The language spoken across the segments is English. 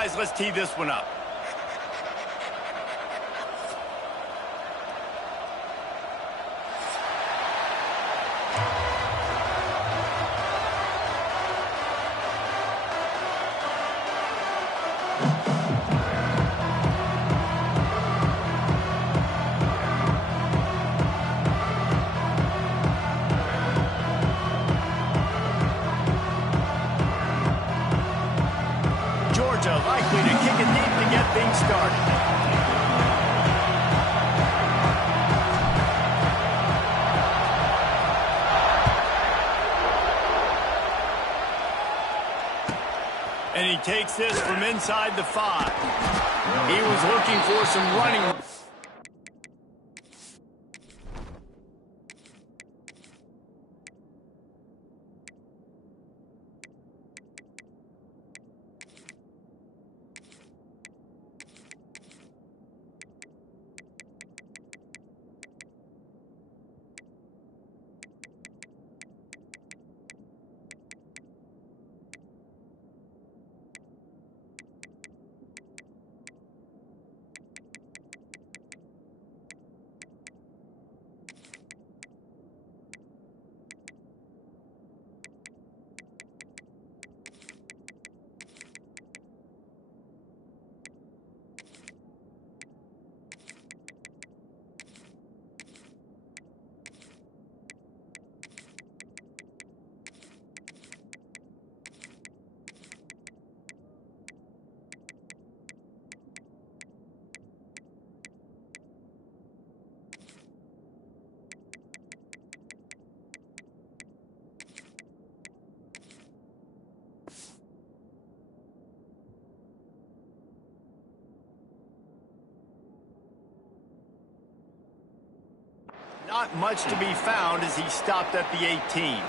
Guys, let's tee this one up. Georgia likely to kick it deep to get things started. And he takes this from inside the 5. He was looking for some running. Not much to be found as he stopped at the 18.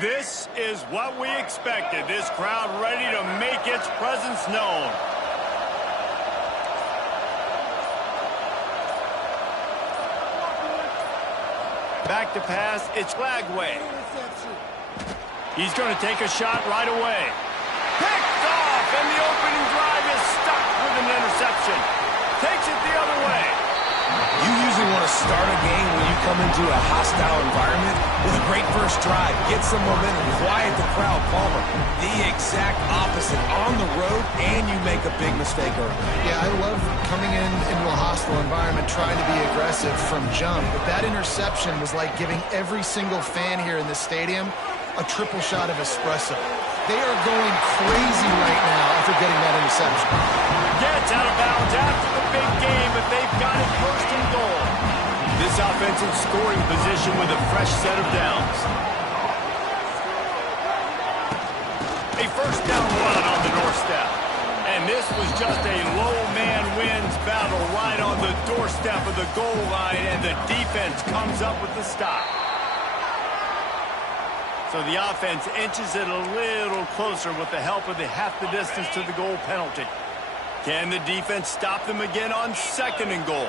This is what we expected. This crowd ready to make its presence known. Back to pass, it's Lagway. He's going to take a shot right away. Picked off, and the opening drive is stuck with an interception. Takes it the other way. You usually want to start a game when you come into a hostile environment with a great first drive. Get some momentum, quiet the crowd, Palmer. The exact opposite on the road, and you make a big mistake early. Yeah, I love coming into a hostile environment, trying to be aggressive from jump. But that interception was like giving every single fan here in the stadium a triple shot of espresso. They are going crazy right now after getting that interception. Gets out of bounds after the big game, but they've got it first and goal. This offensive scoring position with a fresh set of downs. A first down run on the doorstep. And this was just a low man wins battle right on the doorstep of the goal line, and the defense comes up with the stop. So the offense inches it a little closer with the help of the half the distance to the goal penalty. Can the defense stop them again on second and goal?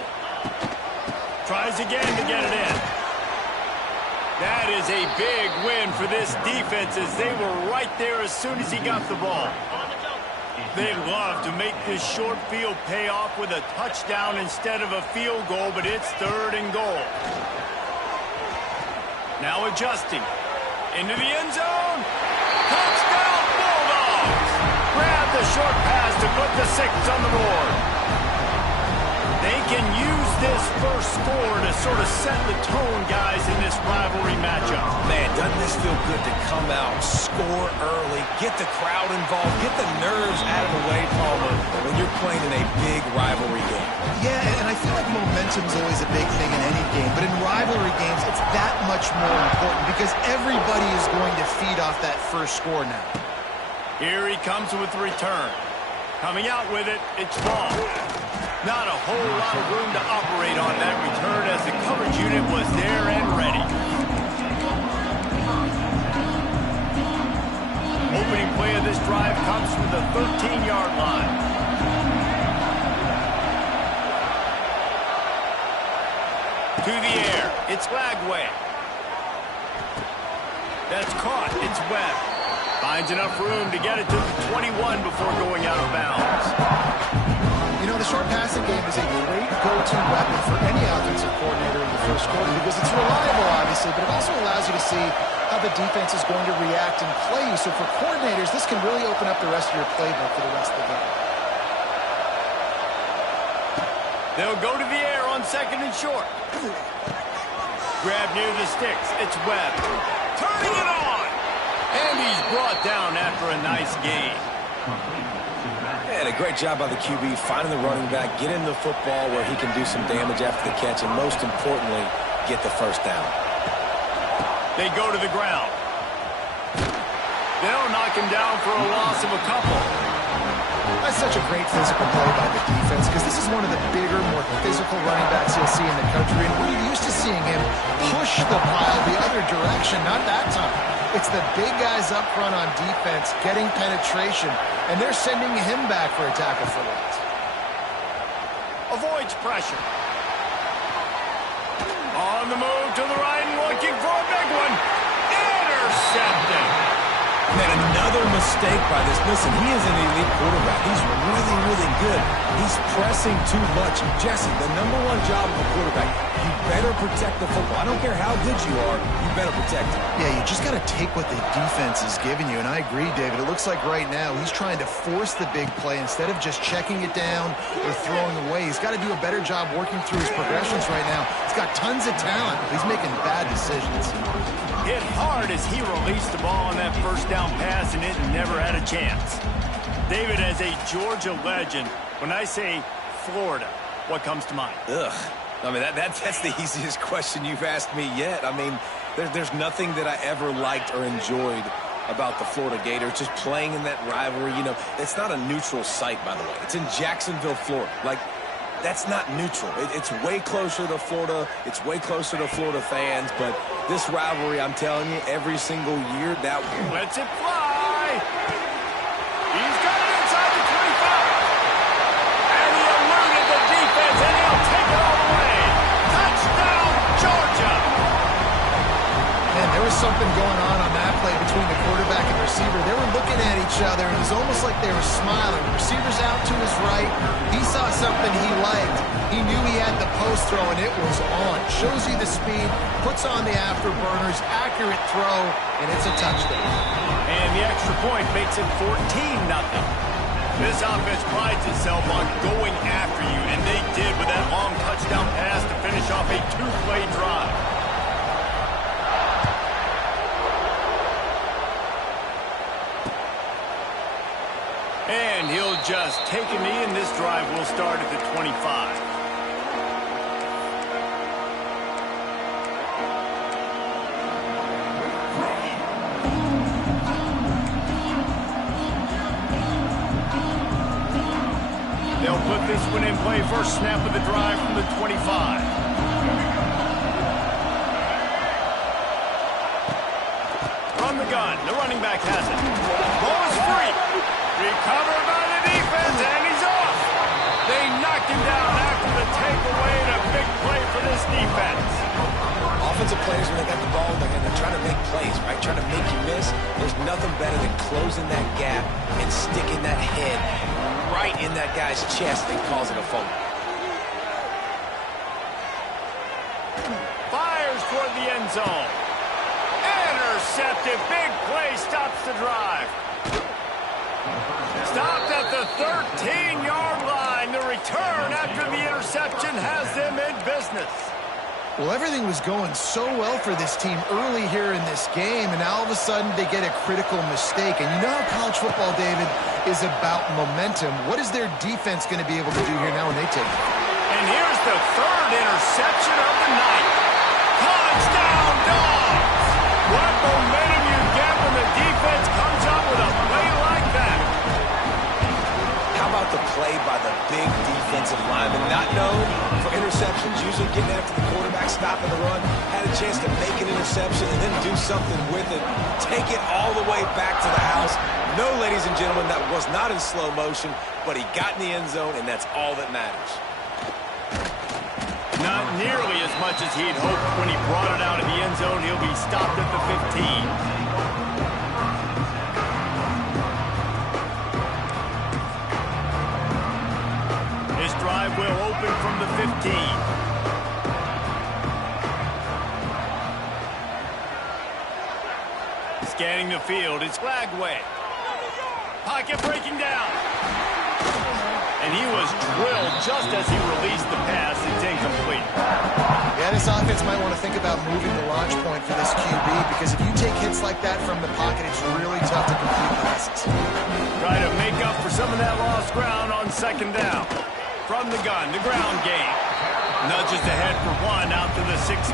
Tries again to get it in. That is a big win for this defense as they were right there as soon as he got the ball. They'd love to make this short field pay off with a touchdown instead of a field goal, but it's third and goal. Now adjusting. Into the end zone. Touchdown, Bulldogs. Grab the short pass to put the 6 on the board. They can use this first score to sort of set the tone, guys, in this rivalry matchup. Man, doesn't this feel good to come out, score early, get the crowd involved, get the nerves out of the way, Palmer, when you're playing in a big rivalry game. Yeah, and I feel like momentum's always a big thing in any game, but in rivalry games, it's that much more important because everybody is going to feed off that first score now. Here he comes with the return. Coming out with it, it's long. Not a whole lot of room to operate on that return as the coverage unit was there and ready. this drive comes from the 13-yard line. To the air, it's Lagway. That's caught, it's Webb. Finds enough room to get it to the 21 before going out of bounds. You know, the short passing game is a great go-to weapon for any offensive coordinator in the first quarter because it's reliable, obviously, but it also allows you to see how the defense is going to react and play you. So for coordinators, this can really open up the rest of your playbook for the rest of the game. They'll go to the air on second and short. Grab near the sticks. It's Webb. Turning it on. And he's brought down after a nice gain. And a great job by the QB finding the running back, getting the football where he can do some damage after the catch, and most importantly, get the first down. They go to the ground. They'll knock him down for a loss of a couple. That's such a great physical play by the defense because this is one of the bigger, more physical running backs you'll see in the country. And we're used to seeing him push the pile the other direction, not that time. It's the big guys up front on defense getting penetration, and they're sending him back for a tackle for loss. Avoids pressure. On the move to the right and looking for a big one. Intercepted. Man, another mistake by this. Listen, he is an elite quarterback. He's really, really good. He's pressing too much. Jesse, the #1 job of a quarterback, you better protect the football. I don't care how good you are, you better protect it. Yeah, you just got to take what the defense is giving you, and I agree, David. It looks like right now he's trying to force the big play instead of just checking it down or throwing away. He's got to do a better job working through his progressions right now. He's got tons of talent. He's making bad decisions. Hit hard as he released the ball on that first down pass, and it never had a chance. David, as a Georgia legend, when I say Florida, what comes to mind? Ugh. I mean, that's the easiest question you've asked me yet. I mean, there's nothing that I ever liked or enjoyed about the Florida Gators, just playing in that rivalry. You know, it's not a neutral site, by the way. It's in Jacksonville, Florida. Like, that's not neutral. It's way closer to Florida. It's way closer to Florida fans. But this rivalry, I'm telling you, every single year, that lets it fly. He's got it inside the 25. And he eluded the defense, and he'll take it all the way. Touchdown, Georgia. Man, there was something going on that play between the quarterback and receiver. They were looking at each other. It was almost like they were smiling. The receiver's out to his right. He saw something he liked. He knew he had the post throw, and it was on. Shows you the speed, puts on the afterburners, accurate throw, and it's a touchdown. And the extra point makes it 14-0. This offense prides itself on going after you, and they did with that long touchdown pass to finish off a two-play drive. And he'll just take a knee, and this drive will start at the 25. They'll put this one in play. First snap of the drive from the 25. From the gun, the running back has it. Ball is free. Recovered by the defense, and he's off. They knocked him down after the takeaway, and a big play for this defense. offensive players, when they got the ball in their hand, they're trying to make plays, right? Trying to make you miss. There's nothing better than closing that gap and sticking that head right in that guy's chest and causing a fumble. Fires toward the end zone. Intercepted. Big play stops the drive. Stopped at the 13-yard line. The return after the interception has them in business. Well, everything was going so well for this team early here in this game, and now all of a sudden they get a critical mistake. And you know how college football, David, is about momentum. What is their defense going to be able to do here now when they take it? And here's the third interception of the night. Touchdown, Dogs! What momentum you get when the defense comes up with a play like that. How about the play by the big defensive lineman? Not known for interceptions, usually getting after the quarterback, stopping the run, had a chance to make an interception and then do something with it. Take it all the way back to the house. No, ladies and gentlemen, that was not in slow motion, but he got in the end zone, and that's all that matters. Not nearly as much as he'd hoped when he brought it out of the end zone. He'll be stopped at the 15. This drive will open from the 15. Scanning the field, it's Flagway. Pocket breaking down. And he was drilled just as he released the pass. It's incomplete. Yeah, this offense might want to think about moving the launch point for this QB, because if you take hits like that from the pocket, it's really tough to complete passes. Try to make up for some of that lost ground on second down. From the gun, the ground game. Nudges ahead for one out to the 16.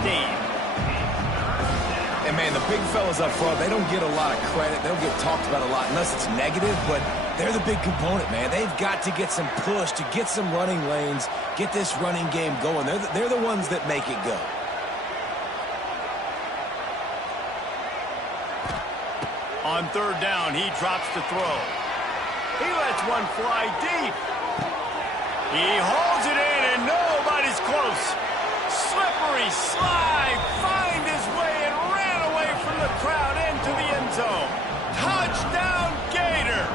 And, man, the big fellas up front, they don't get a lot of credit. They don't get talked about a lot unless it's negative, but they're the big component, man. They've got to get some push, to get some running lanes, get this running game going. They're the ones that make it go. On third down, he drops to throw. He lets one fly deep. He holds it in, and nobody's close. Slippery slide, find his way and ran away from the crowd into the end zone. Touchdown, Gators!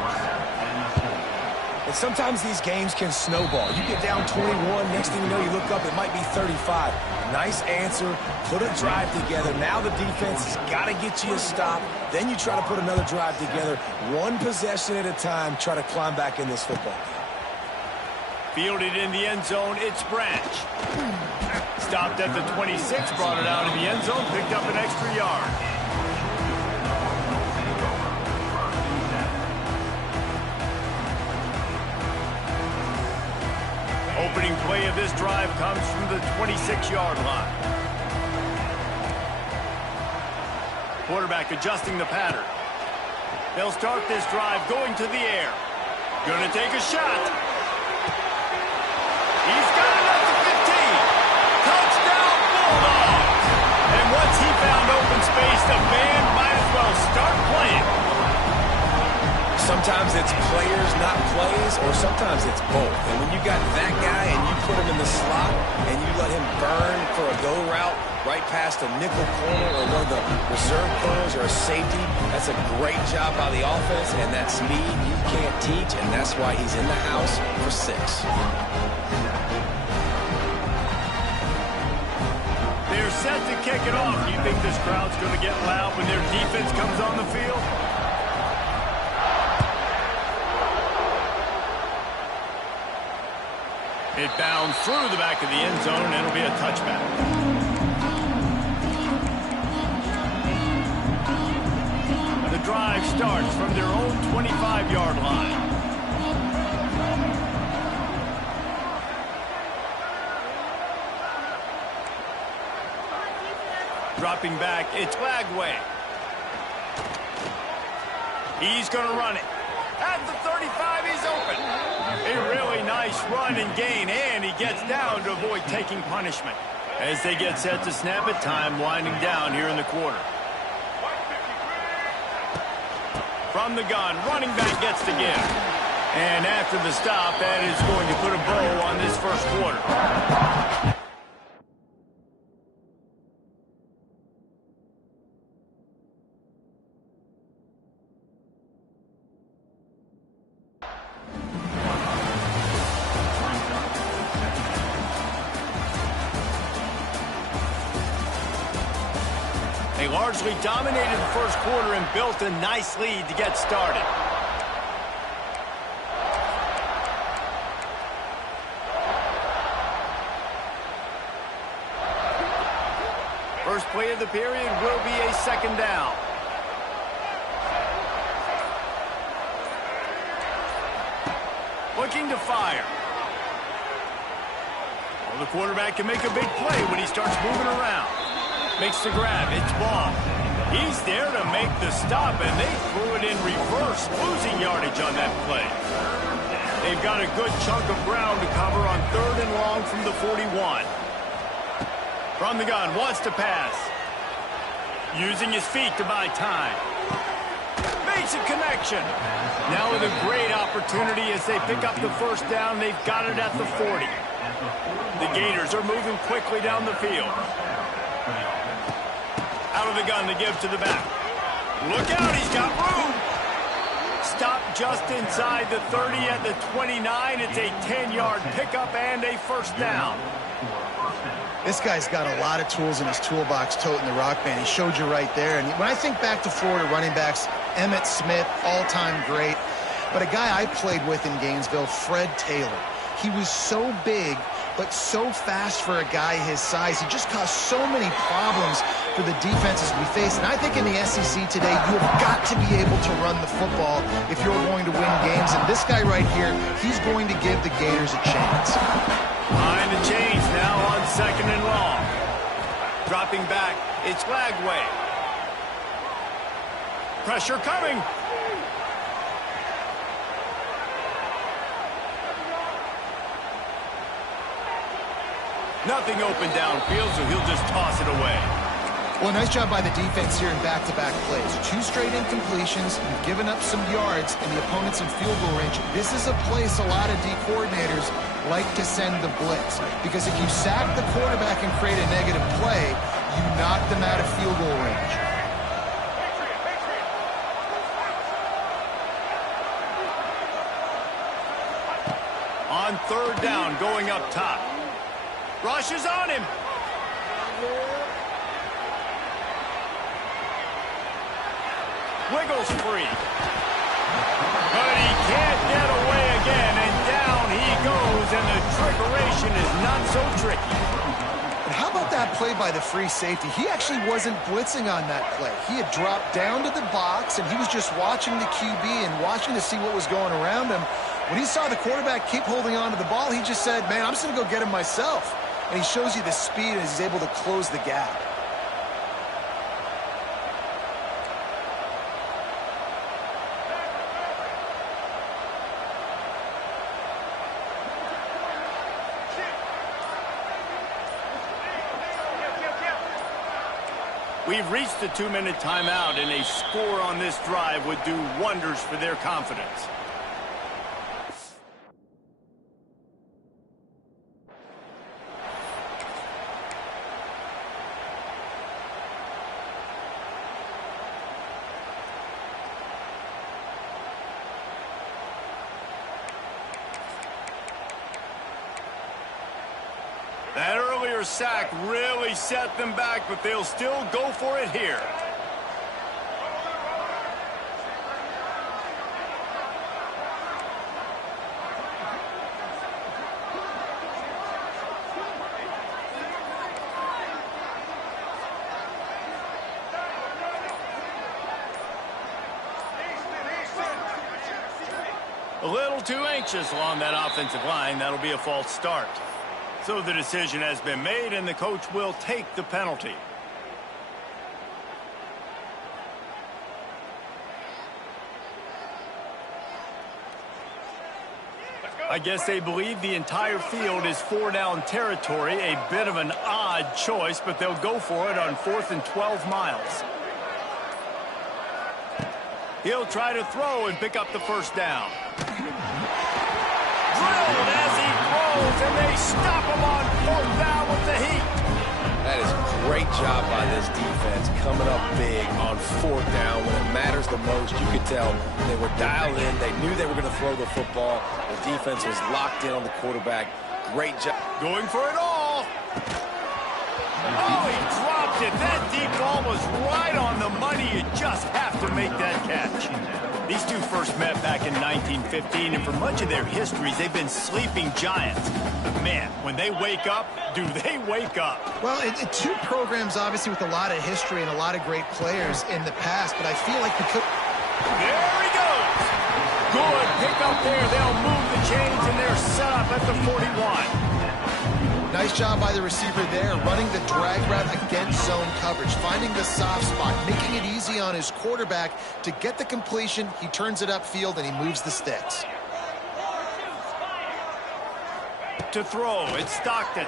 And sometimes these games can snowball. You get down 21, next thing you know, you look up, it might be 35. Nice answer, put a drive together. Now the defense has got to get you a stop. Then you try to put another drive together. One possession at a time, try to climb back in this football game. Fielded in the end zone, it's Branch. Stopped at the 26, brought it out of the end zone, picked up an extra yard. Opening play of this drive comes from the 26-yard line. Quarterback adjusting the pattern. They'll start this drive going to the air. Gonna take a shot. He's got it up to 15. Touchdown, Bulldogs! And once he found open space, the band might as well start playing. Sometimes it's players, not plays, or sometimes it's both. And when you got that guy and you put him in the slot and you let him burn for a go route right past a nickel corner or one of the reserve corners or a safety, that's a great job by the offense, and that speed you can't teach, and that's why he's in the house for 6. They're set to kick it off. Do you think this crowd's going to get loud when their defense comes on the field? It bounds through the back of the end zone, and it'll be a touchback. The drive starts from their own 25-yard line. Dropping back, it's Flagway. He's going to run it. At the 35, he's open. A really nice run and gain, and he gets down to avoid taking punishment. As they get set to snap it, time winding down here in the quarter. From the gun, running back gets to give. And after the stop, that is going to put a bow on this first quarter. They largely dominated the first quarter and built a nice lead to get started. First play of the period will be a second down. Looking to fire. Well, the quarterback can make a big play when he starts moving around. Makes the grab, it's ball. He's there to make the stop, and they threw it in reverse, losing yardage on that play. They've got a good chunk of ground to cover on third and long from the 41. From the gun, wants to pass. Using his feet to buy time. Makes a connection. Now with a great opportunity as they pick up the first down. They've got it at the 40. The Gators are moving quickly down the field. Out of the gun to give to the back. Look out, he's got room. Stop just inside the 30 at the 29. It's a 10-yard pickup and a first down. This guy's got a lot of tools in his toolbox toting the rock band. He showed you right there. And when I think back to Florida running backs, Emmitt Smith, all-time great. But a guy I played with in Gainesville, Fred Taylor. He was so big, but so fast for a guy his size. He just caused so many problems for the defenses we face. And I think in the SEC today, you have got to be able to run the football if you're going to win games. And this guy right here, he's going to give the Gators a chance. Behind the chains now on 2nd and long. Dropping back, it's Lagway. Pressure coming. Nothing open downfield, so he'll just toss it away. Well, nice job by the defense here in back-to-back plays. 2 straight incompletions. You've given up some yards, and the opponent's in field goal range. This is a place a lot of D coordinators like to send the blitz, because if you sack the quarterback and create a negative play, you knock them out of field goal range. On 3rd down, going up top. Rush is on him. Wiggles free. But he can't get away again, and down he goes, and the trickeration is not so tricky. And how about that play by the free safety? He actually wasn't blitzing on that play. He had dropped down to the box, and he was just watching the QB and watching to see what was going around him. When he saw the quarterback keep holding on to the ball, he just said, man, I'm just going to go get him myself. And he shows you the speed as he's able to close the gap. We've reached the 2-minute timeout, and a score on this drive would do wonders for their confidence. That earlier sack really set them back, but they'll still go for it here. A little too anxious along that offensive line. That'll be a false start. So the decision has been made, and the coach will take the penalty. I guess they believe the entire field is 4-down territory. A bit of an odd choice, but they'll go for it on 4th and 12 miles. He'll try to throw and pick up the first down. Drilled as he throws, and they stop him on 4th down with the heat. That is a great job by this defense, coming up big on 4th down when it matters the most. You could tell they were dialed in. They knew they were going to throw the football. The defense was locked in on the quarterback. Great job. Going for it all. Oh, he dropped it. That deep ball was right on the money. You just have to make that catch. These two first met back in 1915, and for much of their histories, they've been sleeping giants. But man, when they wake up, do they wake up? Well, two programs, obviously, with a lot of history and a lot of great players in the past, but I feel like the... There he goes. Good pick up there. They'll move the chains, and they're set up at the 41. Nice job by the receiver there, running the drag route against zone coverage, finding the soft spot, making it easy on his quarterback to get the completion. He turns it upfield, and he moves the sticks. To throw, it's Stockton.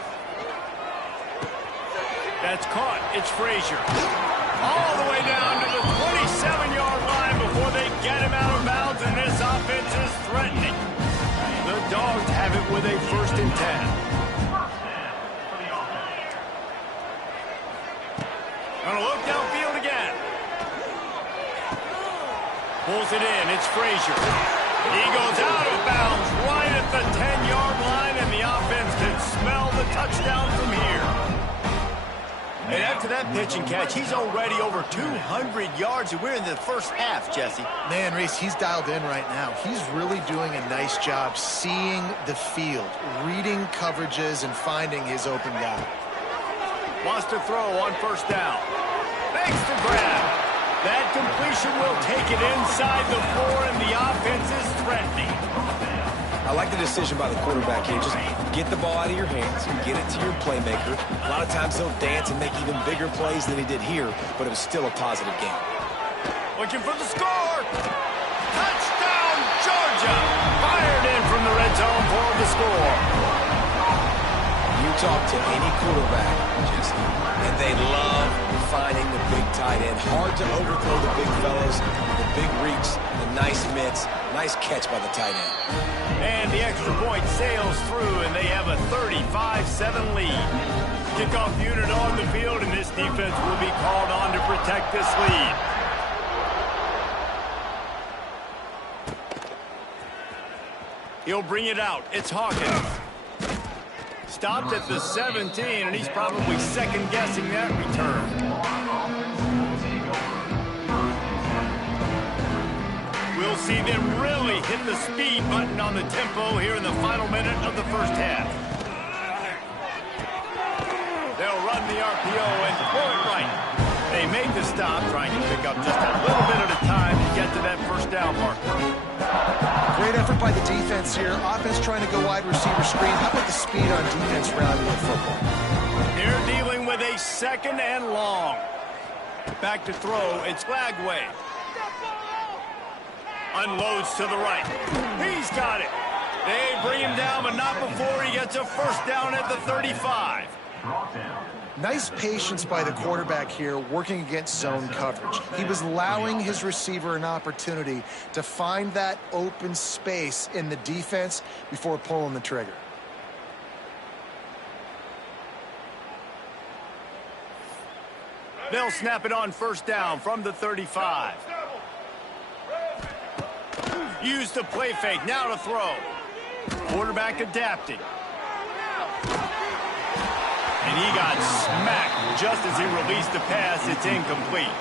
That's caught. It's Frazier. All the way down to the 27-yard line before they get him out of bounds, and this offense is threatening. The Dogs have it with a 1st and 10. Gonna look downfield again. Pulls it in. It's Frazier. He goes out of bounds right at the 10-yard line, and the offense can smell the touchdown from here. And after that pitch and catch, he's already over 200 yards, and we're in the first half, Jesse. Man, Reese, he's dialed in right now. He's really doing a nice job seeing the field, reading coverages, and finding his open guy. Wants to throw on 1st down. Makes the grab. That completion will take it inside the 4, and the offense is threatening. I like the decision by the quarterback here. Just get the ball out of your hands, get it to your playmaker. A lot of times he'll dance and make even bigger plays than he did here, but it was still a positive game. Looking for the score. Touchdown, Georgia. Fired in from the red zone for the score. You talk to any quarterback, Jesse, and they love finding the big tight end. Hard to overthrow the big fellas, the big reach, the nice mitts, nice catch by the tight end. And the extra point sails through, and they have a 35-7 lead. Kickoff unit on the field, and this defense will be called on to protect this lead. He'll bring it out. It's Hawkins. Stopped at the 17, and he's probably second-guessing that return. We'll see them really hit the speed button on the tempo here in the final minute of the first half. They'll run the RPO and pull it right. They make the stop, trying to pick up just a little bit at a time to get to that 1st down marker. Great effort by the defense here. Offense trying to go wide receiver screen. How about the speed on defense rounding the football? They're dealing with a 2nd and long. Back to throw. It's Flagway. Unloads to the right. He's got it. They bring him down, but not before he gets a 1st down at the 35. Nice patience by the quarterback here working against zone coverage. He was allowing his receiver an opportunity to find that open space in the defense before pulling the trigger. They'll snap it on 1st down from the 35. Use the play fake, now to throw. Quarterback adapting. And he got smacked just as he released the pass. It's incomplete.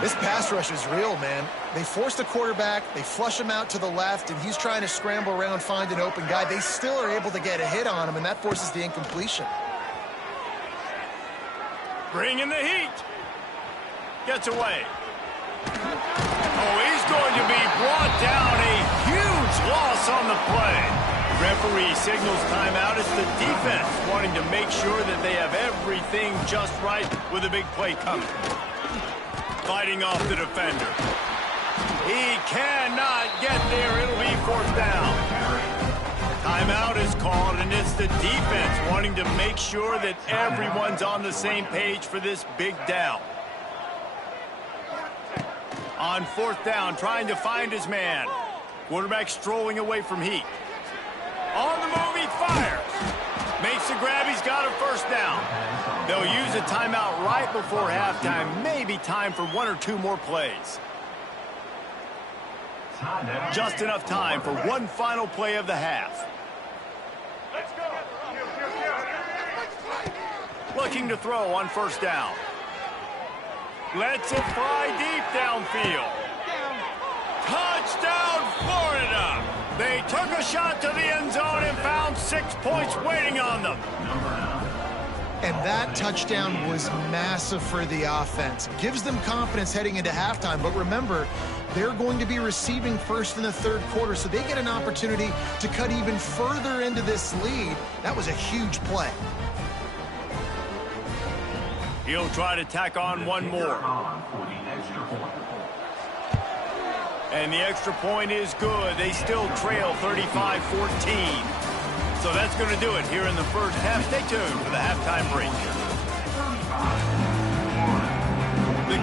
This pass rush is real, man. They force the quarterback, they flush him out to the left, and he's trying to scramble around, find an open guy. They still are able to get a hit on him, and that forces the incompletion. Bringing the heat. Gets away. Oh, he's going to be brought down. A huge loss on the play. Referee signals timeout. It's the defense wanting to make sure that they have everything just right with a big play coming. Fighting off the defender. He cannot get there. It'll be 4th down. Timeout is called, and it's the defense wanting to make sure that everyone's on the same page for this big down. On 4th down, trying to find his man. Quarterback strolling away from Heat. On the move, he fires. Makes the grab, he's got a 1st down. They'll use a timeout right before halftime. Maybe time for 1 or 2 more plays. Just enough time for one final play of the half. Looking to throw on 1st down. Lets it fly deep downfield. Touchdown, Florida! They took a shot to the end zone and found 6 points waiting on them. And that touchdown was massive for the offense. Gives them confidence heading into halftime. But remember, they're going to be receiving first in the 3rd quarter, so they get an opportunity to cut even further into this lead. That was a huge play. He'll try to tack on one more. And the extra point is good. They still trail 35-14. So that's going to do it here in the first half. Stay tuned for the halftime break.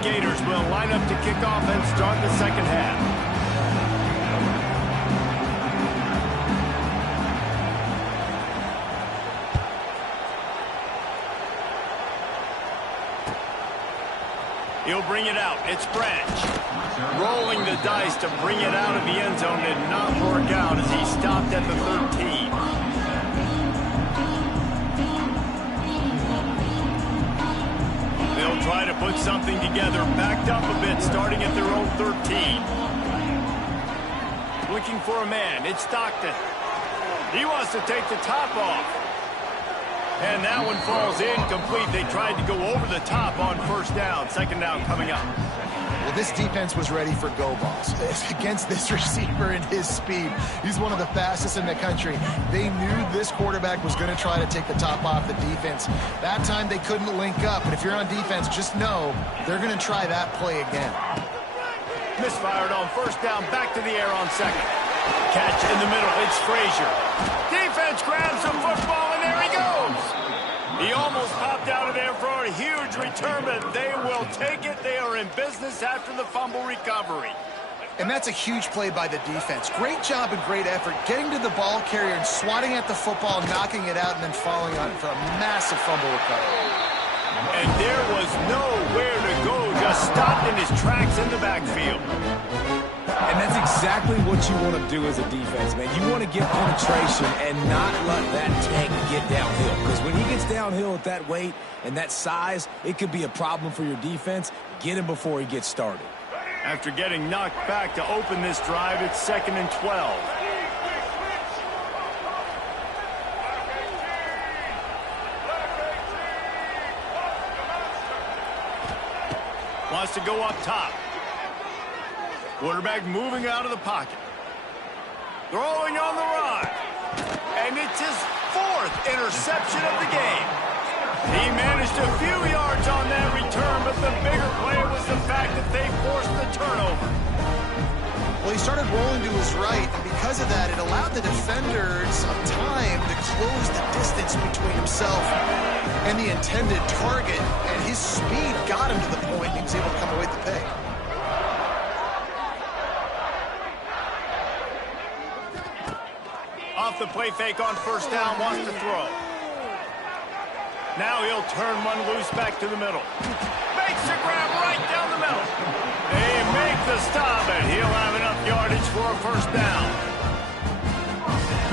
Gators will line up to kick off and start the second half. He'll bring it out. It's Branch. Rolling the dice to bring it out of the end zone did not work out as he stopped at the 13. They'll try to put something together, backed up a bit, starting at their own 13. Looking for a man. It's Stockton. He wants to take the top off. And that one falls incomplete. They tried to go over the top on first down. Second down coming up. Well, this defense was ready for go balls. Against this receiver and his speed, he's one of the fastest in the country. They knew this quarterback was going to try to take the top off the defense. That time they couldn't link up. But if you're on defense, just know they're going to try that play again. Misfired on first down. Back to the air on second. Catch in the middle. It's Frazier. Defense grabs the football, and there he goes. He almost popped out of there for a huge return, but they will take it. They are in business after the fumble recovery. And that's a huge play by the defense. Great job and great effort getting to the ball carrier and swatting at the football, knocking it out, and then falling on it for a massive fumble recovery. And there was nowhere to go, just stopped in his tracks in the backfield. And that's exactly what you want to do as a defense, man. You want to get penetration and not let that tank get downhill. Because when he gets downhill at that weight and that size, it could be a problem for your defense. Get him before he gets started. After getting knocked back to open this drive, it's 2nd and 12. Wants to go up top. Quarterback moving out of the pocket. Throwing on the run. And it's his 4th interception of the game. He managed a few yards on that return, but the bigger play was the fact that they forced the turnover. Well, he started rolling to his right, and because of that, it allowed the defender some time to close the distance between himself and the intended target, and his speed got him to the point, and he was able to come away with the pick. Off the play fake on first down, wants to throw. Now he'll turn one loose back to the middle. Makes a grab right down the middle. They make the stop, and he'll have enough yardage for a first down.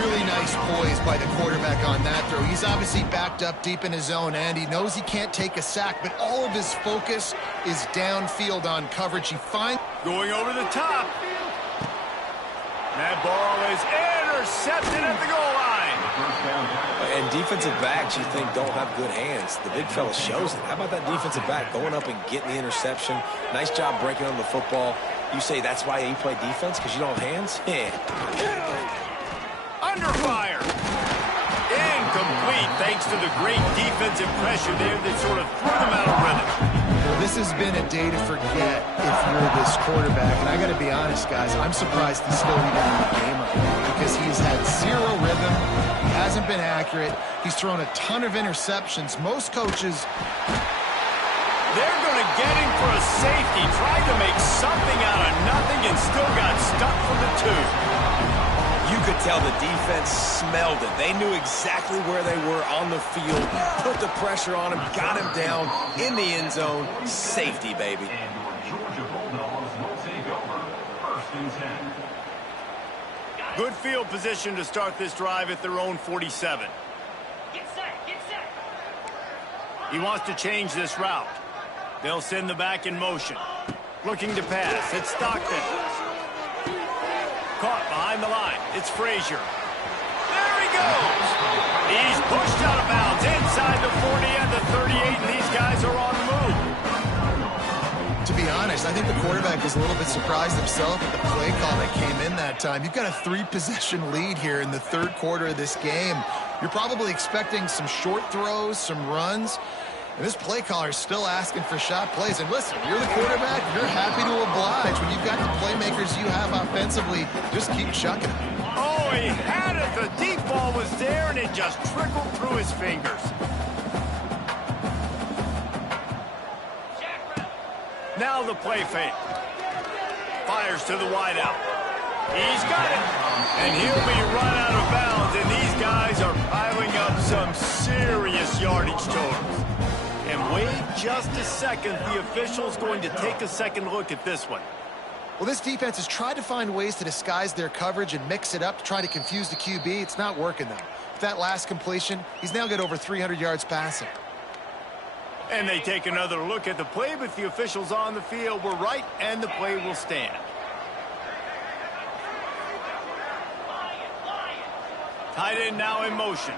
Really nice poise by the quarterback on that throw. He's obviously backed up deep in his own end. He knows he can't take a sack, but all of his focus is downfield on coverage. He finds going over the top. That ball is intercepted at the goal line. And defensive backs, you think, don't have good hands. The big fella shows it. How about that defensive back going up and getting the interception? Nice job breaking on the football. You say that's why you play defense, because you don't have hands? Yeah. Under fire. Incomplete, thanks to the great defensive pressure there that sort of threw them out of rhythm. Well, this has been a day to forget if you're this quarterback. And I got to be honest, guys, I'm surprised he's still even in the game right now because he's had zero rhythm. He hasn't been accurate. He's thrown a ton of interceptions. Most coaches, they're going to get him for a safety. Tried to make something out of nothing and still got stuck for the 2. You could tell the defense smelled it. They knew exactly where they were on the field, put the pressure on him, got him down in the end zone. Safety, baby. Good field position to start this drive at their own 47. Get set, get set. He wants to change this route. They'll send the back in motion. Looking to pass. It's Stockton. Caught behind the line. It's Frazier. There he goes. He's pushed out of bounds inside the 40 and the 38, and these guys are on the move. to be honest, I think the quarterback was a little bit surprised himself at the play call that came in that time. You've got a 3-possession lead here in the third quarter of this game. You're probably expecting some short throws, some runs. And this play caller is still asking for shot plays. And listen, you're the quarterback, you're happy to oblige. When you've got the playmakers you have offensively, just keep chucking it. Oh, he had it. The deep ball was there, and it just trickled through his fingers. Now the play fake. Fires to the wideout. He's got it. And he'll be run out of bounds, and these guys are piling up some serious yardage totals. And wait just a second. The official's going to take a second look at this one. Well, this defense has tried to find ways to disguise their coverage and mix it up to try to confuse the QB. It's not working, though. With that last completion, he's now got over 300 yards passing. And they take another look at the play, but the officials on the field were right, and the play will stand. Tight end now in motion.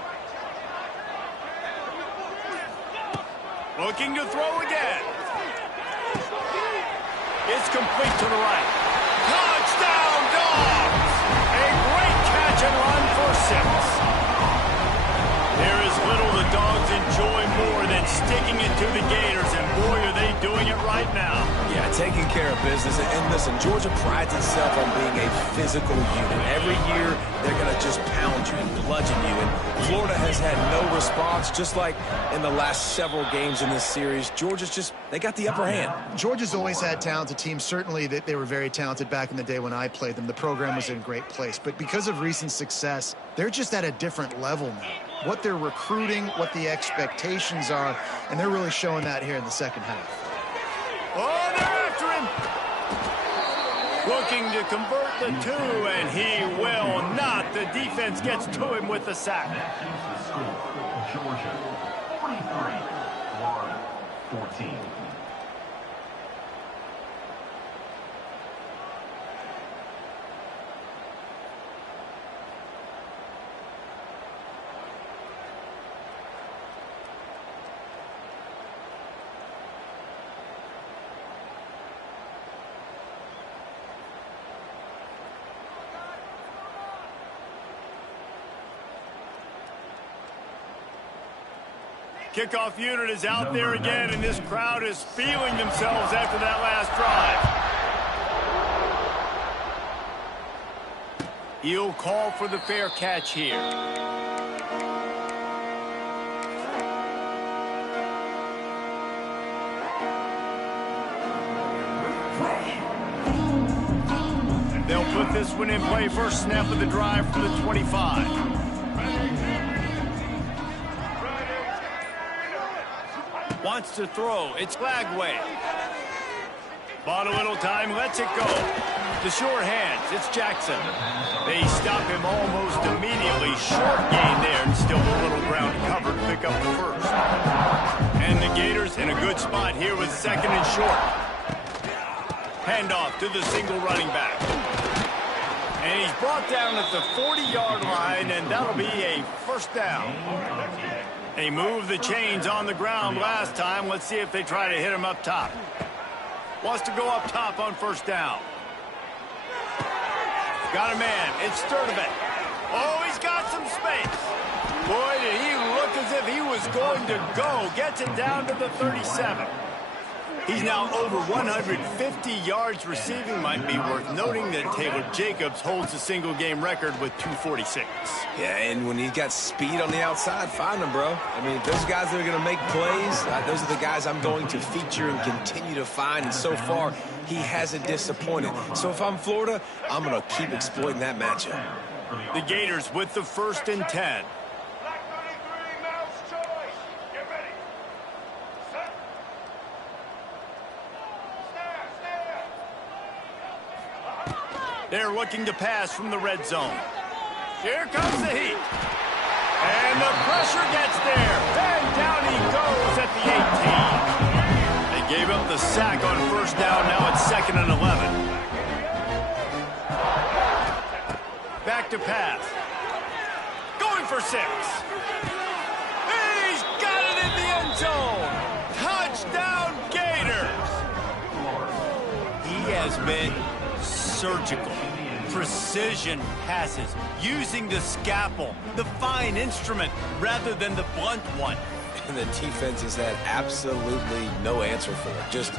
Looking to throw again. It's complete to the right. Touchdown, Dogs! A great catch and run for 6. There is little the Dogs enjoy more than sticking it to the Gators, and boy, are they doing it right now. Yeah, taking care of business. And listen, Georgia prides itself on being a physical unit. Every year, they're going to just pound you and bludgeon you. And Florida has had no response, just like in the last several games in this series. Georgia's just, they got the upper hand. Georgia's always had talented teams. Certainly, they were very talented back in the day when I played them. The program was in a great place. But because of recent success, they're just at a different level now. What they're recruiting, what the expectations are, and they're really showing that here in the second half. Oh, they're after him. Looking to convert the 2, and he will not. The defense gets to him with the sack. Georgia, 43, Florida, 14. Kickoff unit is out there again, and this crowd is feeling themselves after that last drive. He'll call for the fair catch here. They'll put this one in play. First snap of the drive from the 25. Wants to throw. It's Lagway. Bought a little time. Lets it go. The short hands. It's Jackson. They stop him almost immediately. Short gain there, and still a little ground cover to pick up the first. And the Gators in a good spot here with second and short. Handoff to the single running back. And he's brought down at the 40-yard line, and that'll be a first down. They moved the chains on the ground last time. Let's see if they try to hit him up top. Wants to go up top on first down. Got a man. It's Sturdivant. Oh, he's got some space. Boy, did he look as if he was going to go. Gets it down to the 37. He's now over 150 yards receiving. Might be worth noting that Taylor Jacobs holds the single-game record with 246. Yeah, and when he's got speed on the outside, find him, bro. I mean, those guys that are going to make plays, those are the guys I'm going to feature and continue to find. And so far, he hasn't disappointed. So if I'm Florida, I'm going to keep exploiting that matchup. The Gators with the 1st and 10. They're looking to pass from the red zone. Here comes the heat. And the pressure gets there. And down he goes at the 18. They gave up the sack on first down. Now it's 2nd and 11. Back to pass. Going for 6. He's got it in the end zone. Touchdown, Gators. He has been surgical. Precision passes, using the scalpel, the fine instrument, rather than the blunt one. And the defense has had absolutely no answer for it. Just,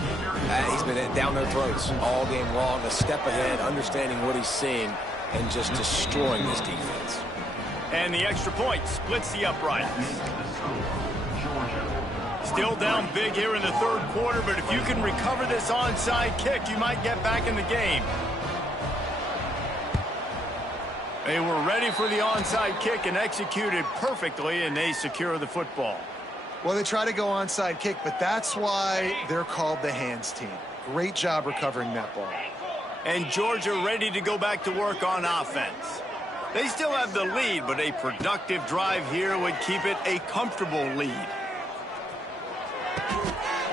he's been down their throats all game long, a step ahead, understanding what he's seeing, and just destroying this defense. And the extra point splits the uprights. Still down big here in the third quarter, but if you can recover this onside kick, you might get back in the game. They were ready for the onside kick and executed perfectly, and they secure the football. Well, they try to go onside kick, but that's why they're called the hands team. Great job recovering that ball. And Georgia ready to go back to work on offense. They still have the lead, but a productive drive here would keep it a comfortable lead.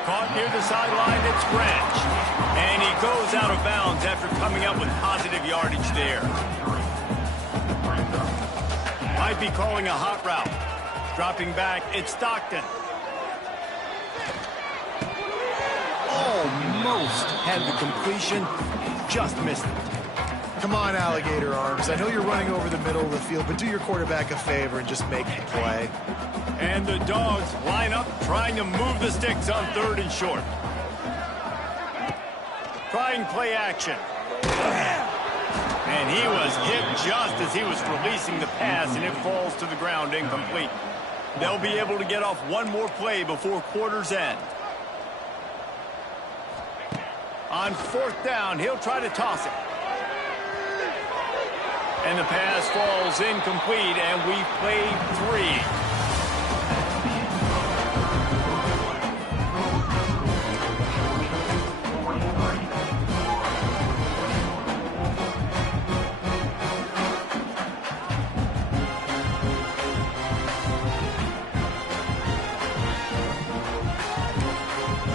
Caught near the sideline, it's Branch. And he goes out of bounds after coming up with positive yardage there. Might be calling a hot route. Dropping back, it's Stockton. Almost had the completion, just missed it. Come on, alligator arms. I know you're running over the middle of the field, but do your quarterback a favor and just make the play. And the Dogs line up, trying to move the sticks on 3rd and short. Trying play action. And he was hit just as he was releasing the pass, and it falls to the ground incomplete. They'll be able to get off one more play before quarter's end. On 4th down, he'll try to toss it. And the pass falls incomplete, and we've played 3.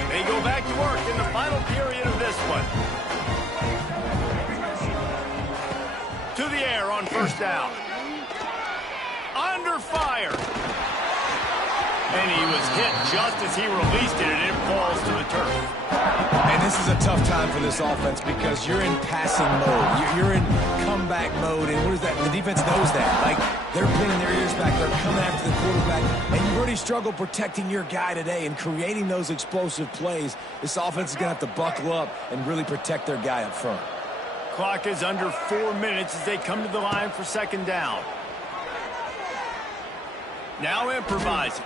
They go back to work in the final period of this one. To the air on 1st down. Under fire. And he was hit just as he released it, and it falls to the turf. And this is a tough time for this offense because you're in passing mode. You're in comeback mode, and what is that? The defense knows that. Like, they're pinning their ears back. They're coming after the quarterback, and you've already struggled protecting your guy today and creating those explosive plays. This offense is going to have to buckle up and really protect their guy up front. Clock is under 4 minutes as they come to the line for 2nd down. Now improvising.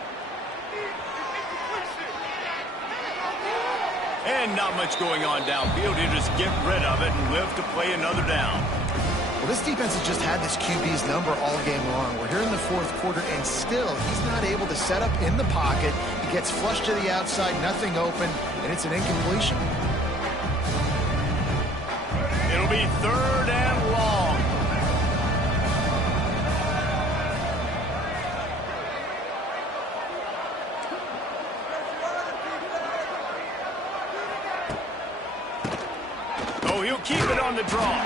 And not much going on downfield. He'll just get rid of it and live to play another down. Well, this defense has just had this QB's number all game long. We're here in the 4th quarter, and still he's not able to set up in the pocket. He gets flushed to the outside, nothing open, and it's an incompletion. It'll be 3rd and long. Oh, he'll keep it on the draw.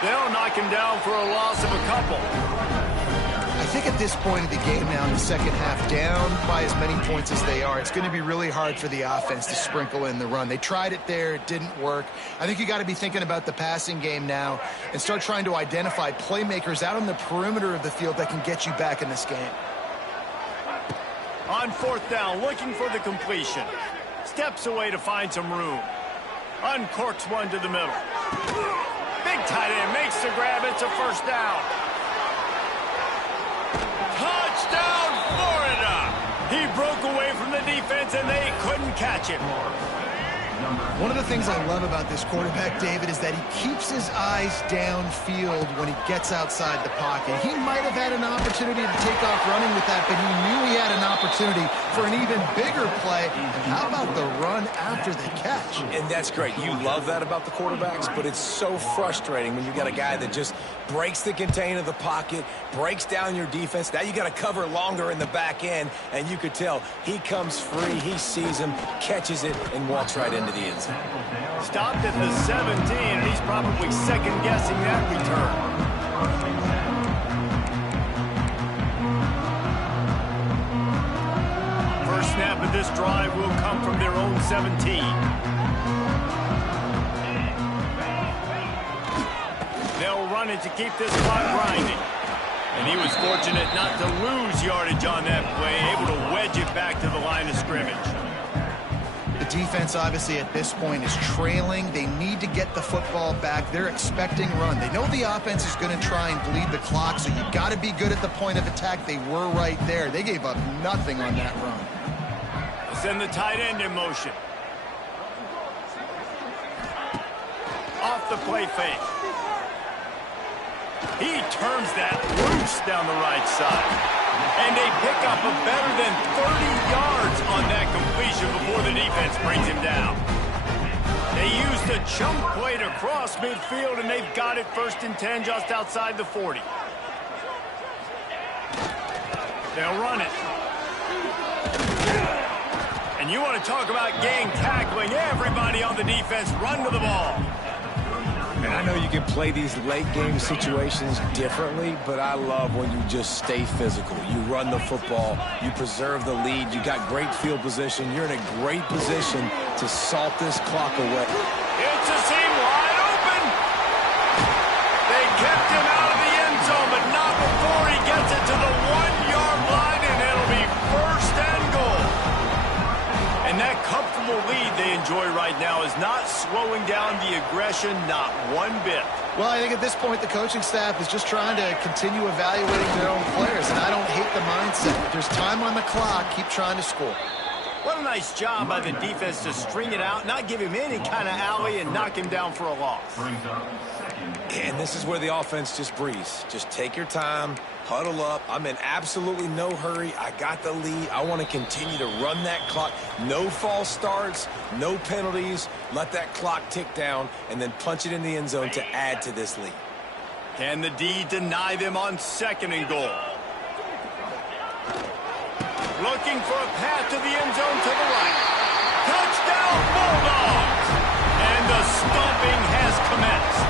They'll knock him down for a loss of a couple. I think at this point of the game now, in the second half, down by as many points as they are, it's going to be really hard for the offense to sprinkle in the run. They tried it there. It didn't work. I think you got to be thinking about the passing game now and start trying to identify playmakers out on the perimeter of the field that can get you back in this game. On 4th down, looking for the completion. Steps away to find some room. Uncorks one to the middle. Big tight end makes the grab. It's a 1st down. Touchdown, Florida! He broke away from the defense, and they couldn't catch him. One of the things I love about this quarterback, David, is that he keeps his eyes downfield when he gets outside the pocket. He might have had an opportunity to take off running with that, but he knew he had an opportunity for an even bigger play. And how about the run after the catch? And that's great. You love that about the quarterbacks, but it's so frustrating when you got a guy that just breaks the contain of the pocket, breaks down your defense. Now you got to cover longer in the back end, and you could tell he comes free, he sees him, catches it, and walks right into the end zone. Stopped at the 17, and he's probably second-guessing that return. First snap of this drive will come from their own 17. They'll run it to keep this clock grinding. And he was fortunate not to lose yardage on that play, able to wedge it back to the line of scrimmage. The defense, obviously, at this point is trailing. They need to get the football back. They're expecting run. They know the offense is going to try and bleed the clock, so you got to be good at the point of attack. They were right there. They gave up nothing on that run. Send the tight end in motion. Off the play fake. He turns that loose down the right side. And they pick up a better than 30 yards on that completion before the defense brings him down. They used a chunk play to cross midfield, and they've got it 1st and 10 just outside the 40. They'll run it. And you want to talk about gang tackling. Everybody on the defense run to the ball. And I know you can play these late-game situations differently, but I love when you just stay physical. You run the football. You preserve the lead. You got great field position. You're in a great position to salt this clock away. It's a seam wide open. They kept him out of the end zone, but not before he gets it to the 1-yard line, and it'll be 1st and goal. And that comfortable lead they enjoy right now is not slowing down the aggression, not one bit. Well, I think at this point, the coaching staff is just trying to continue evaluating their own players, and I don't hate the mindset. If there's time on the clock, keep trying to score. What a nice job by the defense to string it out, not give him any kind of alley, and knock him down for a loss. And this is where the offense just breathes. Just take your time, huddle up. I'm in absolutely no hurry. I got the lead. I want to continue to run that clock. No false starts, no penalties. Let that clock tick down, and then punch it in the end zone to add to this lead. Can the D deny them on 2nd and goal? Looking for a path to the end zone to the right. Touchdown, Bulldogs! And the stomping has commenced.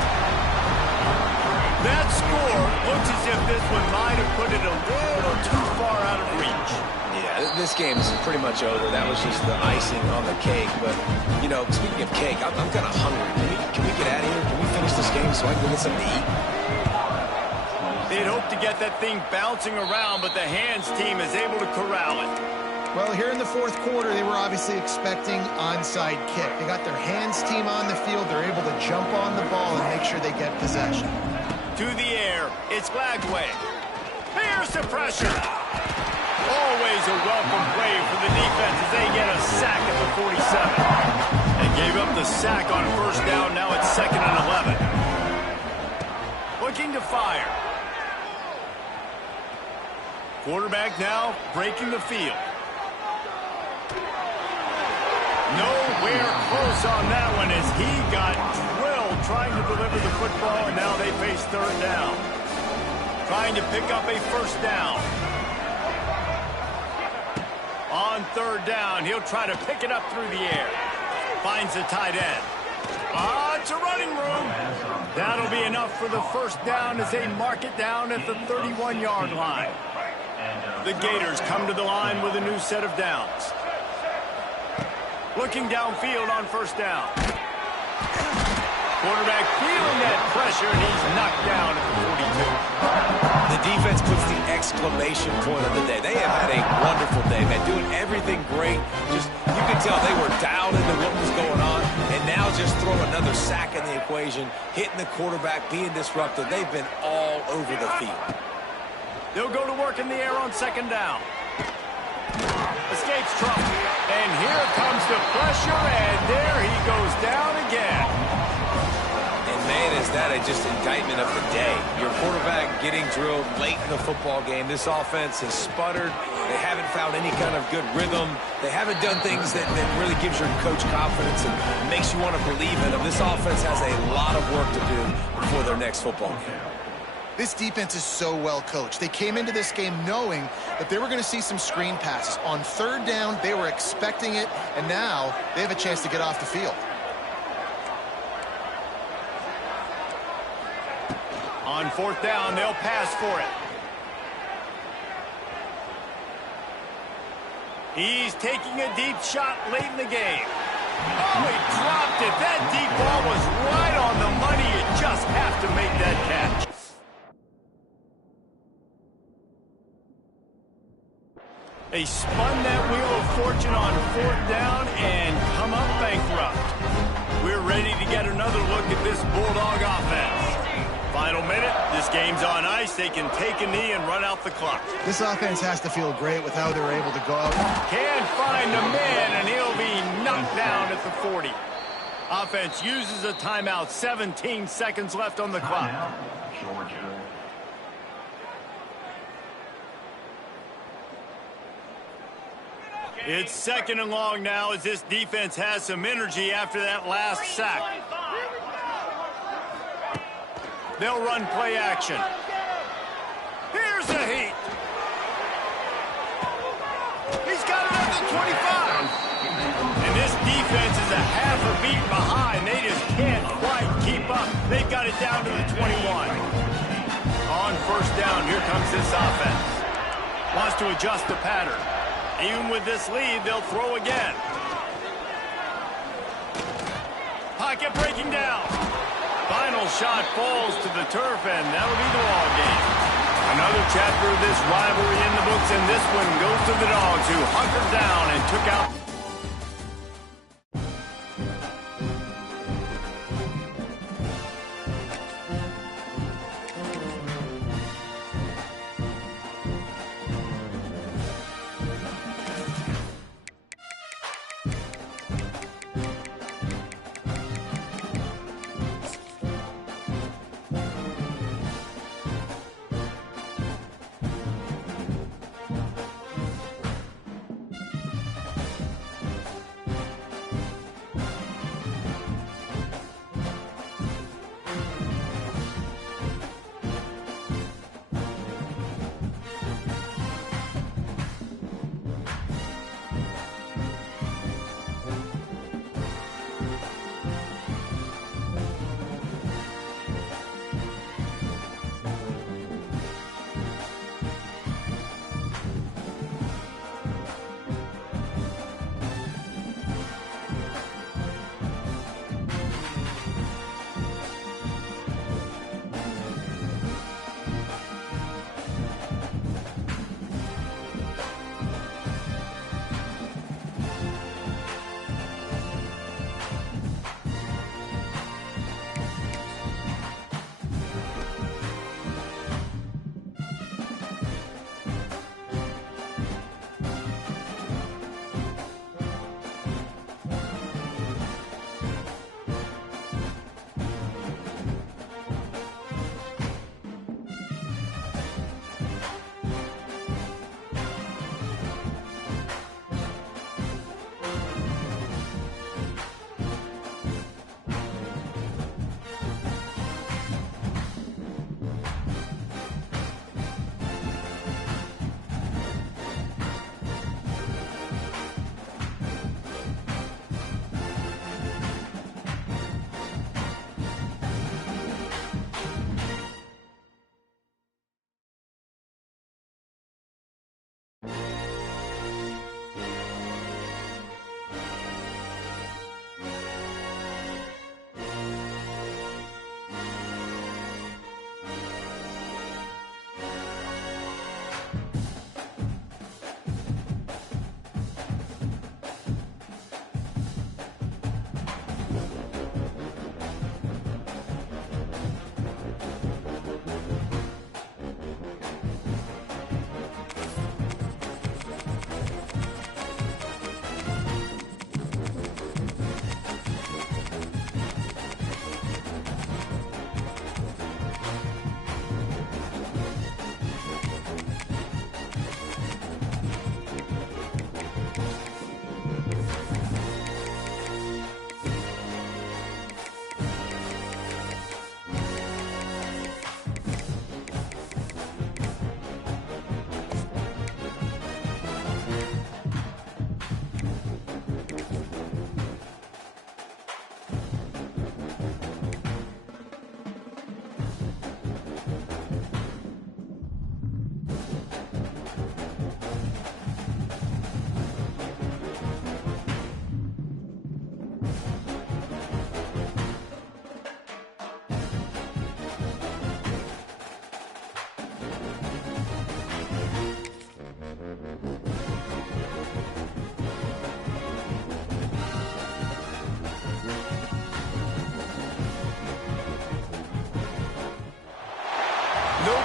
That score looks as if this one might have put it a little too far out of reach. Yeah, this game is pretty much over. That was just the icing on the cake. But, you know, speaking of cake, I'm kind of hungry. Can we get out of here? Can we finish this game so I can go get something to eat? They'd hoped to get that thing bouncing around, but the hands team is able to corral it. Well, here in the 4th quarter, they were obviously expecting onside kick. They got their hands team on the field. They're able to jump on the ball and make sure they get possession. To the air, it's Glagway. Here's the pressure. Always a welcome play for the defense as they get a sack at the 47. They gave up the sack on 1st down. Now it's 2nd and 11. Looking to fire. Quarterback now breaking the field. Nowhere close on that one as he got drilled trying to deliver the football, and now they face 3rd down. Trying to pick up a 1st down. On 3rd down, he'll try to pick it up through the air. Finds the tight end. It's a running room. That'll be enough for the 1st down as they mark it down at the 31-yard line. The Gators come to the line with a new set of downs. Looking downfield on 1st down. Quarterback feeling that pressure, and he's knocked down at the 42. The defense puts the exclamation point of the day. They have had a wonderful day, man, doing everything great. Just, you can tell they were dialed into what was going on, and now just throw another sack in the equation, hitting the quarterback, being disruptive. They've been all over the field. They'll go to work in the air on 2nd down. Escapes trouble. And here comes the pressure, and there he goes down again. And, man, is that just indictment of the day. Your quarterback getting drilled late in the football game. This offense has sputtered. They haven't found any kind of good rhythm. They haven't done things that really gives your coach confidence and makes you want to believe in them. This offense has a lot of work to do before their next football game. This defense is so well coached. They came into this game knowing that they were going to see some screen passes. On 3rd down, they were expecting it, and now they have a chance to get off the field. On 4th down, they'll pass for it. He's taking a deep shot late in the game. Oh, he dropped it. That deep ball was right on the money. You just have to make that catch. They spun that wheel of fortune on 4th down and come up bankrupt. We're ready to get another look at this Bulldog offense. Final minute, This game's on ice. They can take a knee and run out the clock. This offense has to feel great with how they're able to go out. Can't find a man, and he'll be knocked down at the 40. Offense uses a timeout. 17 seconds left on the clock. Georgia. It's second and long now as this defense has some energy after that last sack. They'll run play action. Here's the heat. He's got it at the 25. And this defense is a half a beat behind. They just can't quite keep up. They've got it down to the 21. On first down, here comes this offense. Wants to adjust the pattern. Even with this lead, they'll throw again. Pocket breaking down. Final shot falls to the turf, and that'll be the ball game. Another chapter of this rivalry in the books, and this one goes to the Dogs, who hunkered down and took out.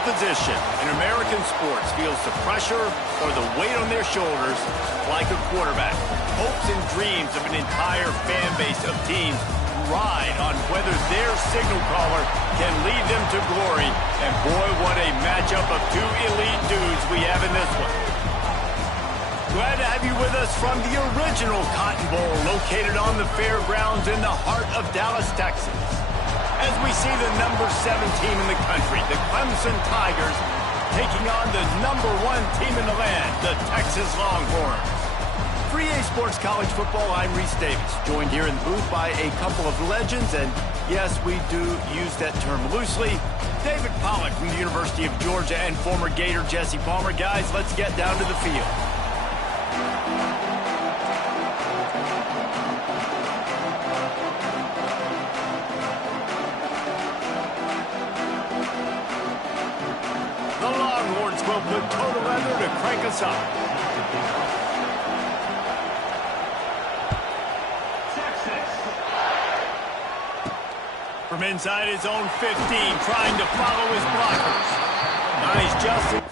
position in American sports feels the pressure or the weight on their shoulders like a quarterback. Hopes and dreams of an entire fan base of teams ride on whether their signal caller can lead them to glory. And boy, what a matchup of two elite dudes we have in this one. Glad to have you with us from the original Cotton Bowl located on the fairgrounds in the heart of Dallas, Texas. As we see the number 7 team in the country, the Clemson Tigers, taking on the number 1 team in the land, the Texas Longhorns. For EA Sports College Football, I'm Reese Davis, joined here in the booth by a couple of legends, and yes, we do use that term loosely. David Pollack from the University of Georgia and former Gator Jesse Palmer. Guys, let's get down to the field. The Longhorns will put total leather to crank us up. From inside his own 15, trying to follow his blockers. Nice Justin.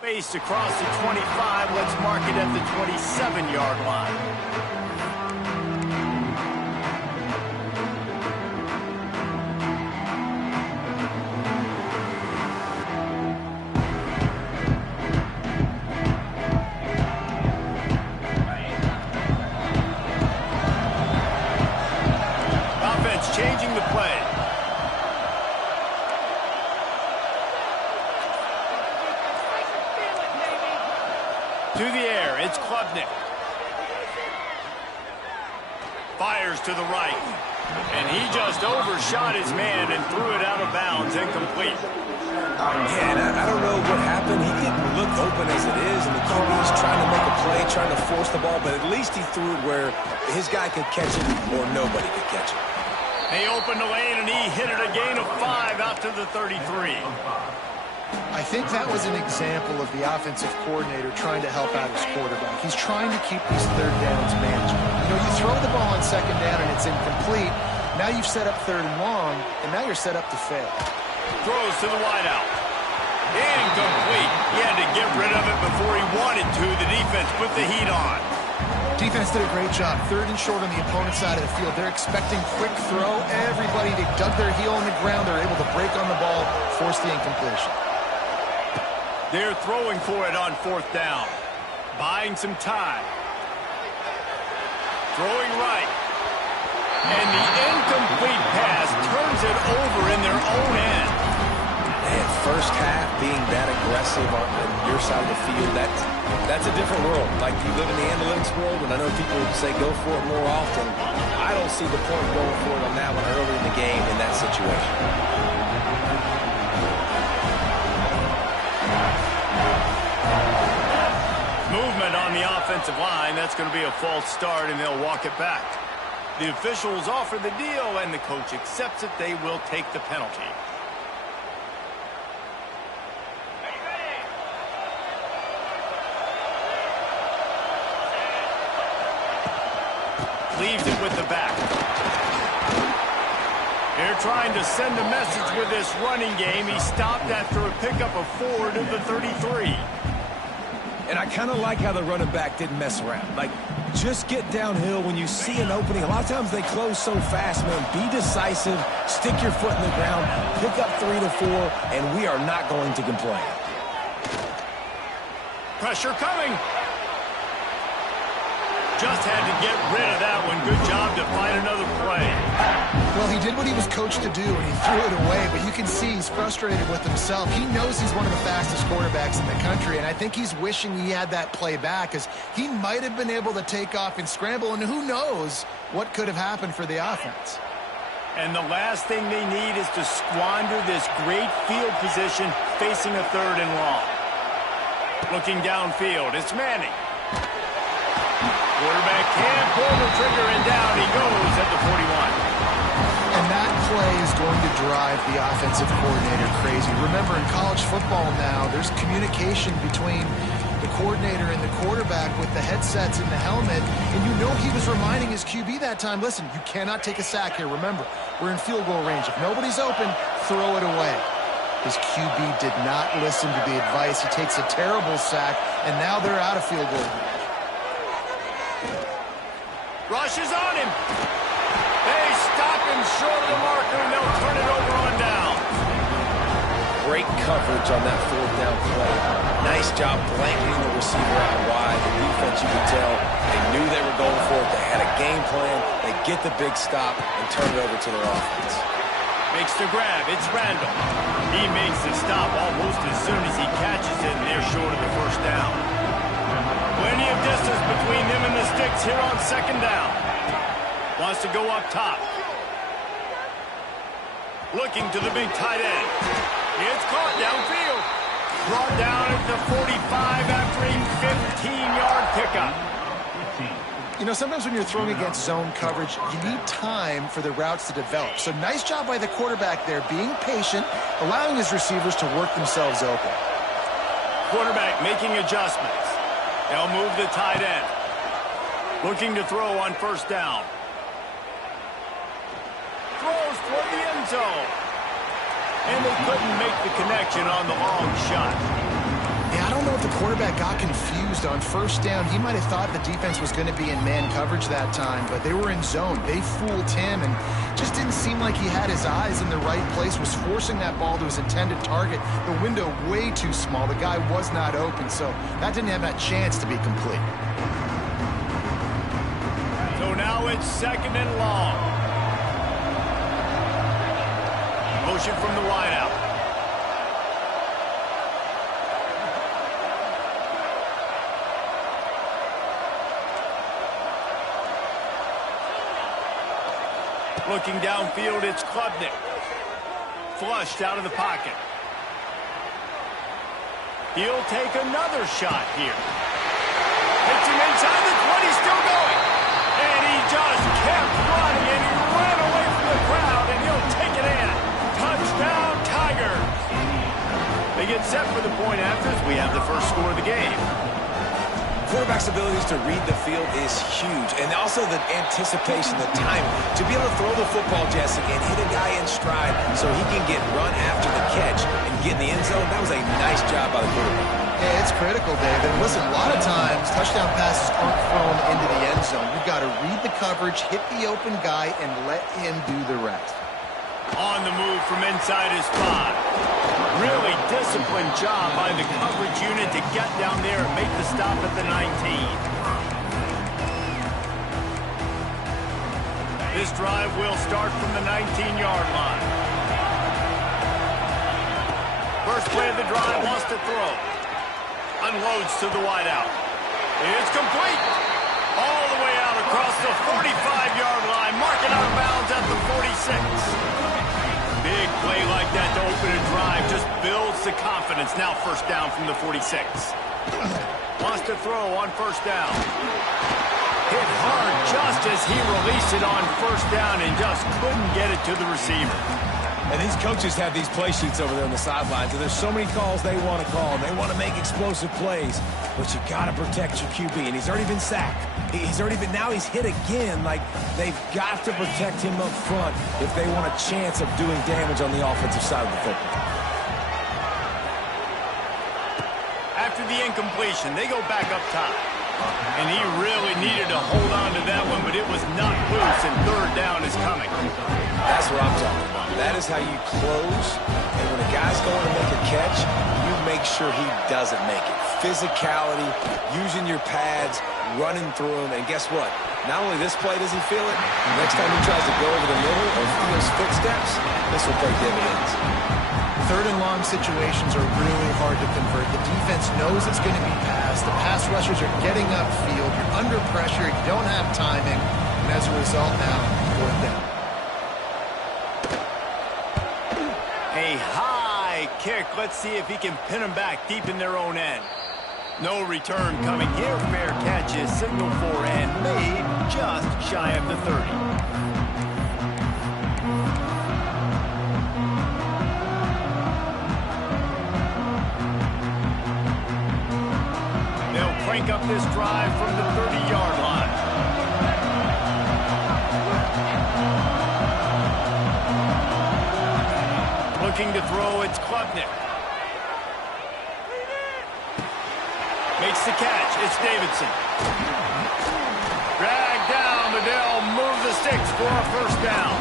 Spaced across the 25. Let's mark it at the 27-yard line. Offense changing the play. To the air, it's Klubnik. Fires to the right. And he just overshot his man and threw it out of bounds, incomplete. Man, I don't know what happened. He didn't look open as it is, and the QB's trying to make a play, trying to force the ball, but at least he threw it where his guy could catch it or nobody could catch it. He opened the lane, and he hit it a gain of 5 out to the 33. I think that was an example of the offensive coordinator trying to help out his quarterback. He's trying to keep these third downs manageable. You know, you throw the ball on second down and it's incomplete. Now you've set up third and long, and now you're set up to fail. Throws to the wideout. Incomplete. He had to get rid of it before he wanted to. The defense put the heat on. Defense did a great job. Third and short on the opponent's side of the field. They're expecting quick throw. Everybody, they dug their heel in the ground. They're able to break on the ball, force the incompletion. They're throwing for it on 4th down. Buying some time. Throwing right. And the incomplete pass turns it over in their own end. Man, first half being that aggressive on your side of the field, that's a different world. Like, you live in the analytics world, and I know people say go for it more often. I don't see the point going for it on that one early in the game in that situation. Movement on the offensive line. That's going to be a false start, and they'll walk it back. The officials offer the deal, and the coach accepts it. They will take the penalty. Leaves it with the back. They're trying to send a message with this running game. He stopped after a pickup of 4 to the 33. And I kind of like how the running back didn't mess around. Like, just get downhill when you see an opening. A lot of times they close so fast, man. Be decisive, stick your foot in the ground, pick up 3 to 4, and we are not going to complain. Pressure coming. Just had to get rid of that one. Good job to find another play. Well, he did what he was coached to do, and he threw it away, but you can see he's frustrated with himself. He knows he's one of the fastest quarterbacks in the country, and I think he's wishing he had that play back, because he might have been able to take off and scramble, and who knows what could have happened for the offense. And the last thing they need is to squander this great field position facing a 3rd and long. Looking downfield, it's Manning. Quarterback can't pull the trigger, and down he goes at the 41. And that play is going to drive the offensive coordinator crazy. Remember, in college football now, there's communication between the coordinator and the quarterback with the headsets and the helmet, and you know he was reminding his QB that time, listen, you cannot take a sack here. Remember, we're in field goal range. If nobody's open, throw it away. His QB did not listen to the advice. He takes a terrible sack, and now they're out of field goal range. Rushes on him. They stop him short of the marker, and they'll turn it over on down. Great coverage on that 4th down play. Nice job blanketing the receiver out wide. The defense, you can tell, they knew they were going for it. They had a game plan. They get the big stop and turn it over to their offense. Makes the grab. It's Randall. He makes the stop almost as soon as he catches it, and they're short of the 1st down. Plenty of distance between them and the sticks here on 2nd down. Wants to go up top. Looking to the big tight end. It's caught downfield. Brought down at the 45 after a 15-yard pickup. You know, sometimes when you're throwing against zone coverage, you need time for the routes to develop. So nice job by the quarterback there, being patient, allowing his receivers to work themselves open. Quarterback making adjustments. They'll move the tight end. Looking to throw on 1st down. Throws toward the end zone. And they couldn't make the connection on the long shot. Yeah, I don't know if the quarterback got confused on 1st down. He might have thought the defense was going to be in man coverage that time, but they were in zone. They fooled him and just didn't seem like he had his eyes in the right place, was forcing that ball to his intended target. The window way too small. The guy was not open, so that didn't have that chance to be complete. So now it's 2nd and long. Motion from the wideout. Looking downfield, it's Klubnik. Flushed out of the pocket. He'll take another shot here. Hits him inside the 20, still going. And he just kept running, and he ran away from the crowd, and he'll take it in. Touchdown, Tigers. They get set for the point after as we have the 1st score of the game. Quarterback's abilities to read the field is huge, and also the anticipation, the timing. To be able to throw the football, Jesse, and hit a guy in stride so he can get run after the catch and get in the end zone, that was a nice job by the quarterback. Yeah, it's critical, David. Listen, a lot of times, touchdown passes aren't thrown into the end zone. You've got to read the coverage, hit the open guy, and let him do the rest. On the move from inside his 5. Really disciplined job by the coverage unit to get down there and make the stop at the 19. This drive will start from the 19-yard line. First play of the drive, wants to throw. Unloads to the wideout. It's complete. All the way out across the 45-yard line. Marking out of bounds at the 46. Big play like that to open a drive just builds the confidence. Now 1st down from the 46. Wants to throw on 1st down. Hit hard just as he released it on 1st down and just couldn't get it to the receiver. And these coaches have these play sheets over there on the sidelines, and there's so many calls they want to call, and they want to make explosive plays, but you got to protect your QB, and he's already been sacked. Now he's hit again. Like, they've got to protect him up front if they want a chance of doing damage on the offensive side of the football. After the incompletion, they go back up top. And he really needed to hold on to that one, but it was not loose, and 3rd down is coming. That's what I'm talking about. That is how you close, and when a guy's going to make a catch, you make sure he doesn't make it. Physicality, using your pads, running through them, and guess what? Not only this play does he feel it, next time he tries to go over the middle or feels footsteps, this will pay dividends. Third and long situations are really hard to convert. The defense knows it's going to be passed. The pass rushers are getting upfield. You're under pressure. You don't have timing. And as a result now, fourth down. A high kick. Let's see if he can pin them back deep in their own end. No return coming here. Fair catch is signaled for and made just shy of the 30. They'll crank up this drive from the 30-yard line. Looking to throw, it's Klubnik. Makes the catch. It's Davidson. Dragged down, but they'll move the sticks for a first down.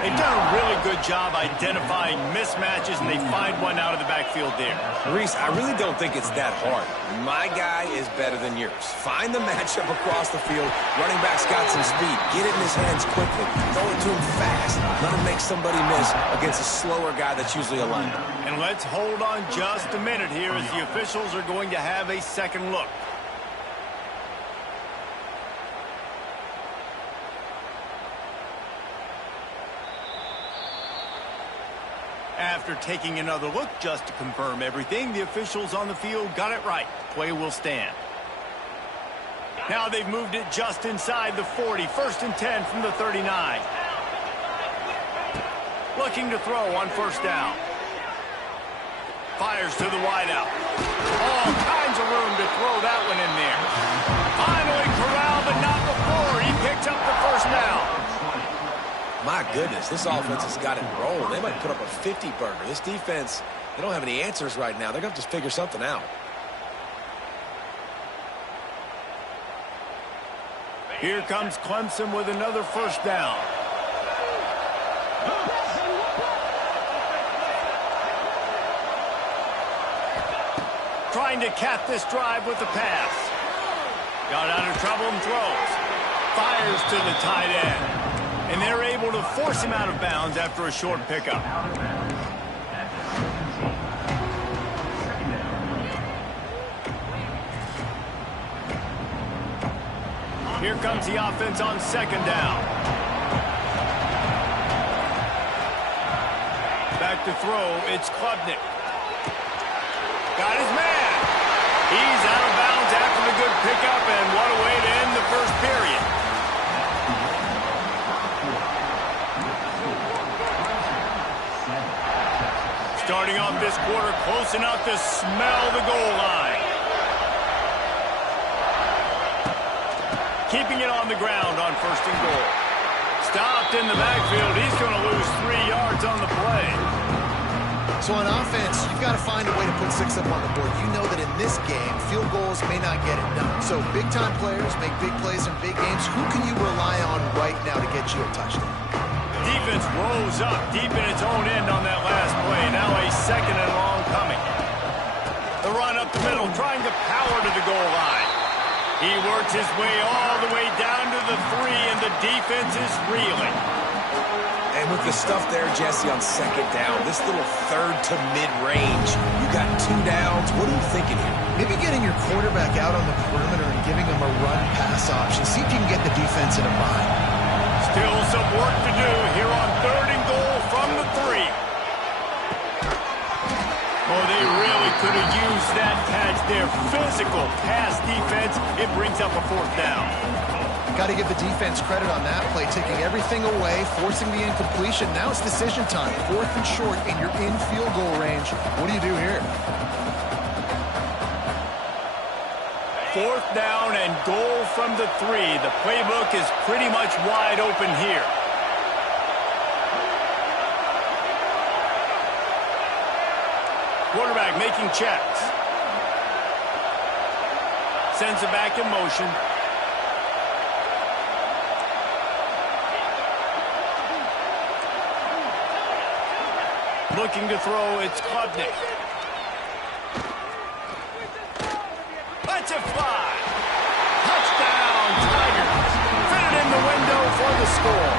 They've done a really good job identifying mismatches, and they find one out of the backfield there. Reese, I really don't think it's that hard. My guy is better than yours. Find the matchup across the field. Running back's got some speed. Get it in his hands quickly. Throw it to him fast. Let him make somebody miss against a slower guy that's usually a lineman. And let's hold on just a minute here as the officials are going to have a second look. After taking another look just to confirm everything, the officials on the field got it right. Play will stand. Now they've moved it just inside the 40. First and 10 from the 39. Looking to throw on first down. Fires to the wideout. All kinds of room to throw that one in there. Finally corralled, but not before. He picks up the first down. My goodness, this offense has got it rolling. They might put up a 50-burger. This defense, they don't have any answers right now. They're going to have to figure something out. Here comes Clemson with another first down. Trying to cap this drive with the pass. Got out of trouble and throws. Fires to the tight end. And they're able to force him out of bounds after a short pickup. Here comes the offense on second down. Back to throw, it's Klubnik. Got his man. He's out of bounds after the good pickup, and what a way to end the first period. Starting off this quarter close enough to smell the goal line. Keeping it on the ground on first and goal. Stopped in the backfield. He's going to lose 3 yards on the play. So on offense, you've got to find a way to put 6 up on the board. You know that in this game, field goals may not get it done. So big-time players make big plays in big games. Who can you rely on right now to get you a touchdown? Defense rose up deep in its own end on that last play. Now a second and long coming. The run up the middle, trying to power to the goal line. He works his way all the way down to the 3, and the defense is reeling. And with the stuff there, Jesse, on second down, this little third to mid-range, you got 2 downs. What are you thinking here? Maybe getting your quarterback out on the perimeter and giving him a run-pass option. See if you can get the defense in a bind. Still some work to do here on third and goal from the 3. Oh, they really could have used that catch there. Physical pass defense. It brings up a fourth down. Got to give the defense credit on that play, taking everything away, forcing the incompletion. Now it's decision time. Fourth and short, and you're in field goal range. What do you do here? Fourth down and goal from the 3. The playbook is pretty much wide open here. Quarterback making checks. Sends it back in motion. Looking to throw, it's Klubnik. Lets it fly. Touchdown, Tigers. Fitted in the window for the score.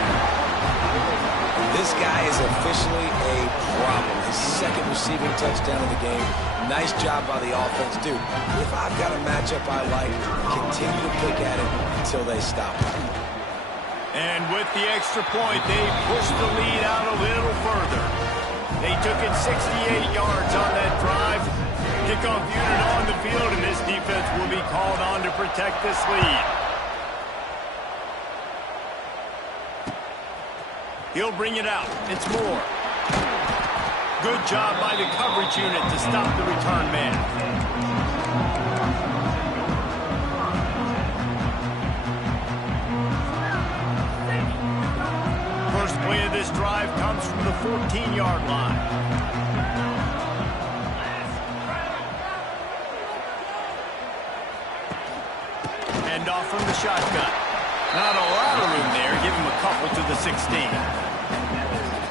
This guy is officially a problem. His second receiving touchdown of the game. Nice job by the offense. Dude, if I've got a matchup I like, continue to pick at it until they stop it. And with the extra point, they pushed the lead out a little further. They took it 68 yards on that drive. Kickoff unit on the field, and this defense will be called on to protect this lead. He'll bring it out. It's Moore. Good job by the coverage unit to stop the return man. First play of this drive comes from the 14-yard line. Hand off from the shotgun. Not a lot of room there. Give him a couple to the 16.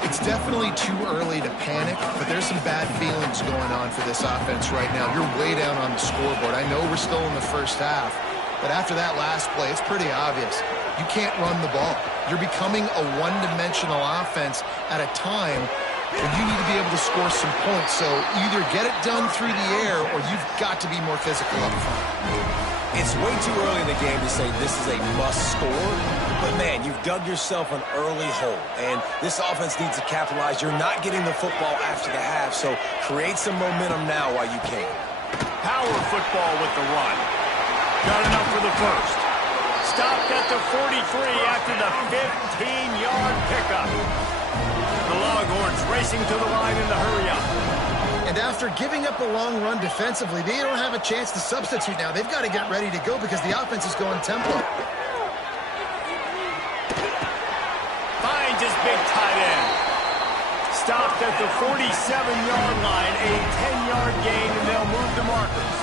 It's definitely too early to panic, but there's some bad feelings going on for this offense right now. You're way down on the scoreboard. I know we're still in the first half, but after that last play, it's pretty obvious. You can't run the ball. You're becoming a one-dimensional offense at a time where you need to be able to score some points. So either get it done through the air or you've got to be more physical up front. It's way too early in the game to say this is a must score, but man, you've dug yourself an early hole, and this offense needs to capitalize. You're not getting the football after the half, so create some momentum now while you can. Power football with the run. Got enough for the first. Stopped at the 43 after the 15-yard pickup. The Longhorns racing to the line in the hurry-up. And after giving up a long run defensively, they don't have a chance to substitute now. They've got to get ready to go because the offense is going tempo. Finds his big tight end. Stopped at the 47-yard line, a 10-yard gain, and they'll move the markers.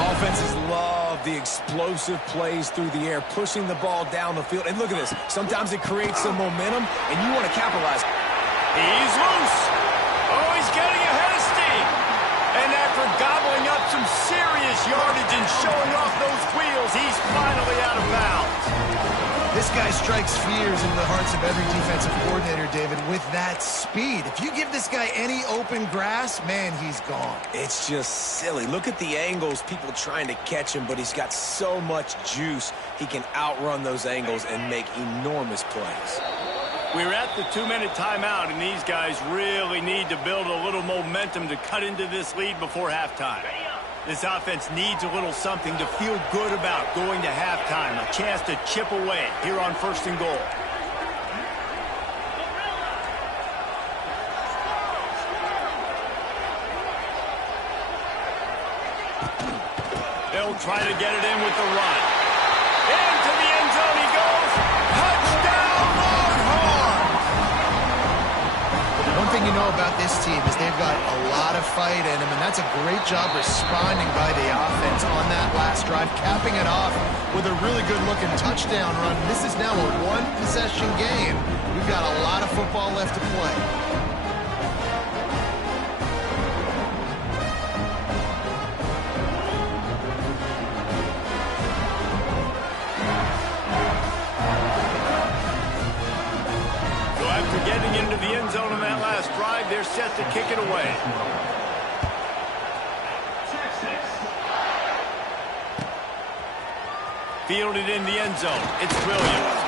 Offenses love the explosive plays through the air, pushing the ball down the field. And look at this. Sometimes it creates some momentum, and you want to capitalize. He's loose. Oh, he's getting ahead of steam. And after gobbling up some serious yardage and showing off those wheels, he's finally out of bounds. This guy strikes fears into the hearts of every defensive coordinator, David, with that speed. If you give this guy any open grass, man, he's gone. It's just silly. Look at the angles, people trying to catch him, but he's got so much juice. He can outrun those angles and make enormous plays. We're at the 2-minute timeout, and these guys really need to build a little momentum to cut into this lead before halftime. This offense needs a little something to feel good about going to halftime, a chance to chip away here on 1st and goal. They'll try to get it in with the run. Into the end zone he goes. Touchdown, Longhorns! One thing you know about this team is they've got a lot of fight in them, and that's a great job responding by the offense on that last drive, capping it off with a really good-looking touchdown run. This is now a one-possession game. We've got a lot of football left to play. Getting into the end zone on that last drive, they're set to kick it away. Fielded in the end zone. It's Williams.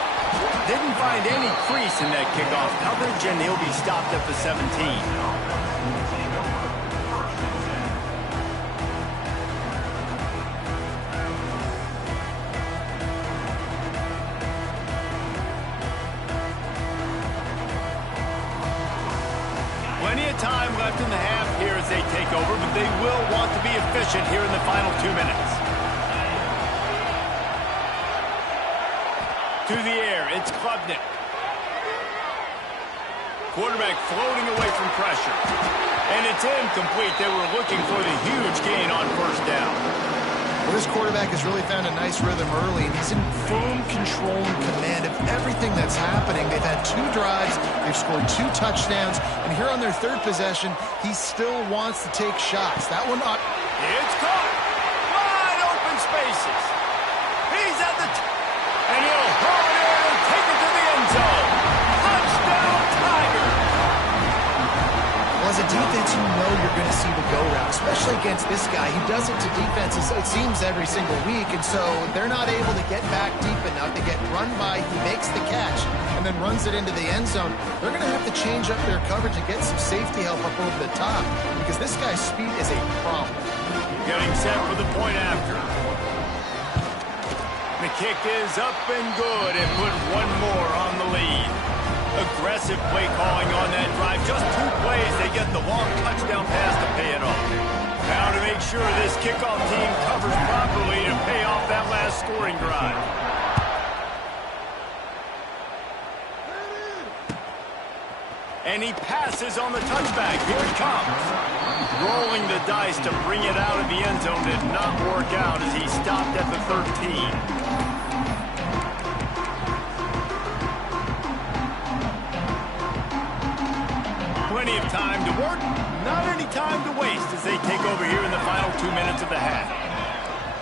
Didn't find any crease in that kickoff coverage, and he'll be stopped at the 17. Plenty of time left in the half here as they take over, but they will want to be efficient here in the final 2 minutes. To the air, it's Klubnik. Quarterback floating away from pressure. And it's incomplete. They were looking for the huge gain on 1st down. Well, this quarterback has really found a nice rhythm early, and he's in firm control and command of everything that's happening. They've had 2 drives, they've scored 2 touchdowns, and here on their 3rd possession, he still wants to take shots. That one up. It's caught. spaces. He's at the and he'll hurl it in and take it to the end zone. Touchdown, Tigers! Well, as a defense, you know you're going to see the go route, especially against this guy. He does it to defenses, it seems, every single week, and so they're not able to get back deep enough. They get run by, he makes the catch, and then runs it into the end zone. They're going to have to change up their coverage and get some safety help up over the top, because this guy's speed is a problem. Getting set for the point after. The kick is up and good and put one more on the lead. Aggressive play calling on that drive. Just 2 plays, they get the long touchdown pass to pay it off. Now to make sure this kickoff team covers properly to pay off that last scoring drive. And he passes on the touchback. Here he comes. Rolling the dice to bring it out of the end zone did not work out as he stopped at the 13. Plenty of time to work, not any time to waste as they take over here in the final 2 minutes of the half.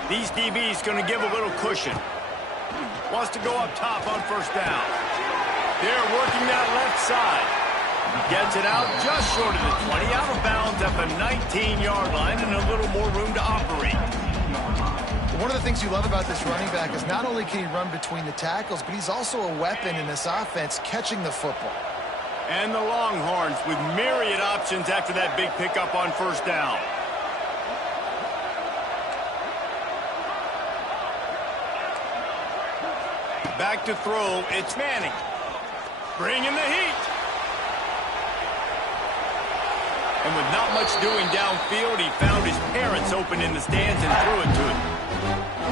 These DBs going to give a little cushion. Wants to go up top on first down. They're working that left side. Gets it out just short of the 20, out of bounds at the 19-yard line and a little more room to operate. One of the things you love about this running back is not only can he run between the tackles, but he's also a weapon in this offense catching the football. And the Longhorns with myriad options after that big pickup on first down. Back to throw, it's Manning. Bringing the heat. And with not much doing downfield, he found his parents open in the stands and threw it to him.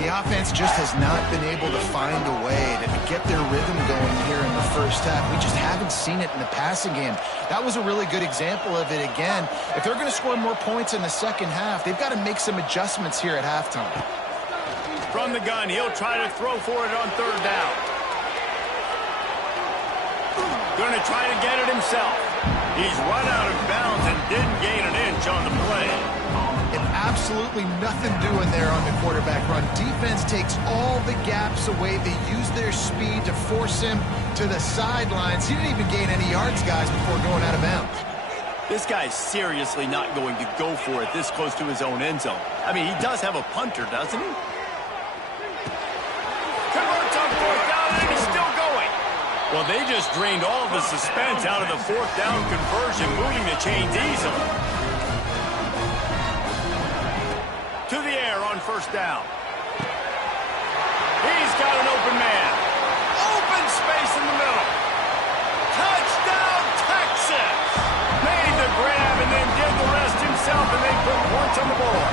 The offense just has not been able to find a way to get their rhythm going here in the first half. We just haven't seen it in the passing game. That was a really good example of it again. If they're going to score more points in the second half, they've got to make some adjustments here at halftime. From the gun, he'll try to throw for it on third down. Going to try to get it himself. He's run out of bounds and didn't gain an inch on the play. And absolutely nothing doing there on the quarterback run. Defense takes all the gaps away. They use their speed to force him to the sidelines. He didn't even gain any yards, guys, before going out of bounds. This guy's seriously not going to go for it this close to his own end zone. I mean, he does have a punter, doesn't he? Converts on fourth down, and he's still going. Well, they just drained all of the suspense out of the fourth down conversion, moving the chains easily. To the air on first down. He's got an open man. Open space in the middle. Touchdown, Texas! Made the grab and then did the rest himself, and they put points on the board.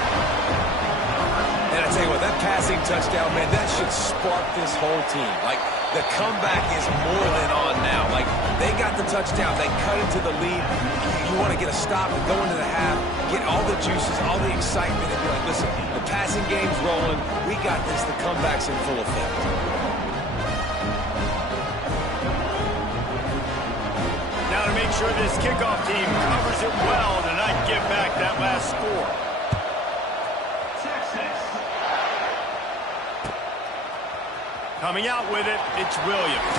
And I tell you what, that passing touchdown, man, that should spark this whole team. Like, the comeback is more than on now. Like, they got the touchdown. They cut into the lead. You want to get a stop and go into the half, get all the juices, all the excitement, and be like, listen, the passing game's rolling. We got this. The comeback's in full effect. Now to make sure this kickoff team covers it well to not give back that last score. Coming out with it, it's Williams.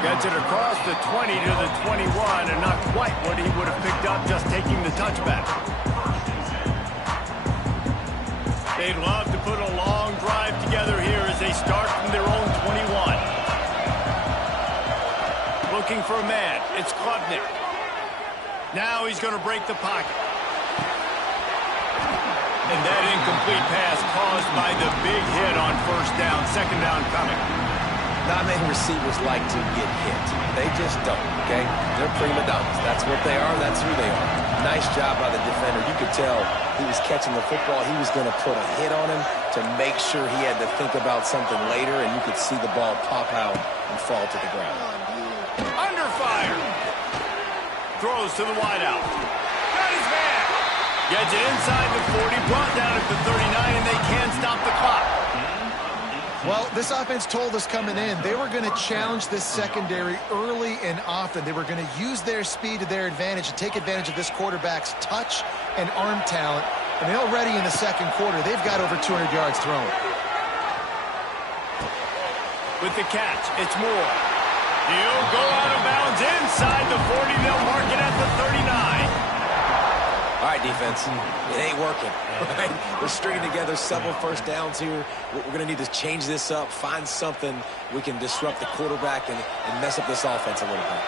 Gets it across the 20 to the 21, and not quite what he would have picked up just taking the touchback. They'd love to put a long drive together here as they start from their own 21. Looking for a man. It's Klubnik. Now he's going to break the pocket. And that incomplete pass caused by the big hit on first down. Second down coming. Not many receivers like to get hit. They just don't, okay? They're prima donnas. That's what they are. That's who they are. Nice job by the defender. You could tell he was catching the football. He was going to put a hit on him to make sure he had to think about something later, and you could see the ball pop out and fall to the ground. Under fire. Throws to the wideout. Got his man. Gets it inside the 40, brought down at the 39, and they can't stop the clock. Well, this offense told us coming in they were going to challenge this secondary early and often. They were going to use their speed to their advantage and take advantage of this quarterback's touch and arm talent. And already in the second quarter, they've got over 200 yards thrown. With the catch, it's Moore. He'll go out of bounds inside the 40. They'll mark it at the 39. All right, defense, it ain't working. Right? We're stringing together several first downs here. We're going to need to change this up, find something we can disrupt the quarterback and mess up this offense a little bit.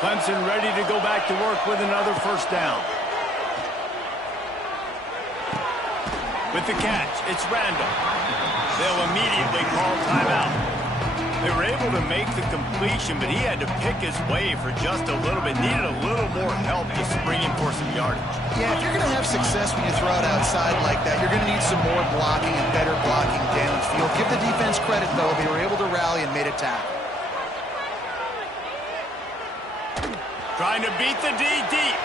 Clemson ready to go back to work with another first down. With the catch, it's Randall. They'll immediately call timeout. They were able to make the completion, but he had to pick his way for just a little bit. Needed a little more help to spring in for some yardage. Yeah, if you're going to have success when you throw it outside like that, you're going to need some more blocking and better blocking downfield. Give the defense credit, though. They were able to rally and made a tackle. Trying to beat the D deep.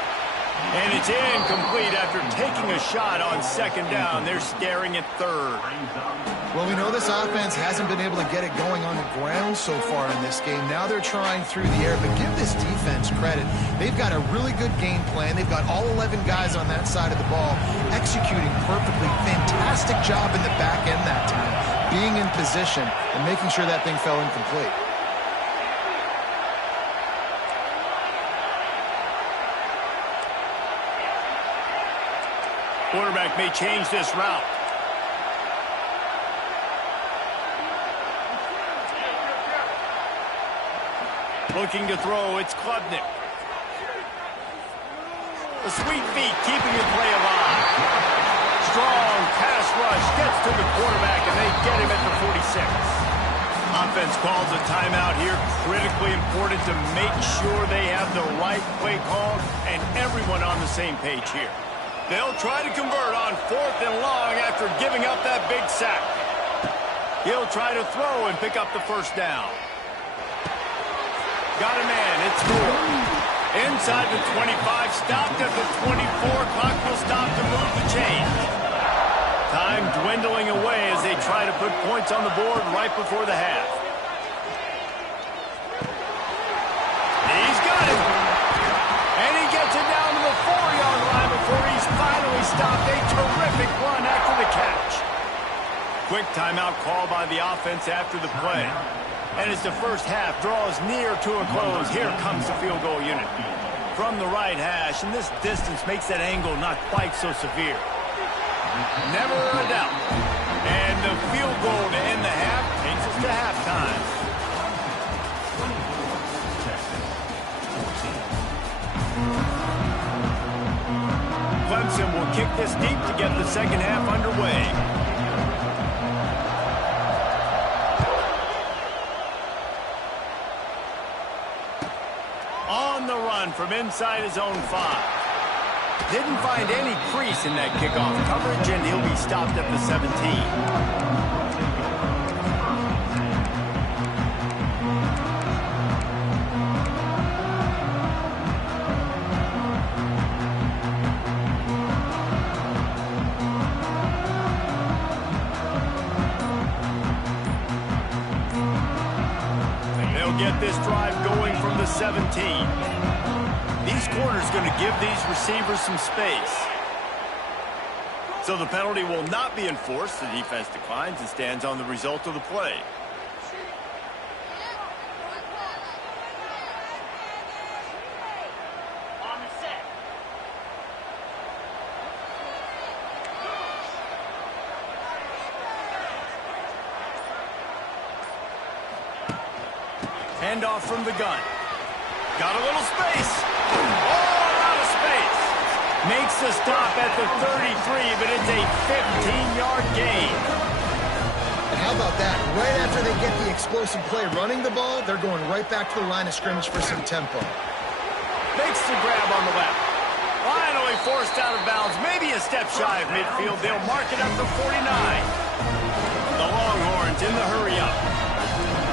And it's incomplete after taking a shot on second down. They're staring at third. Well, we know this offense hasn't been able to get it going on the ground so far in this game. Now they're trying through the air, but give this defense credit. They've got a really good game plan. They've got all 11 guys on that side of the ball executing perfectly. Fantastic job in the back end that time, being in position and making sure that thing fell incomplete. Quarterback may change this route. Looking to throw, it's Klubnik. The sweet feet keeping the play alive. Strong pass rush gets to the quarterback, and they get him at the 46. Offense calls a timeout here. Critically important to make sure they have the right play call and everyone on the same page here. They'll try to convert on 4th and long after giving up that big sack. He'll try to throw and pick up the first down. Got a man, it's Moore. Inside the 25, stopped at the 24. Clock will stop to move the change. Time dwindling away as they try to put points on the board right before the half. He's got it. And he gets it down to the 4-yard line before he's finally stopped. A terrific run after the catch. Quick timeout call by the offense after the play. And as the first half draws near to a close, here comes the field goal unit. From the right hash, and this distance makes that angle not quite so severe. Never a doubt. And the field goal to end the half takes us to halftime. Clemson will kick this deep to get the second half underway. On the run from inside his own 5. Didn't find any crease in that kickoff coverage, and he'll be stopped at the 17. Get this drive going from the 17. These corners going to give these receivers some space. So the penalty will not be enforced. The defense declines and stands on the result of the play. On the set. Handoff from the gun. Got a little space. All out of space. Makes the stop at the 33, but it's a 15-yard gain. And how about that? Right after they get the explosive play running the ball, they're going right back to the line of scrimmage for some tempo. Makes the grab on the left. Finally forced out of bounds. Maybe a step shy of midfield. They'll mark it up to 49. The Longhorns in the hurry-up.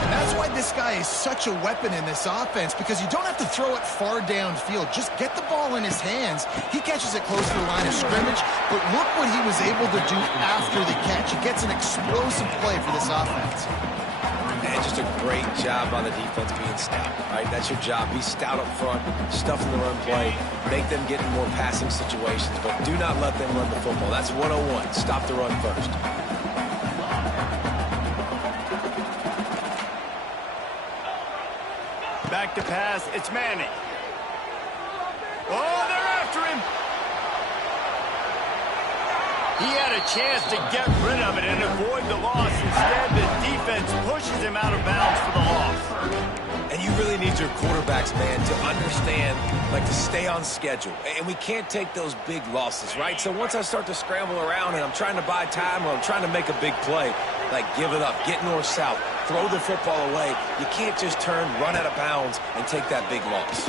And that's why this guy is such a weapon in this offense, because you don't have to throw it far downfield. Just get the ball in his hands. He catches it close to the line of scrimmage, but look what he was able to do after the catch. He gets an explosive play for this offense. And just a great job by the defense being stout, right? That's your job. Be stout up front, stuff in the run play, make them get in more passing situations, but do not let them run the football. That's 101. Stop the run first. Back to pass, it's Manning. Oh, they're after him. He had a chance to get rid of it and avoid the loss. Instead, the defense pushes him out of bounds for the loss. And you really need your quarterbacks, man, to understand, like, to stay on schedule. And we can't take those big losses, right? So once I start to scramble around and I'm trying to buy time or I'm trying to make a big play, like, give it up, get north-south, throw the football away. You can't just turn, run out of bounds, and take that big loss.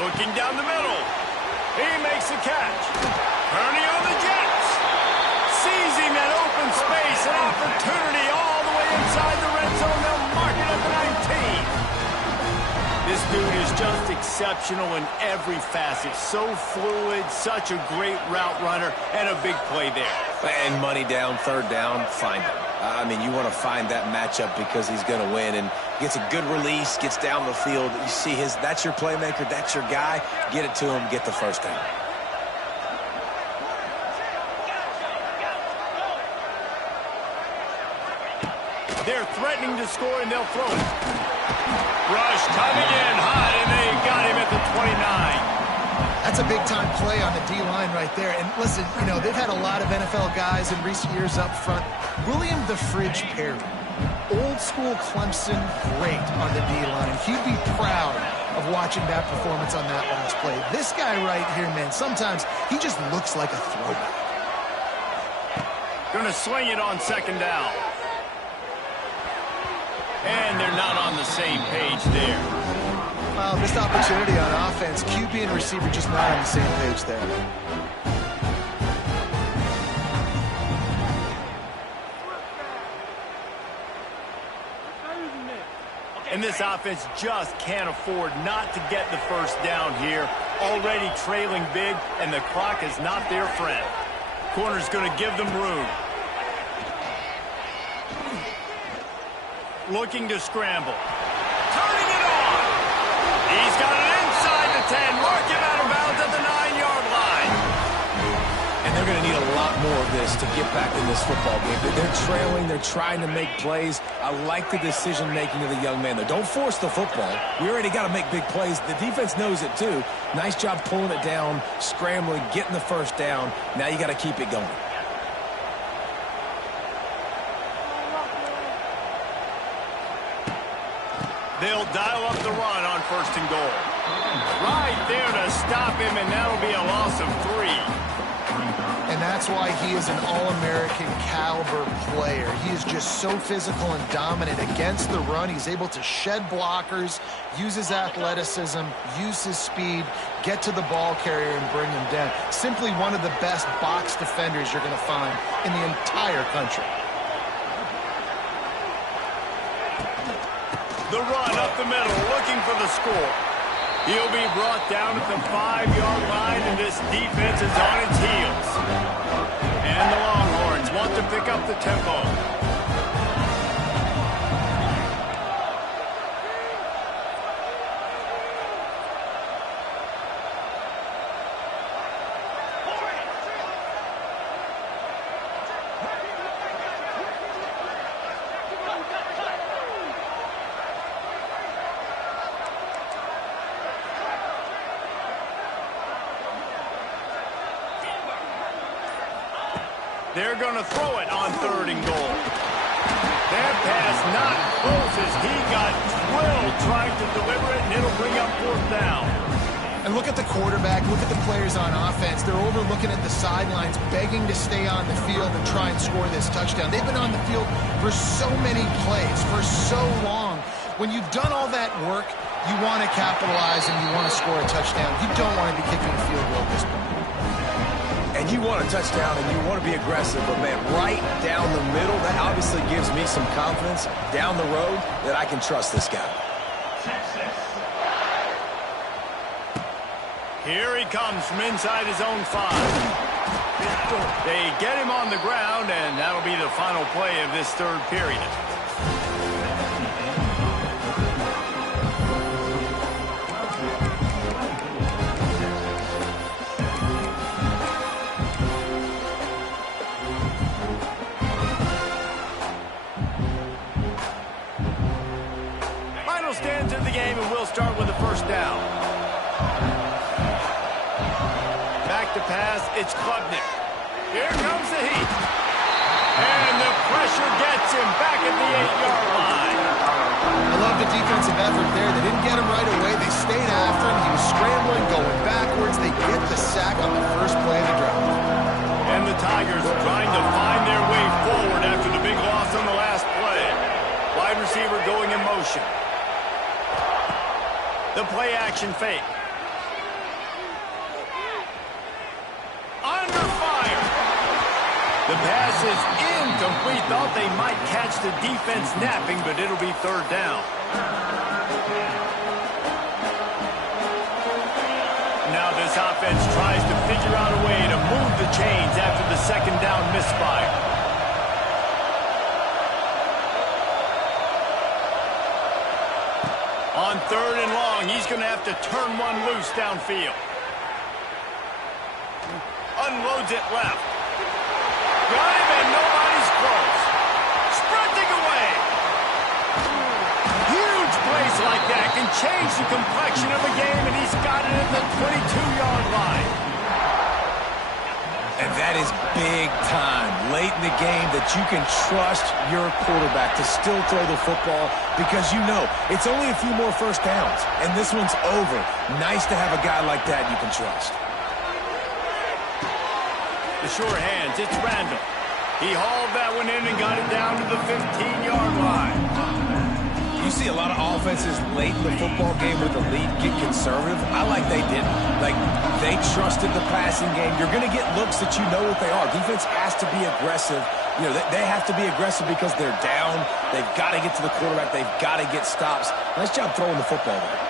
Looking down the middle. He makes the catch. Turning on the Jets. Seizing that open space, an opportunity all the way inside the red zone. They'll mark it at the 19. This dude is just exceptional in every facet. So fluid, such a great route runner, and a big play there. And money down, third down, find him. I mean, you want to find that matchup because he's going to win, and gets a good release, gets down the field. You see that's your playmaker, that's your guy. Get it to him, get the first down. They're threatening to score, and they'll throw it. Rush coming in hot, and they got him at the 29. That's a big-time play on the D-line right there. And listen, you know, they've had a lot of NFL guys in recent years up front. William the Fridge Perry, old-school Clemson great on the D-line. He'd be proud of watching that performance on that last play. This guy right here, man, sometimes he just looks like a throwback. Gonna swing it on second down. And they're not on the same page there. Well, missed opportunity on offense. QB and receiver just not on the same page there. And this offense just can't afford not to get the first down here. Already trailing big, and the clock is not their friend. Corner's going to give them room. Looking to scramble. Turning it on. He's got it inside the 10. Mark him out of bounds at the 9-yard line. And they're going to need a lot more of this to get back in this football game. They're trailing. They're trying to make plays. I like the decision-making of the young man, though. Don't force the football. We already got to make big plays. The defense knows it, too. Nice job pulling it down, scrambling, getting the first down. Now you got to keep it going. They'll dial up the run on first and goal. Right there to stop him, and that'll be a loss of 3. And that's why he is an All-American caliber player. He is just so physical and dominant against the run. He's able to shed blockers, use his athleticism, use his speed, get to the ball carrier and bring him down. Simply one of the best box defenders you're going to find in the entire country. The run up the middle, looking for the score. He'll be brought down at the 5-yard line, and this defense is on its heels. And the Longhorns want to pick up the tempo. They're going to throw it on third and goal. That pass not close as he got drilled trying to deliver it, and it'll bring up fourth down. And look at the quarterback, look at the players on offense. They're overlooking at the sidelines, begging to stay on the field and try and score this touchdown. They've been on the field for so many plays, for so long. When you've done all that work, you want to capitalize and you want to score a touchdown. You don't want to be kicking a field goal at this point. And you want a touchdown and you want to be aggressive, but, man, right down the middle, that obviously gives me some confidence down the road that I can trust this guy. Here he comes from inside his own 5. They get him on the ground, and that'll be the final play of this third period. down. Back to pass, it's Klubnik. Here comes the heat. And the pressure gets him back at the 8-yard line. I love the defensive effort there. They didn't get him right away. They stayed after him. He was scrambling, going backwards. They get the sack on the first play of the drive. And the Tigers trying to find their way forward after the big loss on the last play. Wide receiver going in motion. The play action fake. Under fire. The pass is incomplete. Thought they might catch the defense napping, but it'll be third down. Now this offense tries to figure out a way to move the chains after the second down misfire. On third and long, he's going to have to turn one loose downfield. Unloads it left. Got him and nobody's close. Sprinting away. Huge plays like that can change the complexion of a game, and he's got it at the 22-yard line. And that is big time, late in the game, that you can trust your quarterback to still throw the football because you know it's only a few more first downs, and this one's over. Nice to have a guy like that you can trust. The sure hands, it's Randall. He hauled that one in and got it down to the 15-yard line. You see a lot of offenses late in the football game with the lead get conservative. I like they didn't. Like, they trusted the passing game. You're going to get looks that you know what they are. Defense has to be aggressive. You know, they have to be aggressive because they're down. They've got to get to the quarterback. They've got to get stops. Nice job throwing the football there.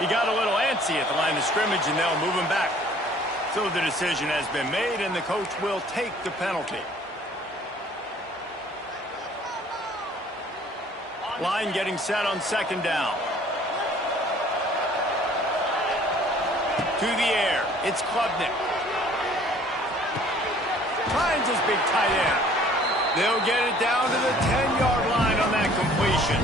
He got a little antsy at the line of scrimmage, and they'll move him back. So the decision has been made, and the coach will take the penalty. Line getting set on second down. To the air, it's Klubnik. Finds his big tight end. They'll get it down to the 10-yard line on that completion.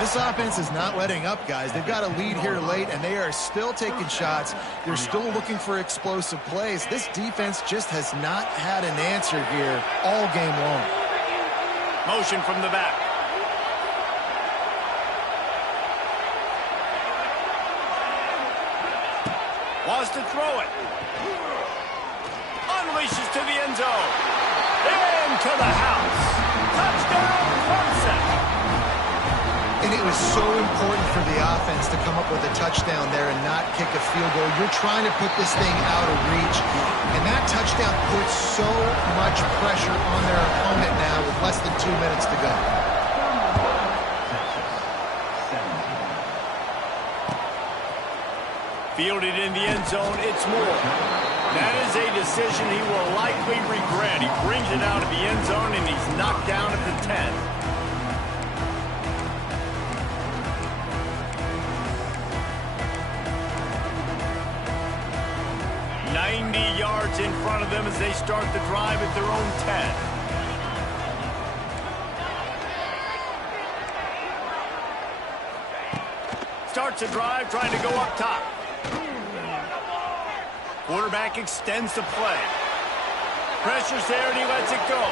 This offense is not letting up, guys. They've got a lead here late, and they are still taking shots. They're still looking for explosive plays. This defense just has not had an answer here all game long. Motion from the back. Wants to throw it. Unleashes to the end zone. Into the house. Touchdown, Clemson. And it was so important for the offense to come up with a touchdown there and not kick a field goal. You're trying to put this thing out of reach. And that touchdown puts so much pressure on their opponent now with less than 2 minutes to go. Fielded in the end zone, it's Moore. That is a decision he will likely regret. He brings it out of the end zone, and he's knocked down at the 10. 90 yards in front of them as they start the drive at their own 10. Starts a drive trying to go up top. Quarterback extends the play. Pressure's there and he lets it go.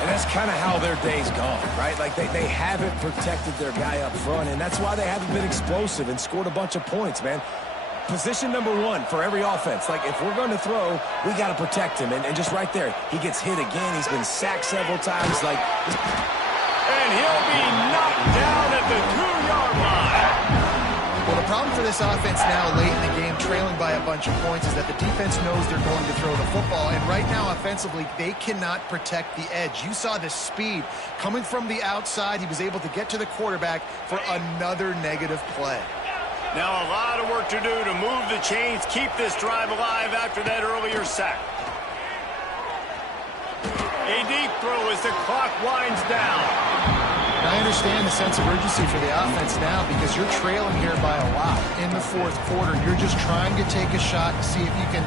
And that's kind of how their day's gone, right? Like they haven't protected their guy up front, and that's why they haven't been explosive and scored a bunch of points, man. Position number one for every offense. Like, if we're going to throw, we got to protect him. And just right there, he gets hit again. He's been sacked several times. And he'll be knocked down at the 2-yard line. Well, the problem for this offense now late in the game, trailing by a bunch of points, is that the defense knows they're going to throw the football. And right now, offensively, they cannot protect the edge. You saw the speed coming from the outside. He was able to get to the quarterback for another negative play. Now a lot of work to do to move the chains, keep this drive alive after that earlier sack. A deep throw as the clock winds down. I understand the sense of urgency for the offense now because you're trailing here by a lot in the fourth quarter. You're just trying to take a shot to see if you can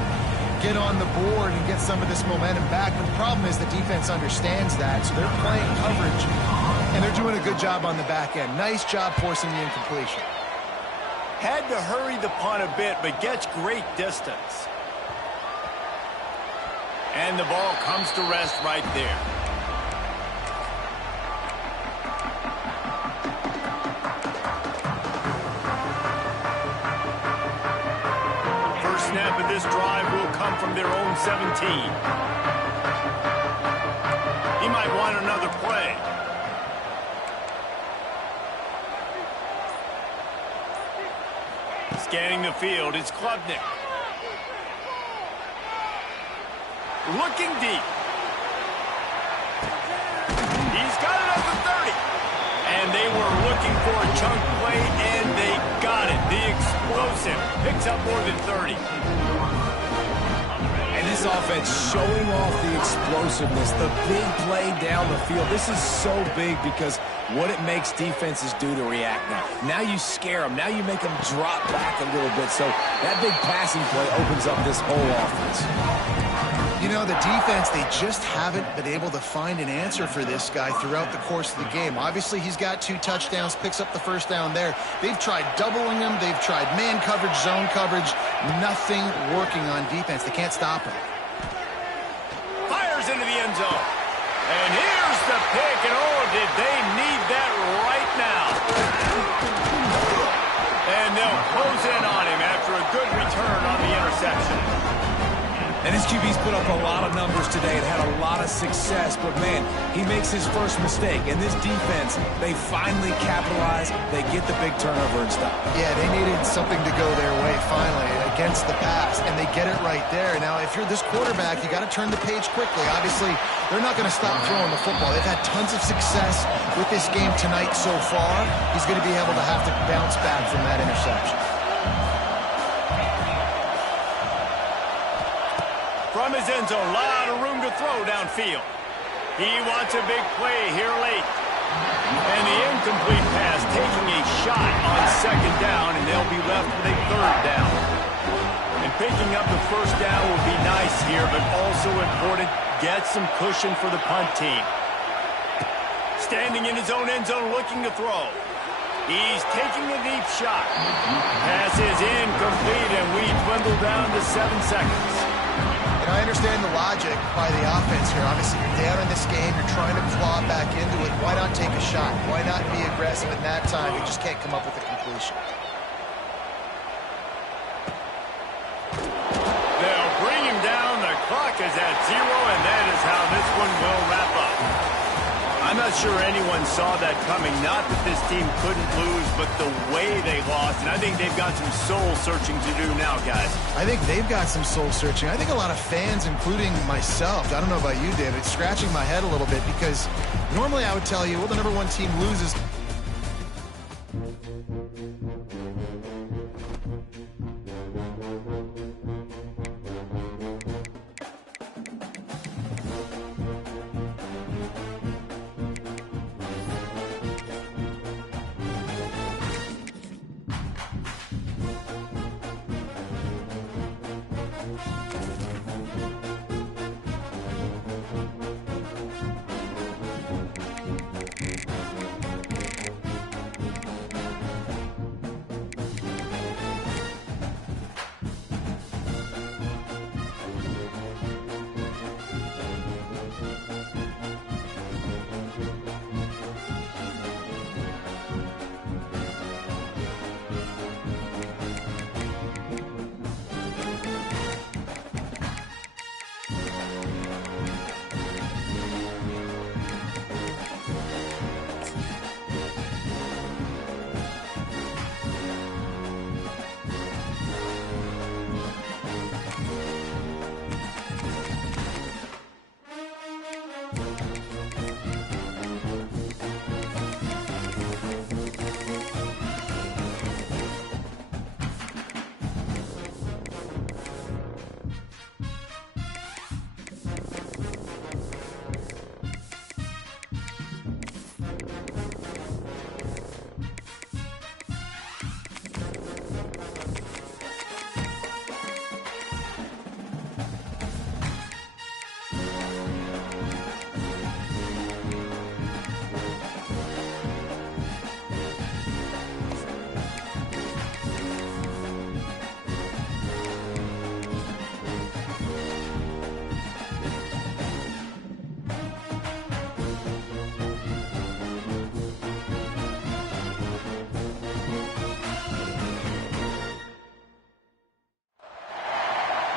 get on the board and get some of this momentum back. But the problem is the defense understands that, so they're playing coverage, and they're doing a good job on the back end. Nice job forcing the incompletion. Had to hurry the punt a bit, but gets great distance. And the ball comes to rest right there. First snap of this drive will come from their own 17. He might want another play. Scanning the field, it's Klubnik. Looking deep. He's got it at the 30. And they were looking for a chunk play, and they got it. The explosive picks up more than 30. And this offense showing off the explosiveness, the big play down the field. This is so big because what it makes defenses do to react now. Now you scare them. Now you make them drop back a little bit. So that big passing play opens up this whole offense. You know, the defense, they just haven't been able to find an answer for this guy throughout the course of the game. Obviously, he's got 2 touchdowns, picks up the first down there. They've tried doubling him. They've tried man coverage, zone coverage. Nothing working on defense. They can't stop him. Fires into the end zone. And here's the pick, and oh, did they need that right now. And they'll close in on him after a good return on the interception. And his QB's put up a lot of numbers today and had a lot of success. But, man, he makes his first mistake. And this defense, they finally capitalize. They get the big turnover and stop. Yeah, they needed something to go their way finally against the pass, and they get it right there. Now, if you're this quarterback, you got to turn the page quickly. Obviously, they're not going to stop throwing the football. They've had tons of success with this game tonight so far. He's going to be able to have to bounce back from that interception. From his end zone, a lot of room to throw downfield. He wants a big play here late. And the incomplete pass taking a shot on second down, and they'll be left with a third down. And picking up the first down will be nice here, but also important, get some cushion for the punt team. Standing in his own end zone looking to throw. He's taking a deep shot. Pass is incomplete, and we dwindle down to 7 seconds. And I understand the logic by the offense here. Obviously, you're down in this game. You're trying to claw back into it. Why not take a shot? Why not be aggressive in that time? You just can't come up with a completion. They'll bring him down. The clock is at 0, and that is how this one will wrap up. I'm not sure anyone saw that coming. Not that this team couldn't lose, but the way they lost. And I think they've got some soul-searching to do now, guys. I think they've got some soul-searching. I think a lot of fans, including myself, I don't know about you, David, scratching my head a little bit because normally I would tell you, well, the number 1 team loses.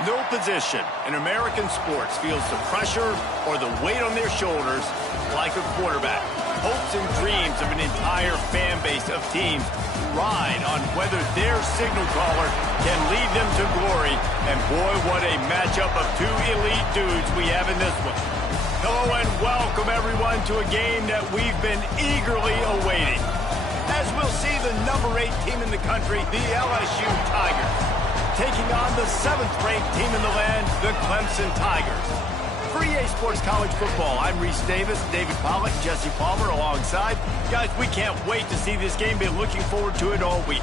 No position in American sports feels the pressure or the weight on their shoulders like a quarterback. Hopes and dreams of an entire fan base of teams ride on whether their signal caller can lead them to glory. And boy, what a matchup of two elite dudes we have in this one. Hello and welcome everyone to a game that we've been eagerly awaiting. As we'll see the number 8 team in the country, the LSU Tigers, taking on the 7th-ranked team in the land, the Clemson Tigers. For EA Sports College Football, I'm Reese Davis, David Pollack, Jesse Palmer alongside. Guys, we can't wait to see this game. Been looking forward to it all week.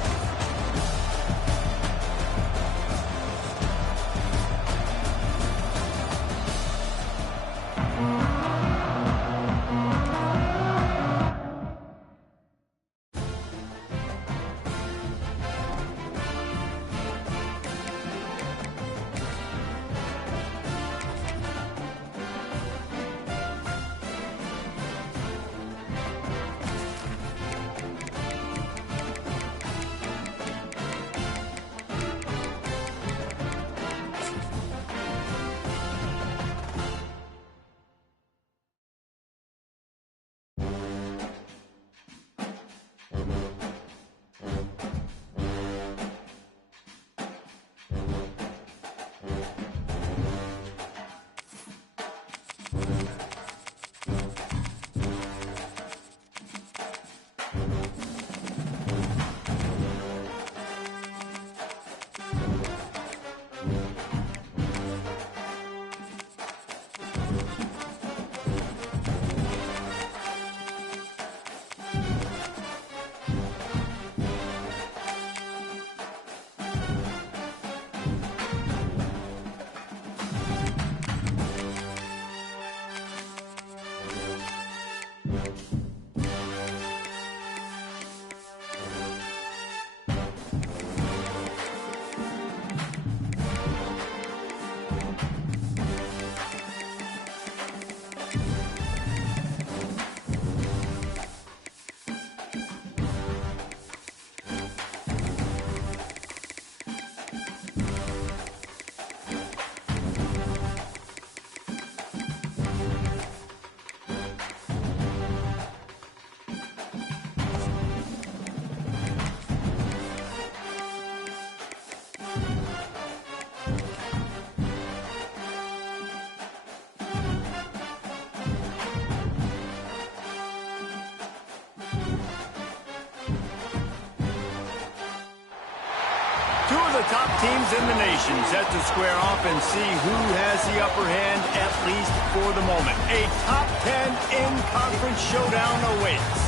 Two of the top teams in the nation set to square off and see who has the upper hand, at least for the moment. A top 10 in-conference showdown awaits.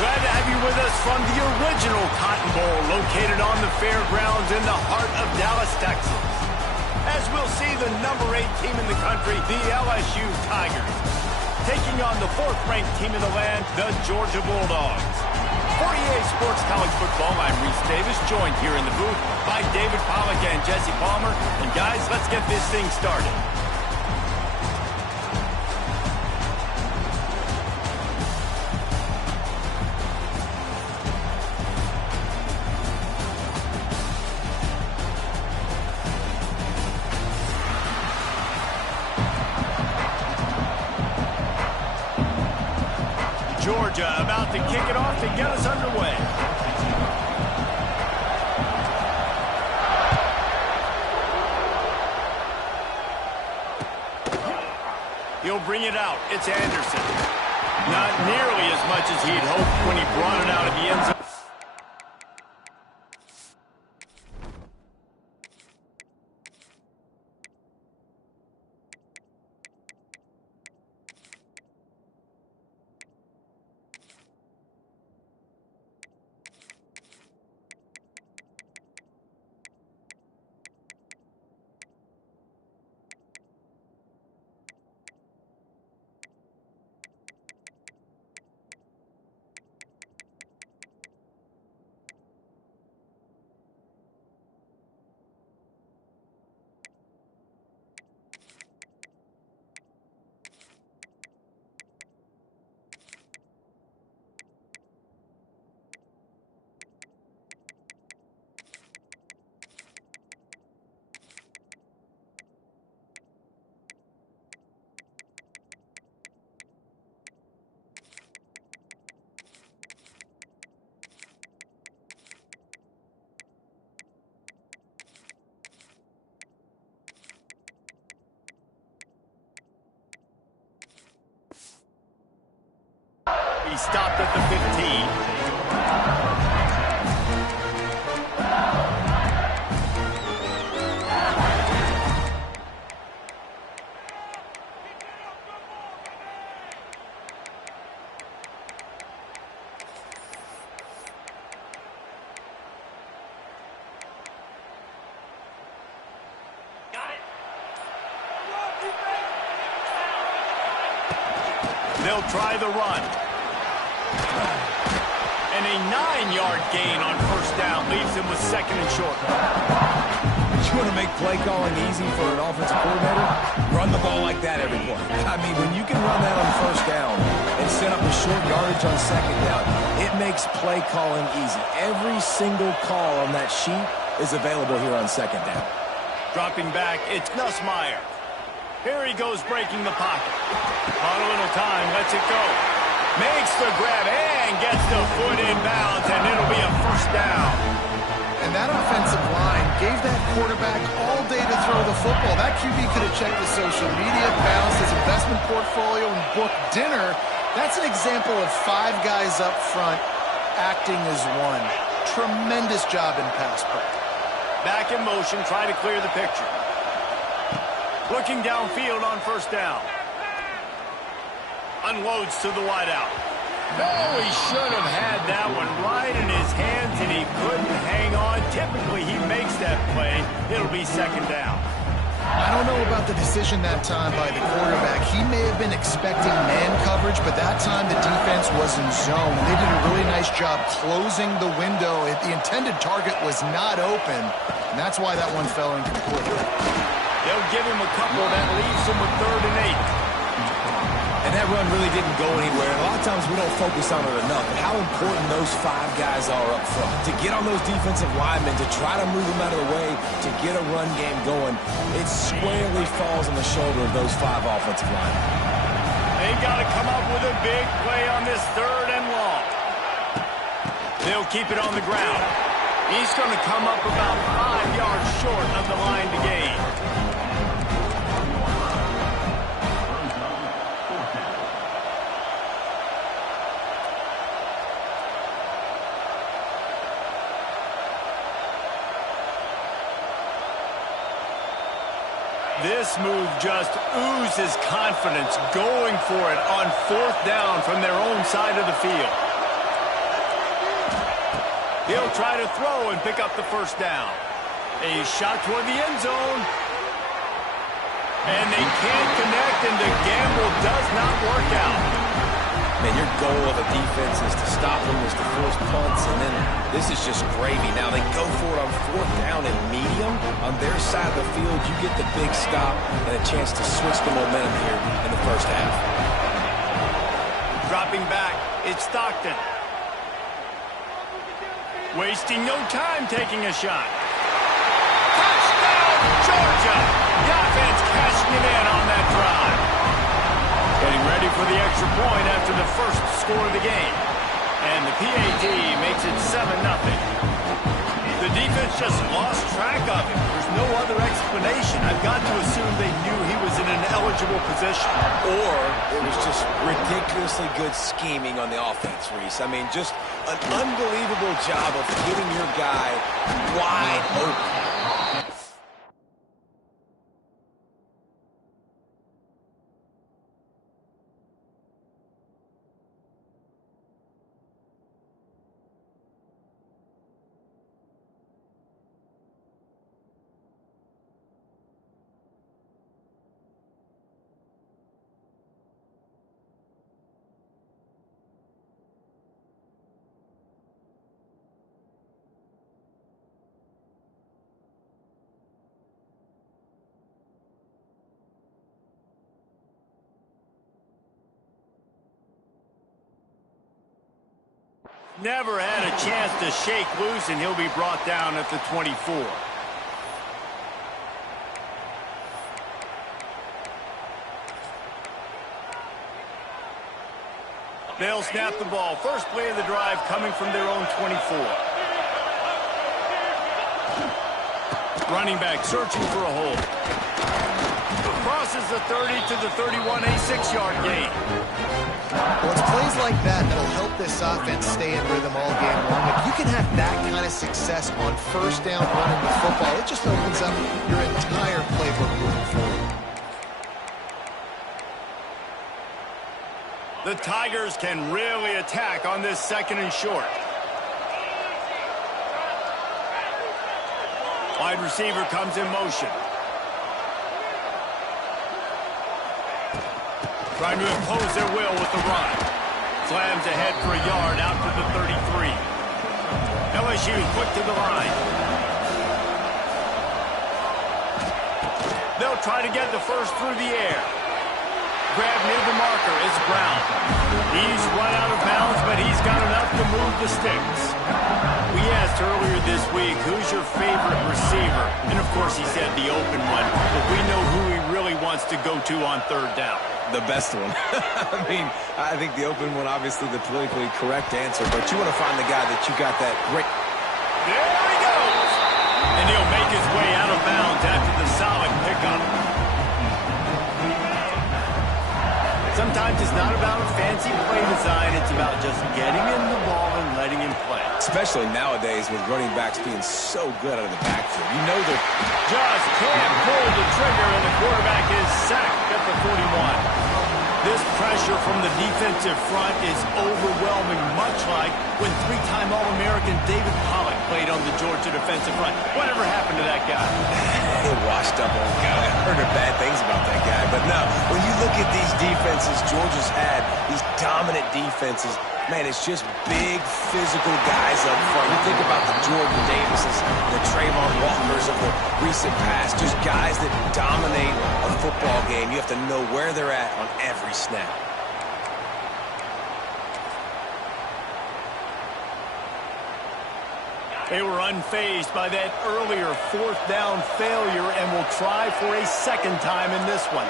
Glad to have you with us from the original Cotton Bowl, located on the fairgrounds in the heart of Dallas, Texas. As we'll see the number 8 team in the country, the LSU Tigers, taking on the 4th-ranked team in the land, the Georgia Bulldogs. For EA Sports College Football, I'm Reese Davis, joined here in the booth by David Pollack and Jesse Palmer. And guys, let's get this thing started. Georgia about to kick it off to get us underway. He'll bring it out. It's Anderson. Not nearly as much as he'd hoped when he brought it out of the end zone. He stopped at the 15. They'll try the run. And a 9-yard gain on first down leaves him with second and short. You want to make play calling easy for an offensive coordinator? Run the ball like that every play. I mean, when you can run that on first down and set up a short yardage on second down, it makes play calling easy. Every single call on that sheet is available here on second down. Dropping back, it's Nussmeier. Here he goes breaking the pocket. On a little time, lets it go. Makes the grab and gets the foot in bounds, and it'll be a first down. And that offensive line gave that quarterback all day to throw the football. That QB could have checked his social media, balanced his investment portfolio, and booked dinner. That's an example of 5 guys up front acting as one. Tremendous job in pass pro. Back in motion, try to clear the picture. Looking downfield on first down. Unloads to the wideout. Oh, he should have had that one right in his hands, and he couldn't hang on. Typically, he makes that play. It'll be second down. I don't know about the decision that time by the quarterback. He may have been expecting man coverage, but that time the defense was in zone. They did a really nice job closing the window. The intended target was not open, and that's why that one fell incomplete. They'll give him a couple that leaves him with 3rd and 8. And that run really didn't go anywhere. And a lot of times we don't focus on it enough. But how important those 5 guys are up front. To get on those defensive linemen, to try to move them out of the way, to get a run game going, it squarely falls on the shoulder of those 5 offensive linemen. They got to come up with a big play on this 3rd and long. They'll keep it on the ground. He's going to come up about 5 yards short of the line to gain. This move just oozes confidence, going for it on 4th down from their own side of the field. He'll try to throw and pick up the first down. A shot toward the end zone. And they can't connect, and the gamble does not work out. Man, your goal of a defense is to stop them, is to force punts, and then this is just gravy. Now they go for it on 4th down and medium. On their side of the field, you get the big stop and a chance to switch the momentum here in the first half. Dropping back, it's Stockton. Wasting no time taking a shot. Touchdown, Georgia! The offense cashing it in on that drive. Getting ready for the extra point after the first score of the game. And the PAT makes it 7-0. The defense just lost track of him. There's no other explanation. I've got to assume they knew he was in an eligible position. Or it was just ridiculously good scheming on the offense, Reese. I mean, just an unbelievable job of getting your guy wide open. Never had a chance to shake loose, and he'll be brought down at the 24. They'll snap the ball. First play of the drive coming from their own 24. Running back searching for a hole. Crosses the 30 to the 31, a 6-yard gain. Well, it's plays like that that'll help this offense stay in rhythm all game long. If you can have that kind of success on first down running the football, it just opens up your entire playbook moving forward. The Tigers can really attack on this 2nd and short. Wide receiver comes in motion. Trying to impose their will with the run. Slams ahead for a yard out to the 33. LSU quick to the line. They'll try to get the first through the air. Grab near the marker. It's Brown. He's run out of bounds, but he's got enough to move the sticks. We asked earlier this week, who's your favorite receiver? And, of course, he said the open one. But we know who he really wants to go to on 3rd down. The best one. I think the open one, obviously the politically correct answer, but you want to find the guy that you got that great. There he goes! And he'll make his way out of bounds after the solid pickup. Sometimes it's not about a fancy play design, it's about just getting him the ball and letting him play. Especially nowadays with running backs being so good out of the backfield. You know they're just can't pull the trigger, and the quarterback is sacked at the 41. This pressure from the defensive front is overwhelming, much like when 3-time All-American David Pollock played on the Georgia defensive front. Whatever happened to that guy? He washed up old guy. I heard bad things about that guy. But no, when you look at these defenses Georgia's had, these dominant defenses, man, it's just big, physical guys up front. You think about the Jordan Davises, the Trayvon Walkers of the recent past, just guys that dominate a football game. You have to know where they're at on every snap. They were unfazed by that earlier 4th down failure and will try for a 2nd time in this one.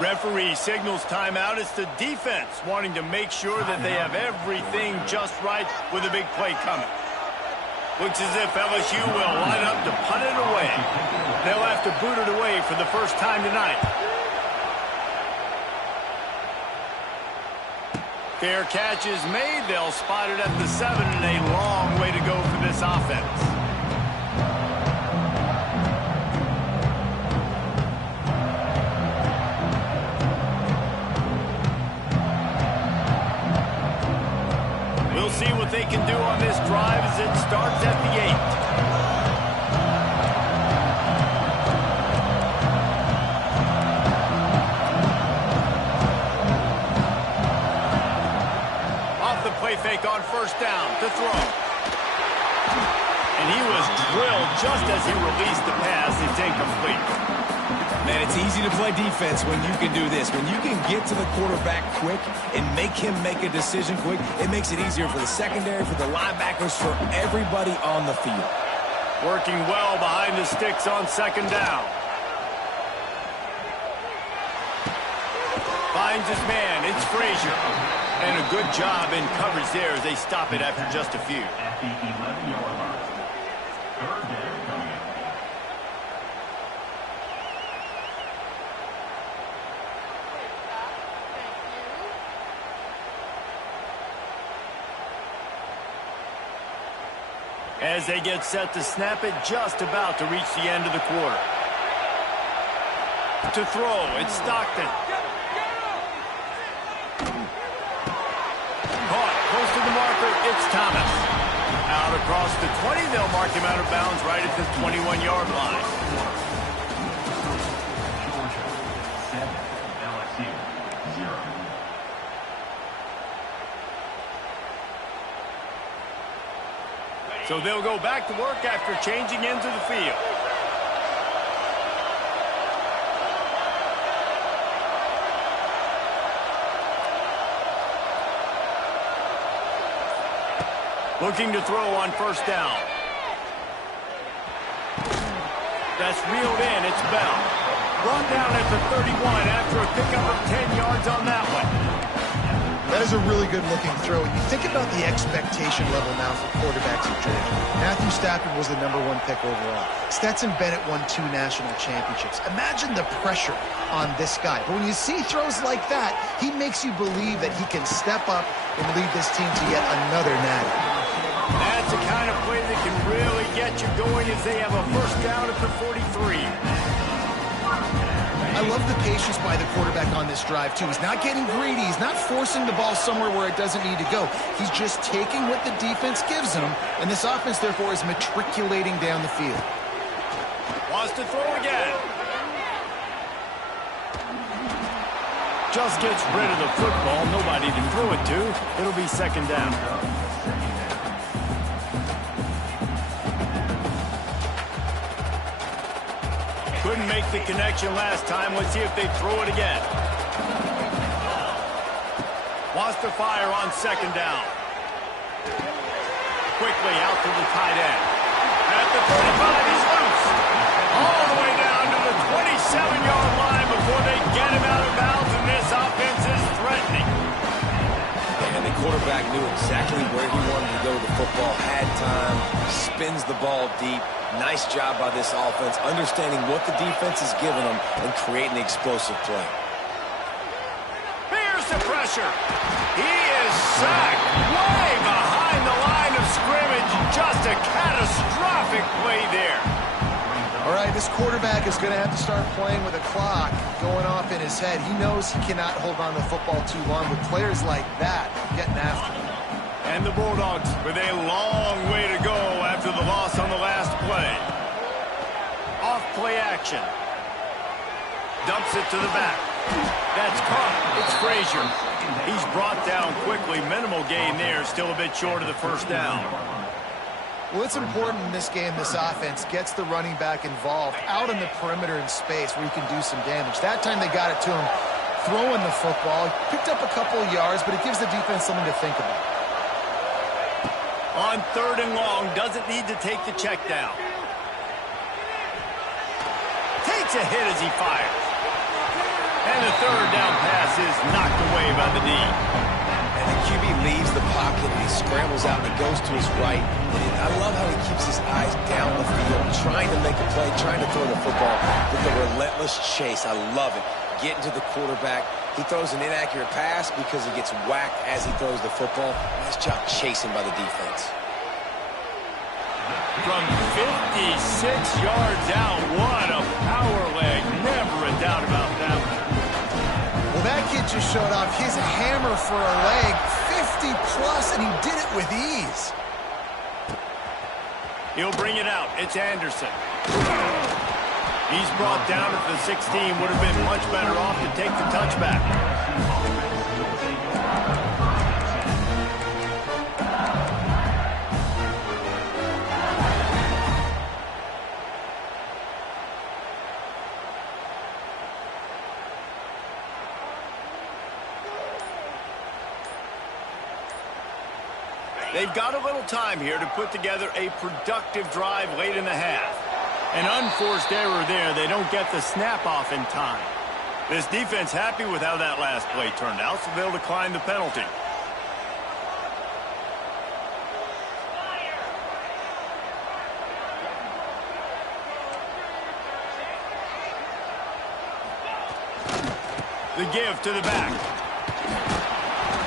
Referee signals timeout. It's the defense wanting to make sure that they have everything just right with a big play coming. Looks as if LSU will line up to punt it away. They'll have to boot it away for the first time tonight. Fair catch is made. They'll spot it at the 7, and a long way to go for this offense. We'll see what they can do on this drive as it starts at the 8. Off the play fake on 1st down to throw. And he was drilled just as he released the pass. It's incomplete. Man, it's easy to play defense when you can do this. When you can get to the quarterback quick and make him make a decision quick, it makes it easier for the secondary, for the linebackers, for everybody on the field. Working well behind the sticks on 2nd down. Finds his man. It's Frazier. And a good job in coverage there as they stop it after just a few. At the 11-yard line. 3rd down coming up. As they get set to snap it, just about to reach the end of the quarter. To throw, it's Stockton. Caught, close to the marker, it's Thomas. Out across the 20, they'll mark him out of bounds right at the 21-yard line. Georgia 7, LSU 0. So they'll go back to work after changing into the field. Looking to throw on 1st down. That's reeled in. It's Bell. Brought down at the 31 after a pickup of 10 yards on that one. That is a really good-looking throw. And you think about the expectation level now for quarterbacks at Georgia. Matthew Stafford was the #1 pick overall. Stetson Bennett won 2 national championships. Imagine the pressure on this guy. But when you see throws like that, he makes you believe that he can step up and lead this team to yet another natty. That's the kind of play that can really get you going as they have a first down at the 43. I love the patience by the quarterback on this drive, too. He's not getting greedy. He's not forcing the ball somewhere where it doesn't need to go. He's just taking what the defense gives him, and this offense, therefore, is matriculating down the field. Wants to throw again. Just gets rid of the football. Nobody to throw it to. It'll be second down. Couldn't make the connection last time. Let's see if they throw it again. Wants to fire on second down. Quickly out to the tight end. At the 35, he's loose. All the way down to the 27-yard line before they get him out of bounds, and this offense is threatening. And the quarterback knew exactly where he wanted to go with the football, had time, spins the ball deep. Nice job by this offense, understanding what the defense is giving them and creating the explosive play. Here's the pressure. He is sacked way behind the line of scrimmage. Just a catastrophic play there. All right, this quarterback is going to have to start playing with a clock going off in his head. He knows he cannot hold on to the football too long with players like that getting after him. And the Bulldogs with a long way to go after the loss on the last play. Off play action. Dumps it to the back. That's caught. It's Frazier. He's brought down quickly. Minimal gain there. Still a bit short of the first down. Well, it's important in this game this offense gets the running back involved out on the perimeter in space where he can do some damage. That time they got it to him throwing the football. He picked up a couple of yards, but it gives the defense something to think about. On third and long, doesn't need to take the check down. Takes a hit as he fires. And the third down pass is knocked away by the D. And the QB leaves the pocket, and he scrambles out, and he goes to his right. And I love how he keeps his eyes down the field, trying to make a play, trying to throw the football with a relentless chase. I love it. Getting to the quarterback. He throws an inaccurate pass because he gets whacked as he throws the football. Nice job chasing by the defense. From 56 yards out, what a power leg. Never a doubt about that one. Well, that kid just showed off his hammer for a leg, 50-plus, and he did it with ease. He'll bring it out. It's Anderson. He's brought down at the 16. Would have been much better off to take the touchback. They've got a little time here to put together a productive drive late in the half. An unforced error there. They don't get the snap off in time. This defense happy with how that last play turned out, so they'll decline the penalty. The give to the back.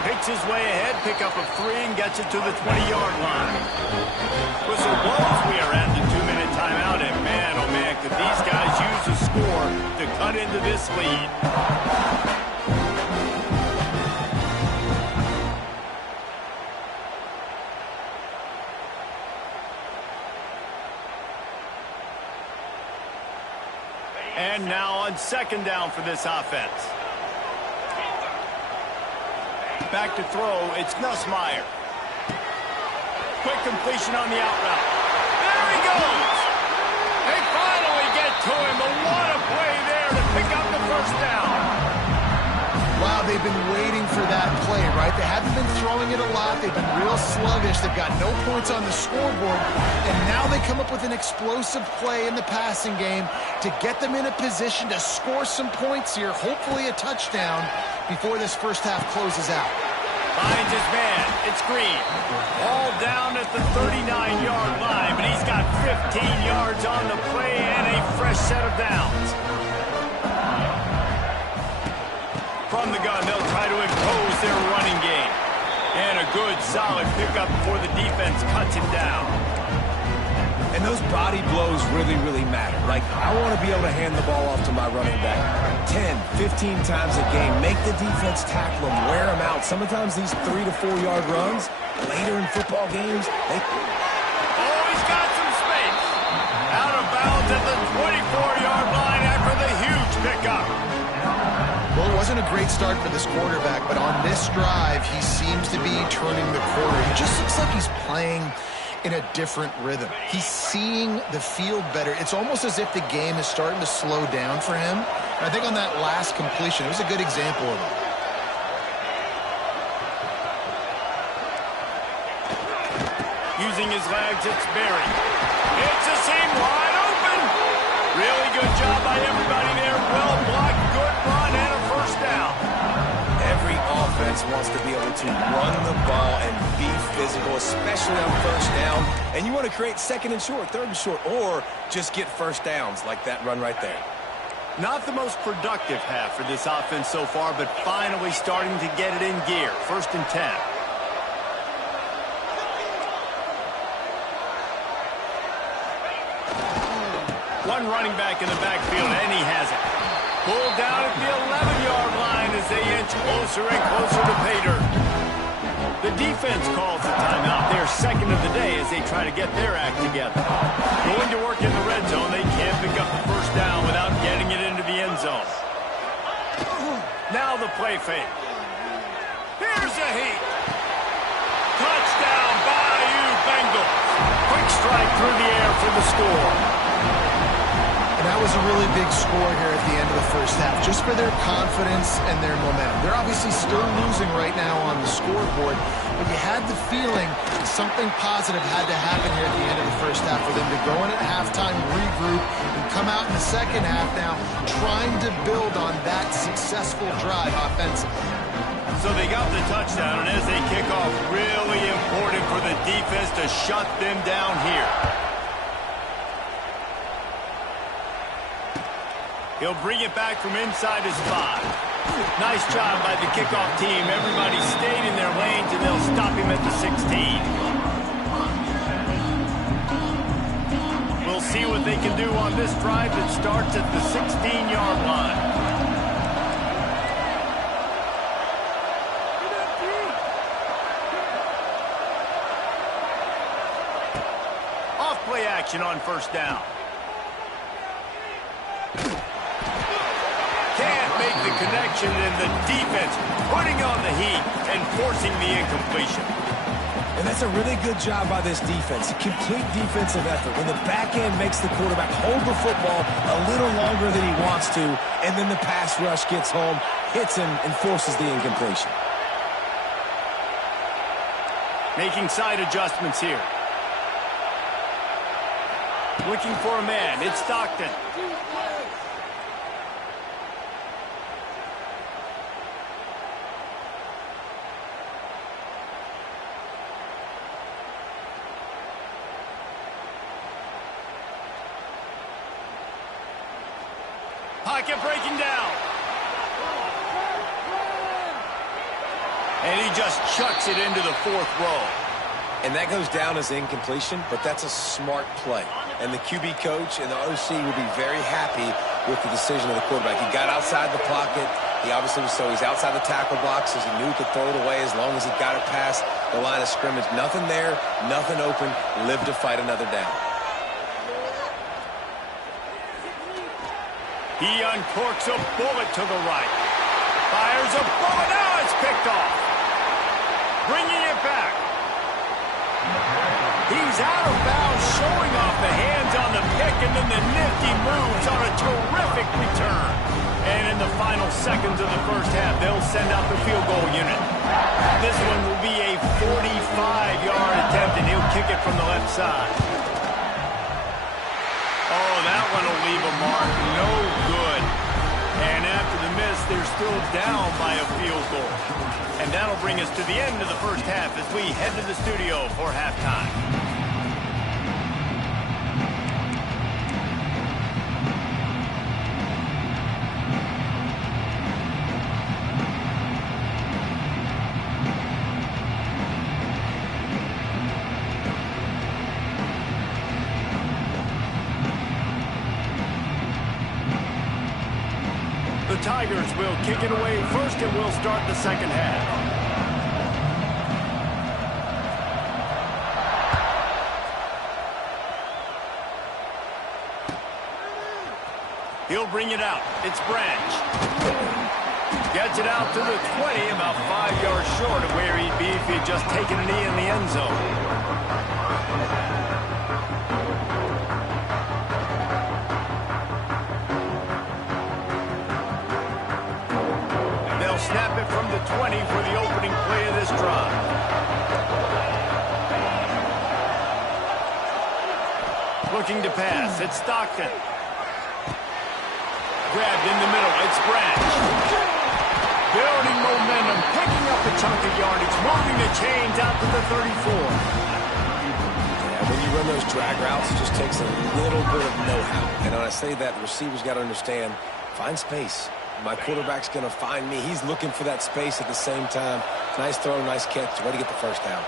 Picks his way ahead, pick up a 3, and gets it to the 20-yard line. Whistle blows. We are at the 2-minute timeout, and man, oh man, could these guys use a score to cut into this lead. And now on second down for this offense. Back to throw, it's Nussmeier. Quick completion on the out route. There he goes! They finally get to him, but what a play there to pick up the first down. Wow, they've been waiting for that play, right? They haven't been throwing it a lot. They've been real sluggish. They've got no points on the scoreboard. And now they come up with an explosive play in the passing game to get them in a position to score some points here, hopefully a touchdown, before this first half closes out. Finds his man. It's Green. All down at the 39-yard line, but 15 yards on the play and a fresh set of downs. From the gun, they'll try to impose their running game. And a good, solid pickup before the defense cuts him down. And those body blows really, really matter. Like, I want to be able to hand the ball off to my running back 10, 15 times a game. Make the defense tackle him, wear him out. Sometimes these 3 to 4 yard runs, later in football games, they... Oh, he's got some space. Out of bounds at the 24-yard line after the huge pickup. Well, it wasn't a great start for this quarterback, but on this drive, he seems to be turning the corner. He just looks like he's playing in a different rhythm. He's seeing the field better. It's almost as if the game is starting to slow down for him. And I think on that last completion, it was a good example of it. Using his legs, it's Berry. It's a seam wide open. Really good job by everybody there. Well blocked, good run, and a first down. Every offense wants to be able to run the ball and be physical, especially on first down. And you want to create second and short, third and short, or just get first downs like that run right there. Not the most productive half for this offense so far, but finally starting to get it in gear. 1st and 10. One running back in the backfield, and he has it. Pulled down at the 11-yard line as they inch closer and closer to pay dirt. The defense calls the timeout. They're second of the day as they try to get their act together. Going to work in the red zone, they can't pick up the first down without getting it into the end zone. Now the play fake. Here's a heat. Touchdown, Bayou Bengals. Quick strike through the air for the score. And that was a really big score here at the end of the first half, just for their confidence and their momentum. They're obviously still losing right now on the scoreboard, but you had the feeling something positive had to happen here at the end of the first half for them to go in at halftime, regroup, and come out in the second half now trying to build on that successful drive offensively. So they got the touchdown, and as they kick off, really important for the defense to shut them down here. He'll bring it back from inside his 5. Nice job by the kickoff team. Everybody stayed in their lanes, and they'll stop him at the 16. We'll see what they can do on this drive that starts at the 16-yard line. Off play action on first down. Can't make the connection, and the defense putting on the heat and forcing the incompletion. And that's a really good job by this defense. A complete defensive effort. When the back end makes the quarterback hold the football a little longer than he wants to, and then the pass rush gets home, hits him, and forces the incompletion. Making side adjustments here. Looking for a man. It's Stockton. Pocket breaking down. And he just chucks it into the 4th row. And that goes down as incompletion, but that's a smart play. And the QB coach and the OC will be very happy with the decision of the quarterback. He got outside the pocket. He obviously was, so he's outside the tackle box as he knew he could throw it away as long as he got it past the line of scrimmage. Nothing there, nothing open. Live to fight another down. He uncorks a bullet to the right. Fires a bullet. Now it's picked off. Bringing it back. He's out of bounds, showing off the hands on the pick, and then the nifty moves on a terrific return. And in the final seconds of the first half, they'll send out the field goal unit. This one will be a 45-yard attempt, and he'll kick it from the left side. Oh, that one will leave a mark. No good. And after the miss, they're still down by a field goal. And that'll bring us to the end of the first half as we head to the studio for halftime. Tigers will kick it away first, and we'll start the second half. He'll bring it out. It's Branch. Gets it out to the 20, about 5 yards short of where he'd be if he had just taken a knee in the end zone. Snap it from the 20 for the opening play of this drive. Looking to pass. It's Stockton. Grabbed in the middle. It's Branch. Building momentum. Picking up a chunk of yardage. Moving the chains out to the 34. Yeah, when you run those drag routes, it just takes a little bit of know-how. And when I say that, the receivers got to understand, find space. My quarterback's going to find me. He's looking for that space at the same time. Nice throw, nice catch. Way to get the first down.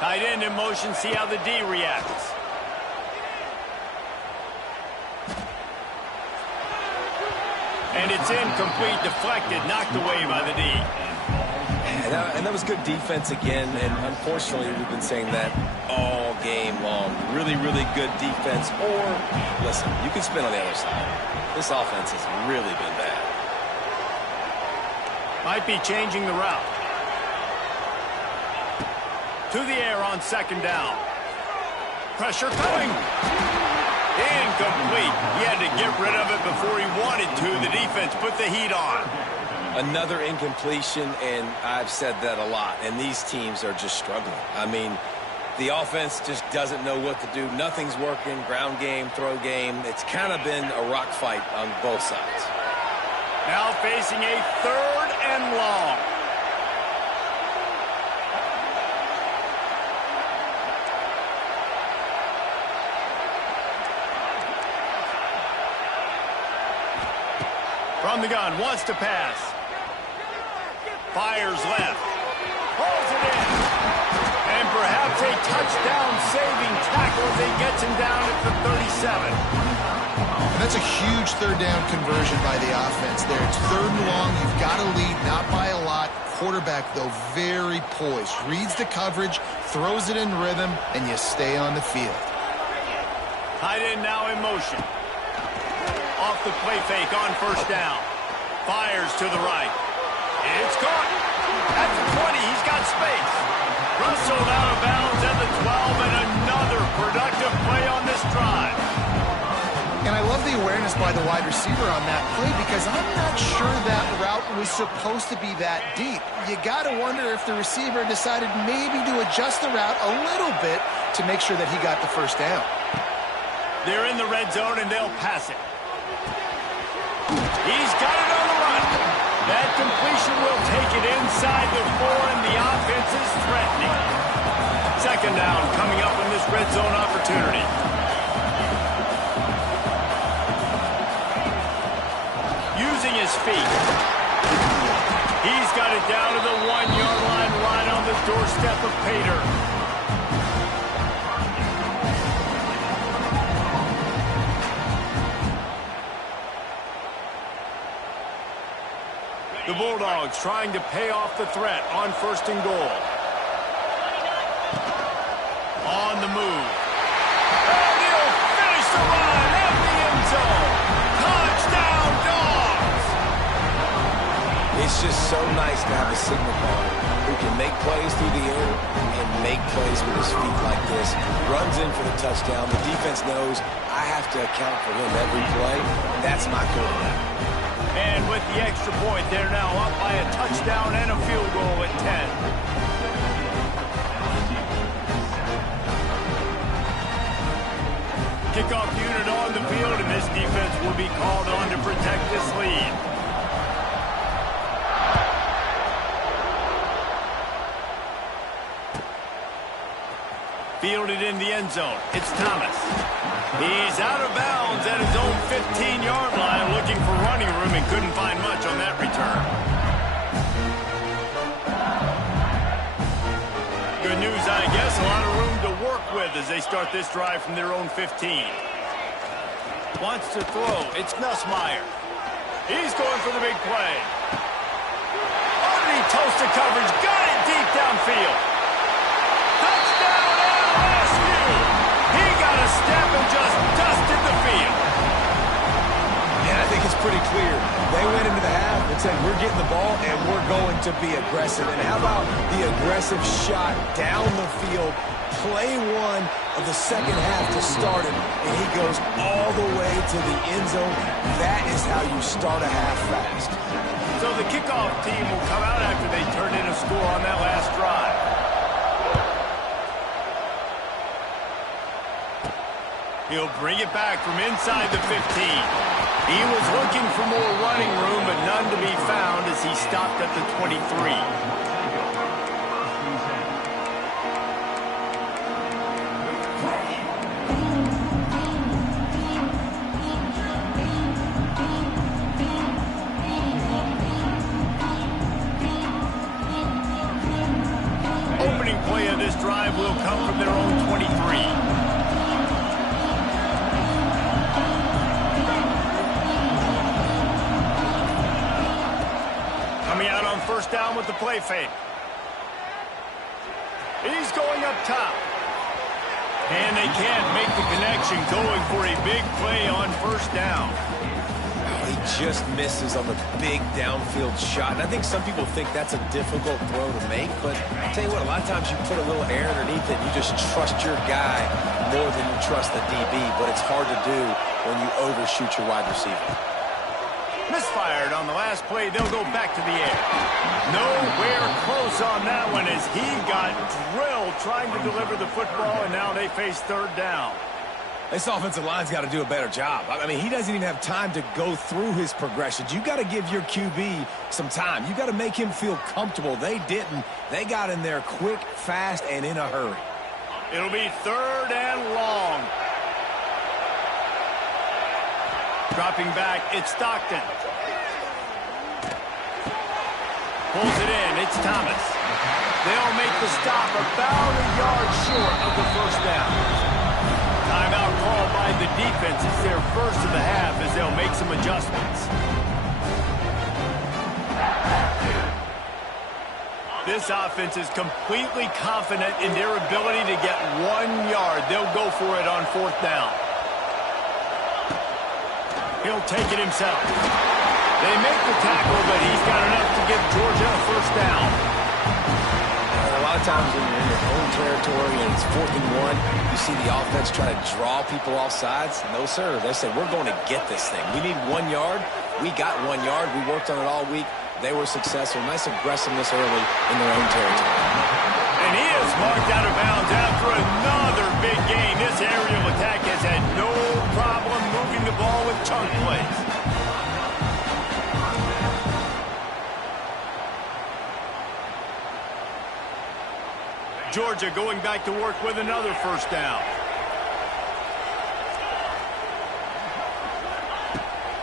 Tight end in motion. See how the D reacts. And it's incomplete, deflected, knocked away by the D. And that was good defense again, and unfortunately we've been saying that all game long. Really, really good defense, or, listen, you can spin on the other side. This offense has really been bad. Might be changing the route. To the air on second down. Pressure coming. Incomplete. He had to get rid of it before he wanted to. The defense put the heat on. Another incompletion, and I've said that a lot, and these teams are just struggling. I mean, the offense just doesn't know what to do. Nothing's working, ground game, throw game. It's kind of been a rock fight on both sides. Now facing a 3rd and long. From the gun, wants to pass. Fires left. Pulls it in. And perhaps a touchdown-saving tackle as he gets him down at the 37. And that's a huge 3rd down conversion by the offense there. It's 3rd and long. You've got to lead, not by a lot. Quarterback, though, very poised. Reads the coverage, throws it in rhythm, and you stay on the field. Tight end now in motion. Off the play fake on first down. Fires to the right. It's caught. At the 20, he's got space. Rustled out of bounds at the 12, and another productive play on this drive. And I love the awareness by the wide receiver on that play because I'm not sure that route was supposed to be that deep. You got to wonder if the receiver decided maybe to adjust the route a little bit to make sure that he got the first down. They're in the red zone, and they'll pass it. He's got it on the run. That completion will take it inside the 4, and the offense is threatening. Second down coming up in this red zone opportunity. Using his feet. He's got it down to the 1-yard line, right on the doorstep of Pater. The Bulldogs trying to pay off the threat on 1st and goal. On the move. And he'll finish the run at the end zone. Touchdown, Dogs! It's just so nice to have a signal caller who can make plays through the air and make plays with his feet like this. Runs in for the touchdown. The defense knows I have to account for him every play. That's my quarterback. And with the extra point, they're now up by a touchdown and a field goal at 10. Kickoff unit on the field, and this defense will be called on to protect this lead. Fielded in the end zone. It's Thomas. He's out of bounds at his own 15-yard line, looking for running room and couldn't find much on that return. Good news, I guess. A lot of room to work work with as they start this drive from their own 15. Wants to throw. It's Nussmeier. He's going for the big play. Underneath toasted coverage. Got it deep downfield. Touchdown, LSU! He got a step and just dusted the field. Yeah, I think it's pretty clear. They went into the half and said, we're getting the ball and we're going to be aggressive. And how about the aggressive shot down the field? Play one of the second half to start it, and he goes all the way to the end zone. That is how you start a half fast. So the kickoff team will come out after they turn in a score on that last drive. He'll bring it back from inside the 15. He was looking for more running room, but none to be found as he stopped at the 23. Drive will come from their own 23. Coming out on first down with the play fake. He's going up top. And they can't make the connection, going for a big play on first down. He just misses on the big downfield shot. And I think some people think that's a difficult throw to make, but I'll tell you what, a lot of times you put a little air underneath it, you just trust your guy more than you trust the DB, but it's hard to do when you overshoot your wide receiver. Misfired on the last play. They'll go back to the air. Nowhere close on that one as he got drilled trying to deliver the football, and now they face third down. This offensive line's got to do a better job. I mean, he doesn't even have time to go through his progressions. You got to give your QB some time. You got to make him feel comfortable. They didn't. They got in there quick, fast, and in a hurry. It'll be third and long. Dropping back, it's Stockton. Pulls it in, it's Thomas. They'll make the stop about a yard short of the first down. Timeout called by the defense. It's their first of the half as they'll make some adjustments. This offense is completely confident in their ability to get 1 yard. They'll go for it on fourth down. He'll take it himself. They make the tackle, but he's got enough to give Georgia a first down. A lot of times when you're in your own territory and it's 4th and 1, you see the offense try to draw people off sides. No, sir. They said, we're going to get this thing. We need 1 yard. We got 1 yard. We worked on it all week. They were successful. Nice aggressiveness early in their own territory. And he is marked out of bounds after another big gain. This aerial attack has had no problem moving the ball with chunk plays. Georgia going back to work with another first down.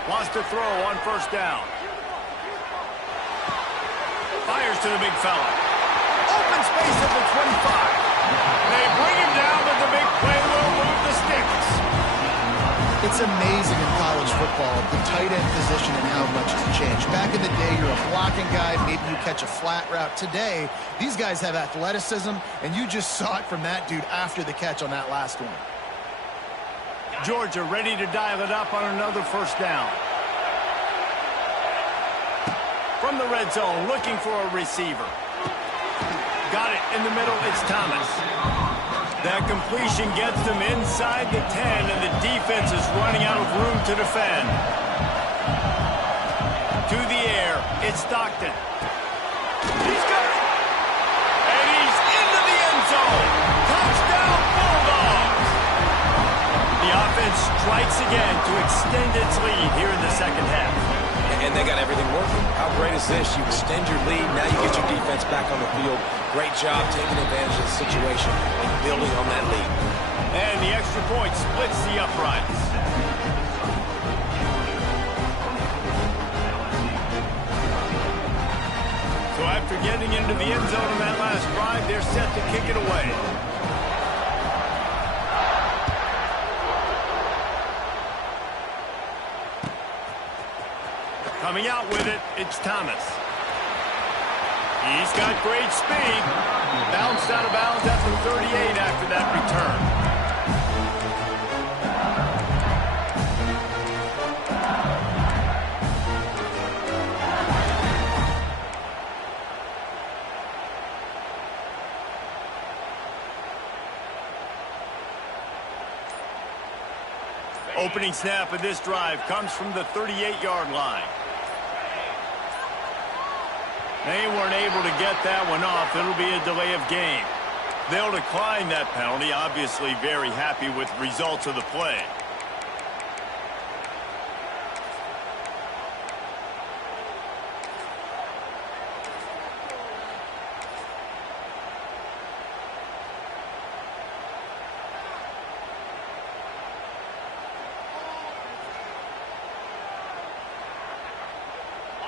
Wants to throw on first down. Fires to the big fella. Open space at the 25. They bring him down, but the big play will move the sticks. It's amazing in college football, the tight end position and how much has changed. Back in the day, you're a blocking guy, maybe you catch a flat route. Today, these guys have athleticism, and you just saw it from that dude after the catch on that last one. Georgia ready to dial it up on another first down. From the red zone, looking for a receiver. Got it in the middle, it's Thomas. That completion gets them inside the 10, and the defense is running out of room to defend. To the air, it's Stockton. He's got it. And he's into the end zone. Touchdown, Bulldogs. The offense strikes again to extend its lead here in the second half. And they got everything working. How great is this? You extend your lead, now you get your defense back on the field. Great job taking advantage of the situation and building on that lead. And the extra point splits the uprights. So after getting into the end zone on that last drive, they're set to kick it away. Coming out with it, it's Thomas. He's got great speed. Bounced out of bounds at the 38 after that return. Opening snap of this drive comes from the 38-yard line. They weren't able to get that one off. It'll be a delay of game. They'll decline that penalty, obviously very happy with the results of the play.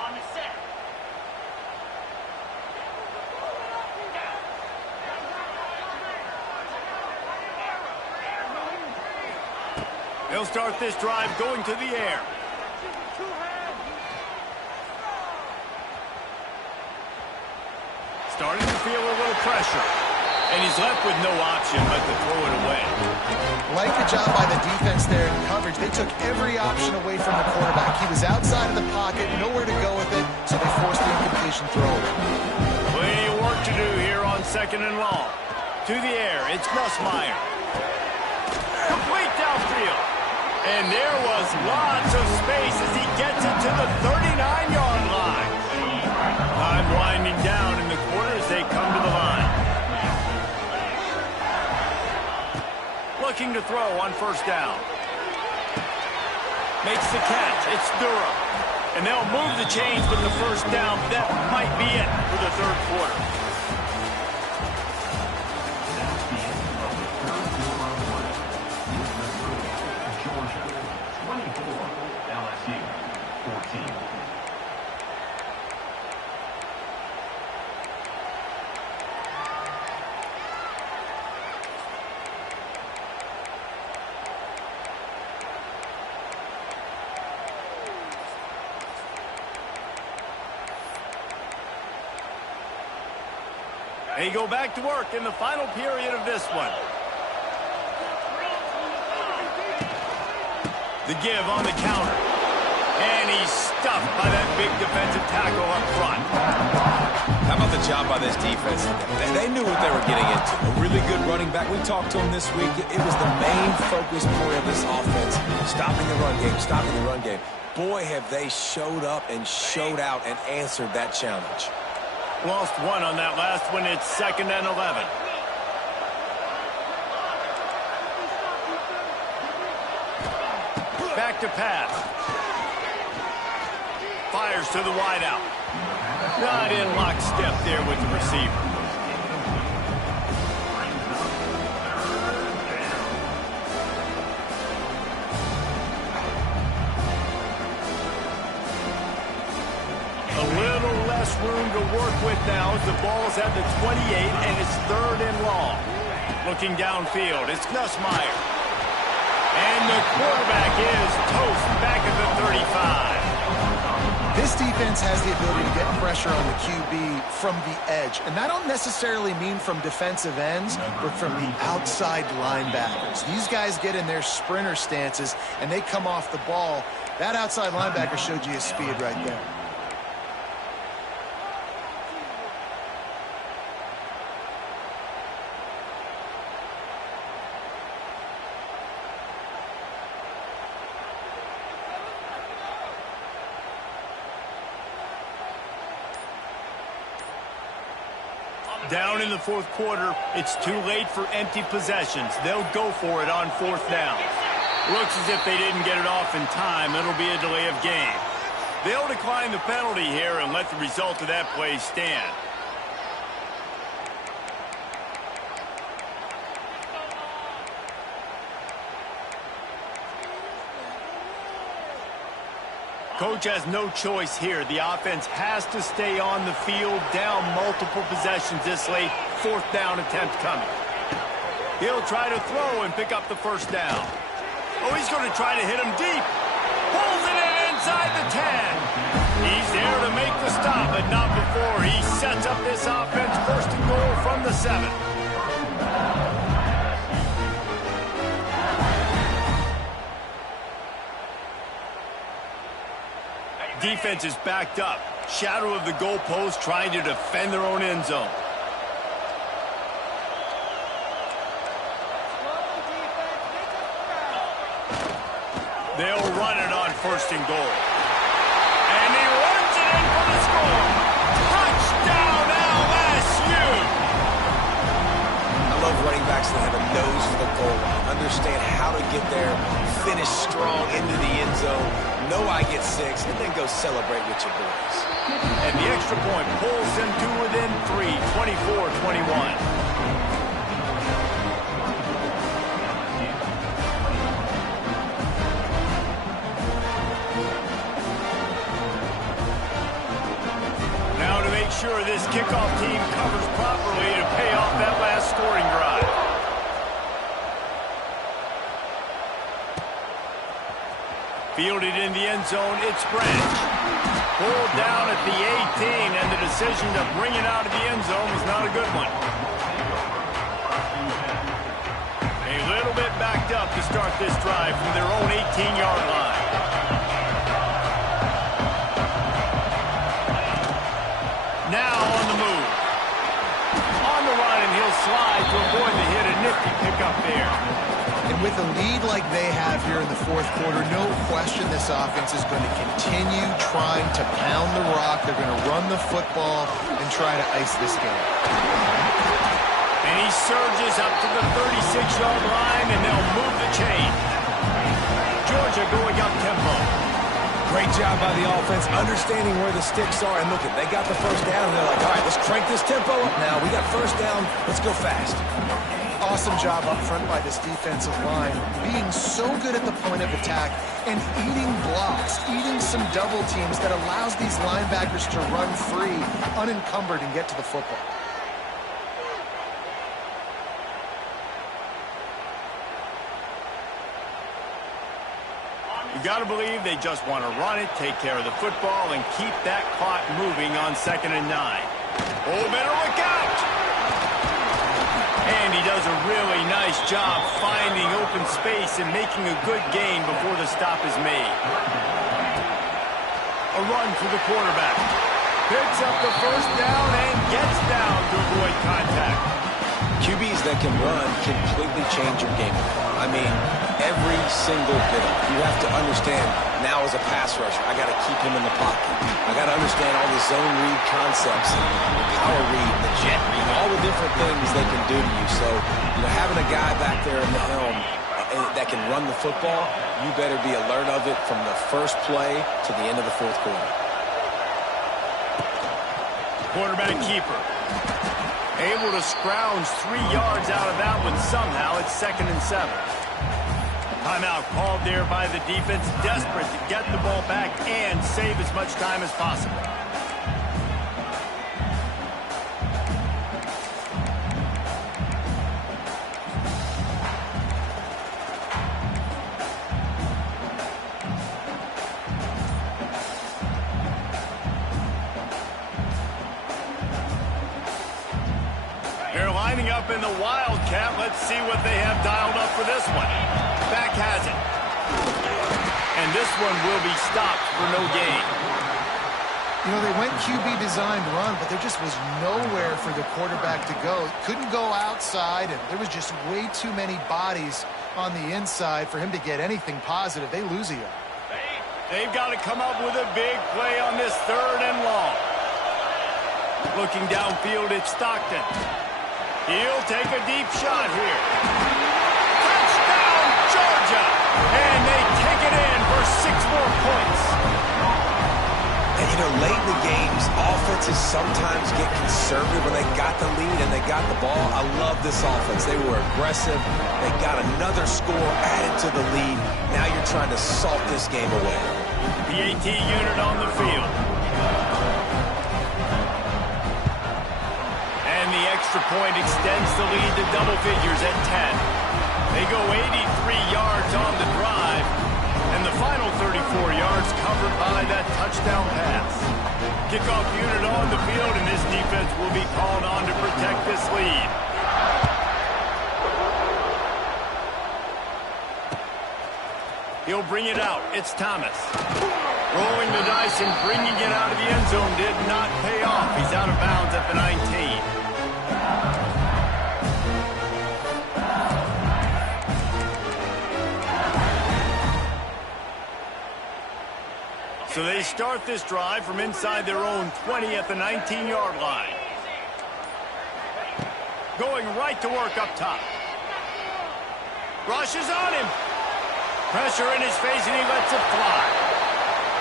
On the set. They'll start this drive going to the air. Starting to feel a little pressure. And he's left with no option but to throw it away. Like the job by the defense there in coverage. They took every option away from the quarterback. He was outside of the pocket, nowhere to go with it, so they forced the incompletion throw. Plenty of work to do here on 2nd and long. To the air, it's Nussmeier. Complete downfield. And there was lots of space as he gets it to the 39-yard line. Time winding down in the quarter as they come to the line. Looking to throw on 1st down. Makes the catch. It's Durham. And they'll move the chains with the 1st down. That might be it for the 3rd quarter. They go back to work in the final period of this one. The give on the counter. And he's stuffed by that big defensive tackle up front. How about the job by this defense? They knew what they were getting into. A really good running back. We talked to him this week. It was the main focus point of this offense. Stopping the run game, stopping the run game. Boy, have they showed up and showed out and answered that challenge. Lost one on that last one. It's 2nd and 11. Back to pass. Fires to the wideout. Not in lockstep there with the receiver. Room to work with now as the ball's at the 28 and it's 3rd and long. Looking downfield, it's Nussmeier. And the quarterback is toast back at the 35. This defense has the ability to get pressure on the QB from the edge. And I don't necessarily mean from defensive ends, but from the outside linebackers. These guys get in their sprinter stances and they come off the ball. That outside linebacker showed you his speed right there. Down in the 4th quarter, it's too late for empty possessions. They'll go for it on 4th down. Looks as if they didn't get it off in time. It'll be a delay of game. They'll decline the penalty here and let the result of that play stand. Coach has no choice here. The offense has to stay on the field, down multiple possessions this late. 4th down attempt coming. He'll try to throw and pick up the 1st down. Oh, he's going to try to hit him deep. Pulls it in inside the 10. He's there to make the stop, but not before he sets up this offense. First and goal from the 7. Defense is backed up. Shadow of the goalpost, trying to defend their own end zone. They'll run it on first and goal. And he runs it in for the score. Touchdown, LSU! I love running backs that have a nose for the goal line. Understand how to get there, finish strong into the end zone, know I get 6, and then go celebrate with your boys. And the extra point pulls them to within 3, 24-21. Sure this kickoff team covers properly to pay off that last scoring drive. Fielded in the end zone, it's Branch. Pulled down at the 18, and the decision to bring it out of the end zone was not a good one. A little bit backed up to start this drive from their own 18-yard line. Now on the move. On the run, and he'll slide to avoid the hit. A nifty pickup there. And with a lead like they have here in the fourth quarter, no question this offense is going to continue trying to pound the rock. They're going to run the football and try to ice this game. And he surges up to the 36-yard line, and they'll move the chain. Georgia going up tempo. Great job by the offense, understanding where the sticks are. And look, they got the first down, and they're like, all right, let's crank this tempo up now. We got first down. Let's go fast. Awesome job up front by this defensive line, being so good at the point of attack and eating blocks, eating some double teams that allows these linebackers to run free, unencumbered, and get to the football. You got to believe they just want to run it, take care of the football, and keep that clock moving on 2nd and 9. Oh, better look out! And he does a really nice job finding open space and making a good gain before the stop is made. A run for the quarterback. Picks up the first down and gets down to avoid contact. QBs that can run completely change your game. I mean, every single bit. You have to understand, now as a pass rusher, I got to keep him in the pocket. I got to understand all the zone read concepts, and the power read, the jet read, all the different things they can do to you. So, having a guy back there in the helm that can run the football, you better be alert of it from the first play to the end of the fourth quarter. Quarterback keeper. Able to scrounge 3 yards out of that one somehow. It's 2nd and 7. Timeout called there by the defense, desperate to get the ball back and save as much time as possible. They're lining up in the Wildcat. Let's see what they have dialed up for this one. Back has it. And this one will be stopped for no gain. They went QB designed run, but there just was nowhere for the quarterback to go. Couldn't go outside, and there was just way too many bodies on the inside for him to get anything positive. They lose a yard. They've got to come up with a big play on this 3rd and long. Looking downfield, it's Stockton. He'll take a deep shot here. Touchdown, Georgia! And they take it in for 6 more points. And, late in the games, offenses sometimes get conservative when they got the lead and they got the ball. I love this offense. They were aggressive. They got another score added to the lead. Now you're trying to salt this game away. The AT unit on the field. And the extra point extends the lead to double figures at 10. They go 83 yards on the drive, and the final 34 yards covered by that touchdown pass. Kickoff unit on the field, and this defense will be called on to protect this lead. He'll bring it out. It's Thomas. Rolling the dice and bringing it out of the end zone did not pay off. He's out of bounds at the 19. So they start this drive from inside their own 20 at the 19-yard line. Going right to work up top. Rushes on him. Pressure in his face, and he lets it fly.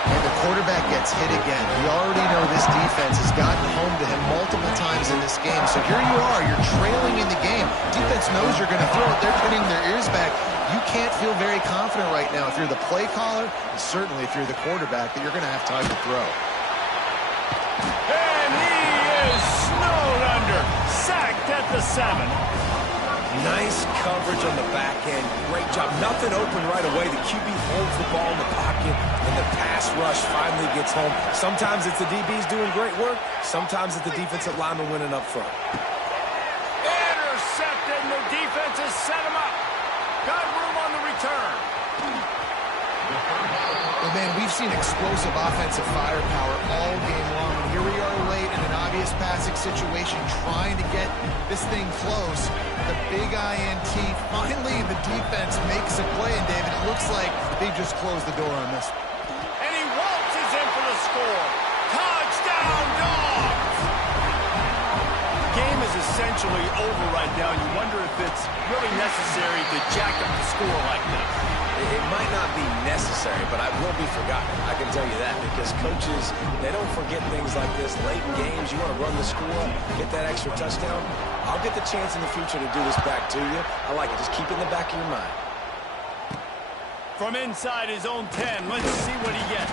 And the quarterback gets hit again. We already know this defense has gotten home to him multiple times in this game. So here you are, you're trailing in the game. Defense knows you're going to throw it. They're pinning their ears back. You can't feel very confident right now if you're the play caller, and certainly if you're the quarterback, that you're going to have time to throw. And he is snowed under. Sacked at the 7. Nice coverage on the back end. Great job. Nothing open right away. The QB holds the ball in the pocket, and the pass rush finally gets home. Sometimes it's the DBs doing great work. Sometimes it's the defensive lineman winning up front. Intercepted, and the defense has set him up. Got room on the return. Well, man, we've seen explosive offensive firepower all game long. And here we are late in an obvious passing situation, trying to get this thing close. The big INT. Finally, the defense makes a play. And, David, it looks like they just closed the door on this. And he waltzes in for the score. Touchdown, Dogs! The game is essentially over right now. You wonder if it's really necessary to jack up the score like this. It might not be necessary, but it will be forgotten. I can tell you that, because coaches, they don't forget things like this. Late in games, you want to run the score, get that extra touchdown. I'll get the chance in the future to do this back to you. I like it. Just keep it in the back of your mind. From inside his own 10, let's see what he gets.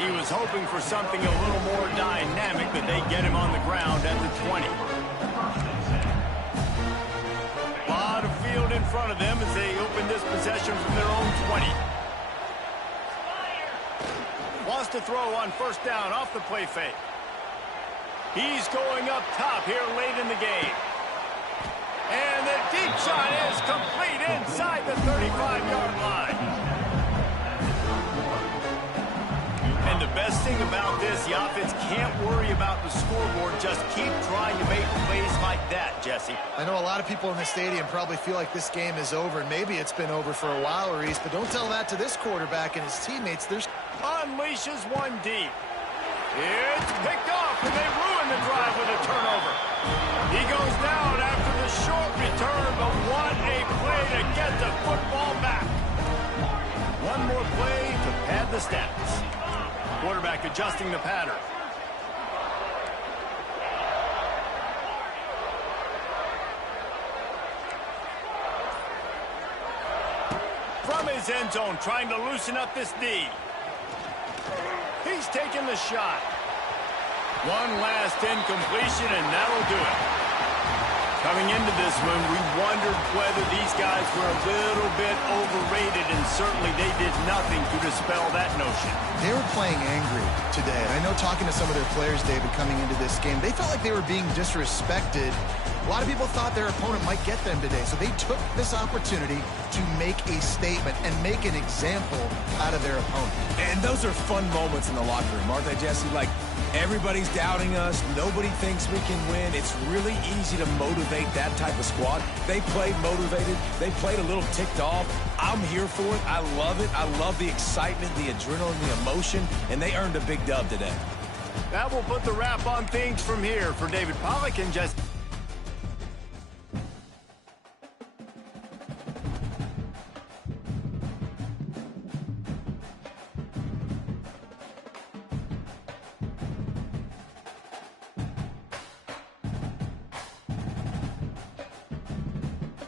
He was hoping for something a little more dynamic, but they get him on the ground at the 20. A lot of field in front of them as they open this possession from their own 20. Wants to throw on first down off the play fake. He's going up top here late in the game. And the deep shot is complete inside the 35-yard line. And the best thing about this, the offense can't worry about the scoreboard. Just keep trying to make plays like that, Jesse. I know a lot of people in the stadium probably feel like this game is over, and maybe it's been over for a while, Reese, but don't tell that to this quarterback and his teammates. Unleashes one deep. It's picked off, and they ruin the drive with a turnover. He goes down after the short return, but what a play to get the football back. One more play to pad the stats. Quarterback adjusting the pattern. From his end zone, trying to loosen up this D. He's taking the shot. One last incompletion, and that'll do it. Coming into this one, we wondered whether these guys were a little bit overrated, and certainly they did nothing to dispel that notion. They were playing angry today. And I know, talking to some of their players, David, coming into this game, they felt like they were being disrespected. A lot of people thought their opponent might get them today, so they took this opportunity to make a statement and make an example out of their opponent. And those are fun moments in the locker room, aren't they, Jesse? Like, everybody's doubting us. Nobody thinks we can win. It's really easy to motivate that type of squad. They played motivated. They played a little ticked off. I'm here for it. I love it. I love the excitement, the adrenaline, the emotion, and they earned a big dub today. That will put the wrap on things from here. For David Pollack and Jesse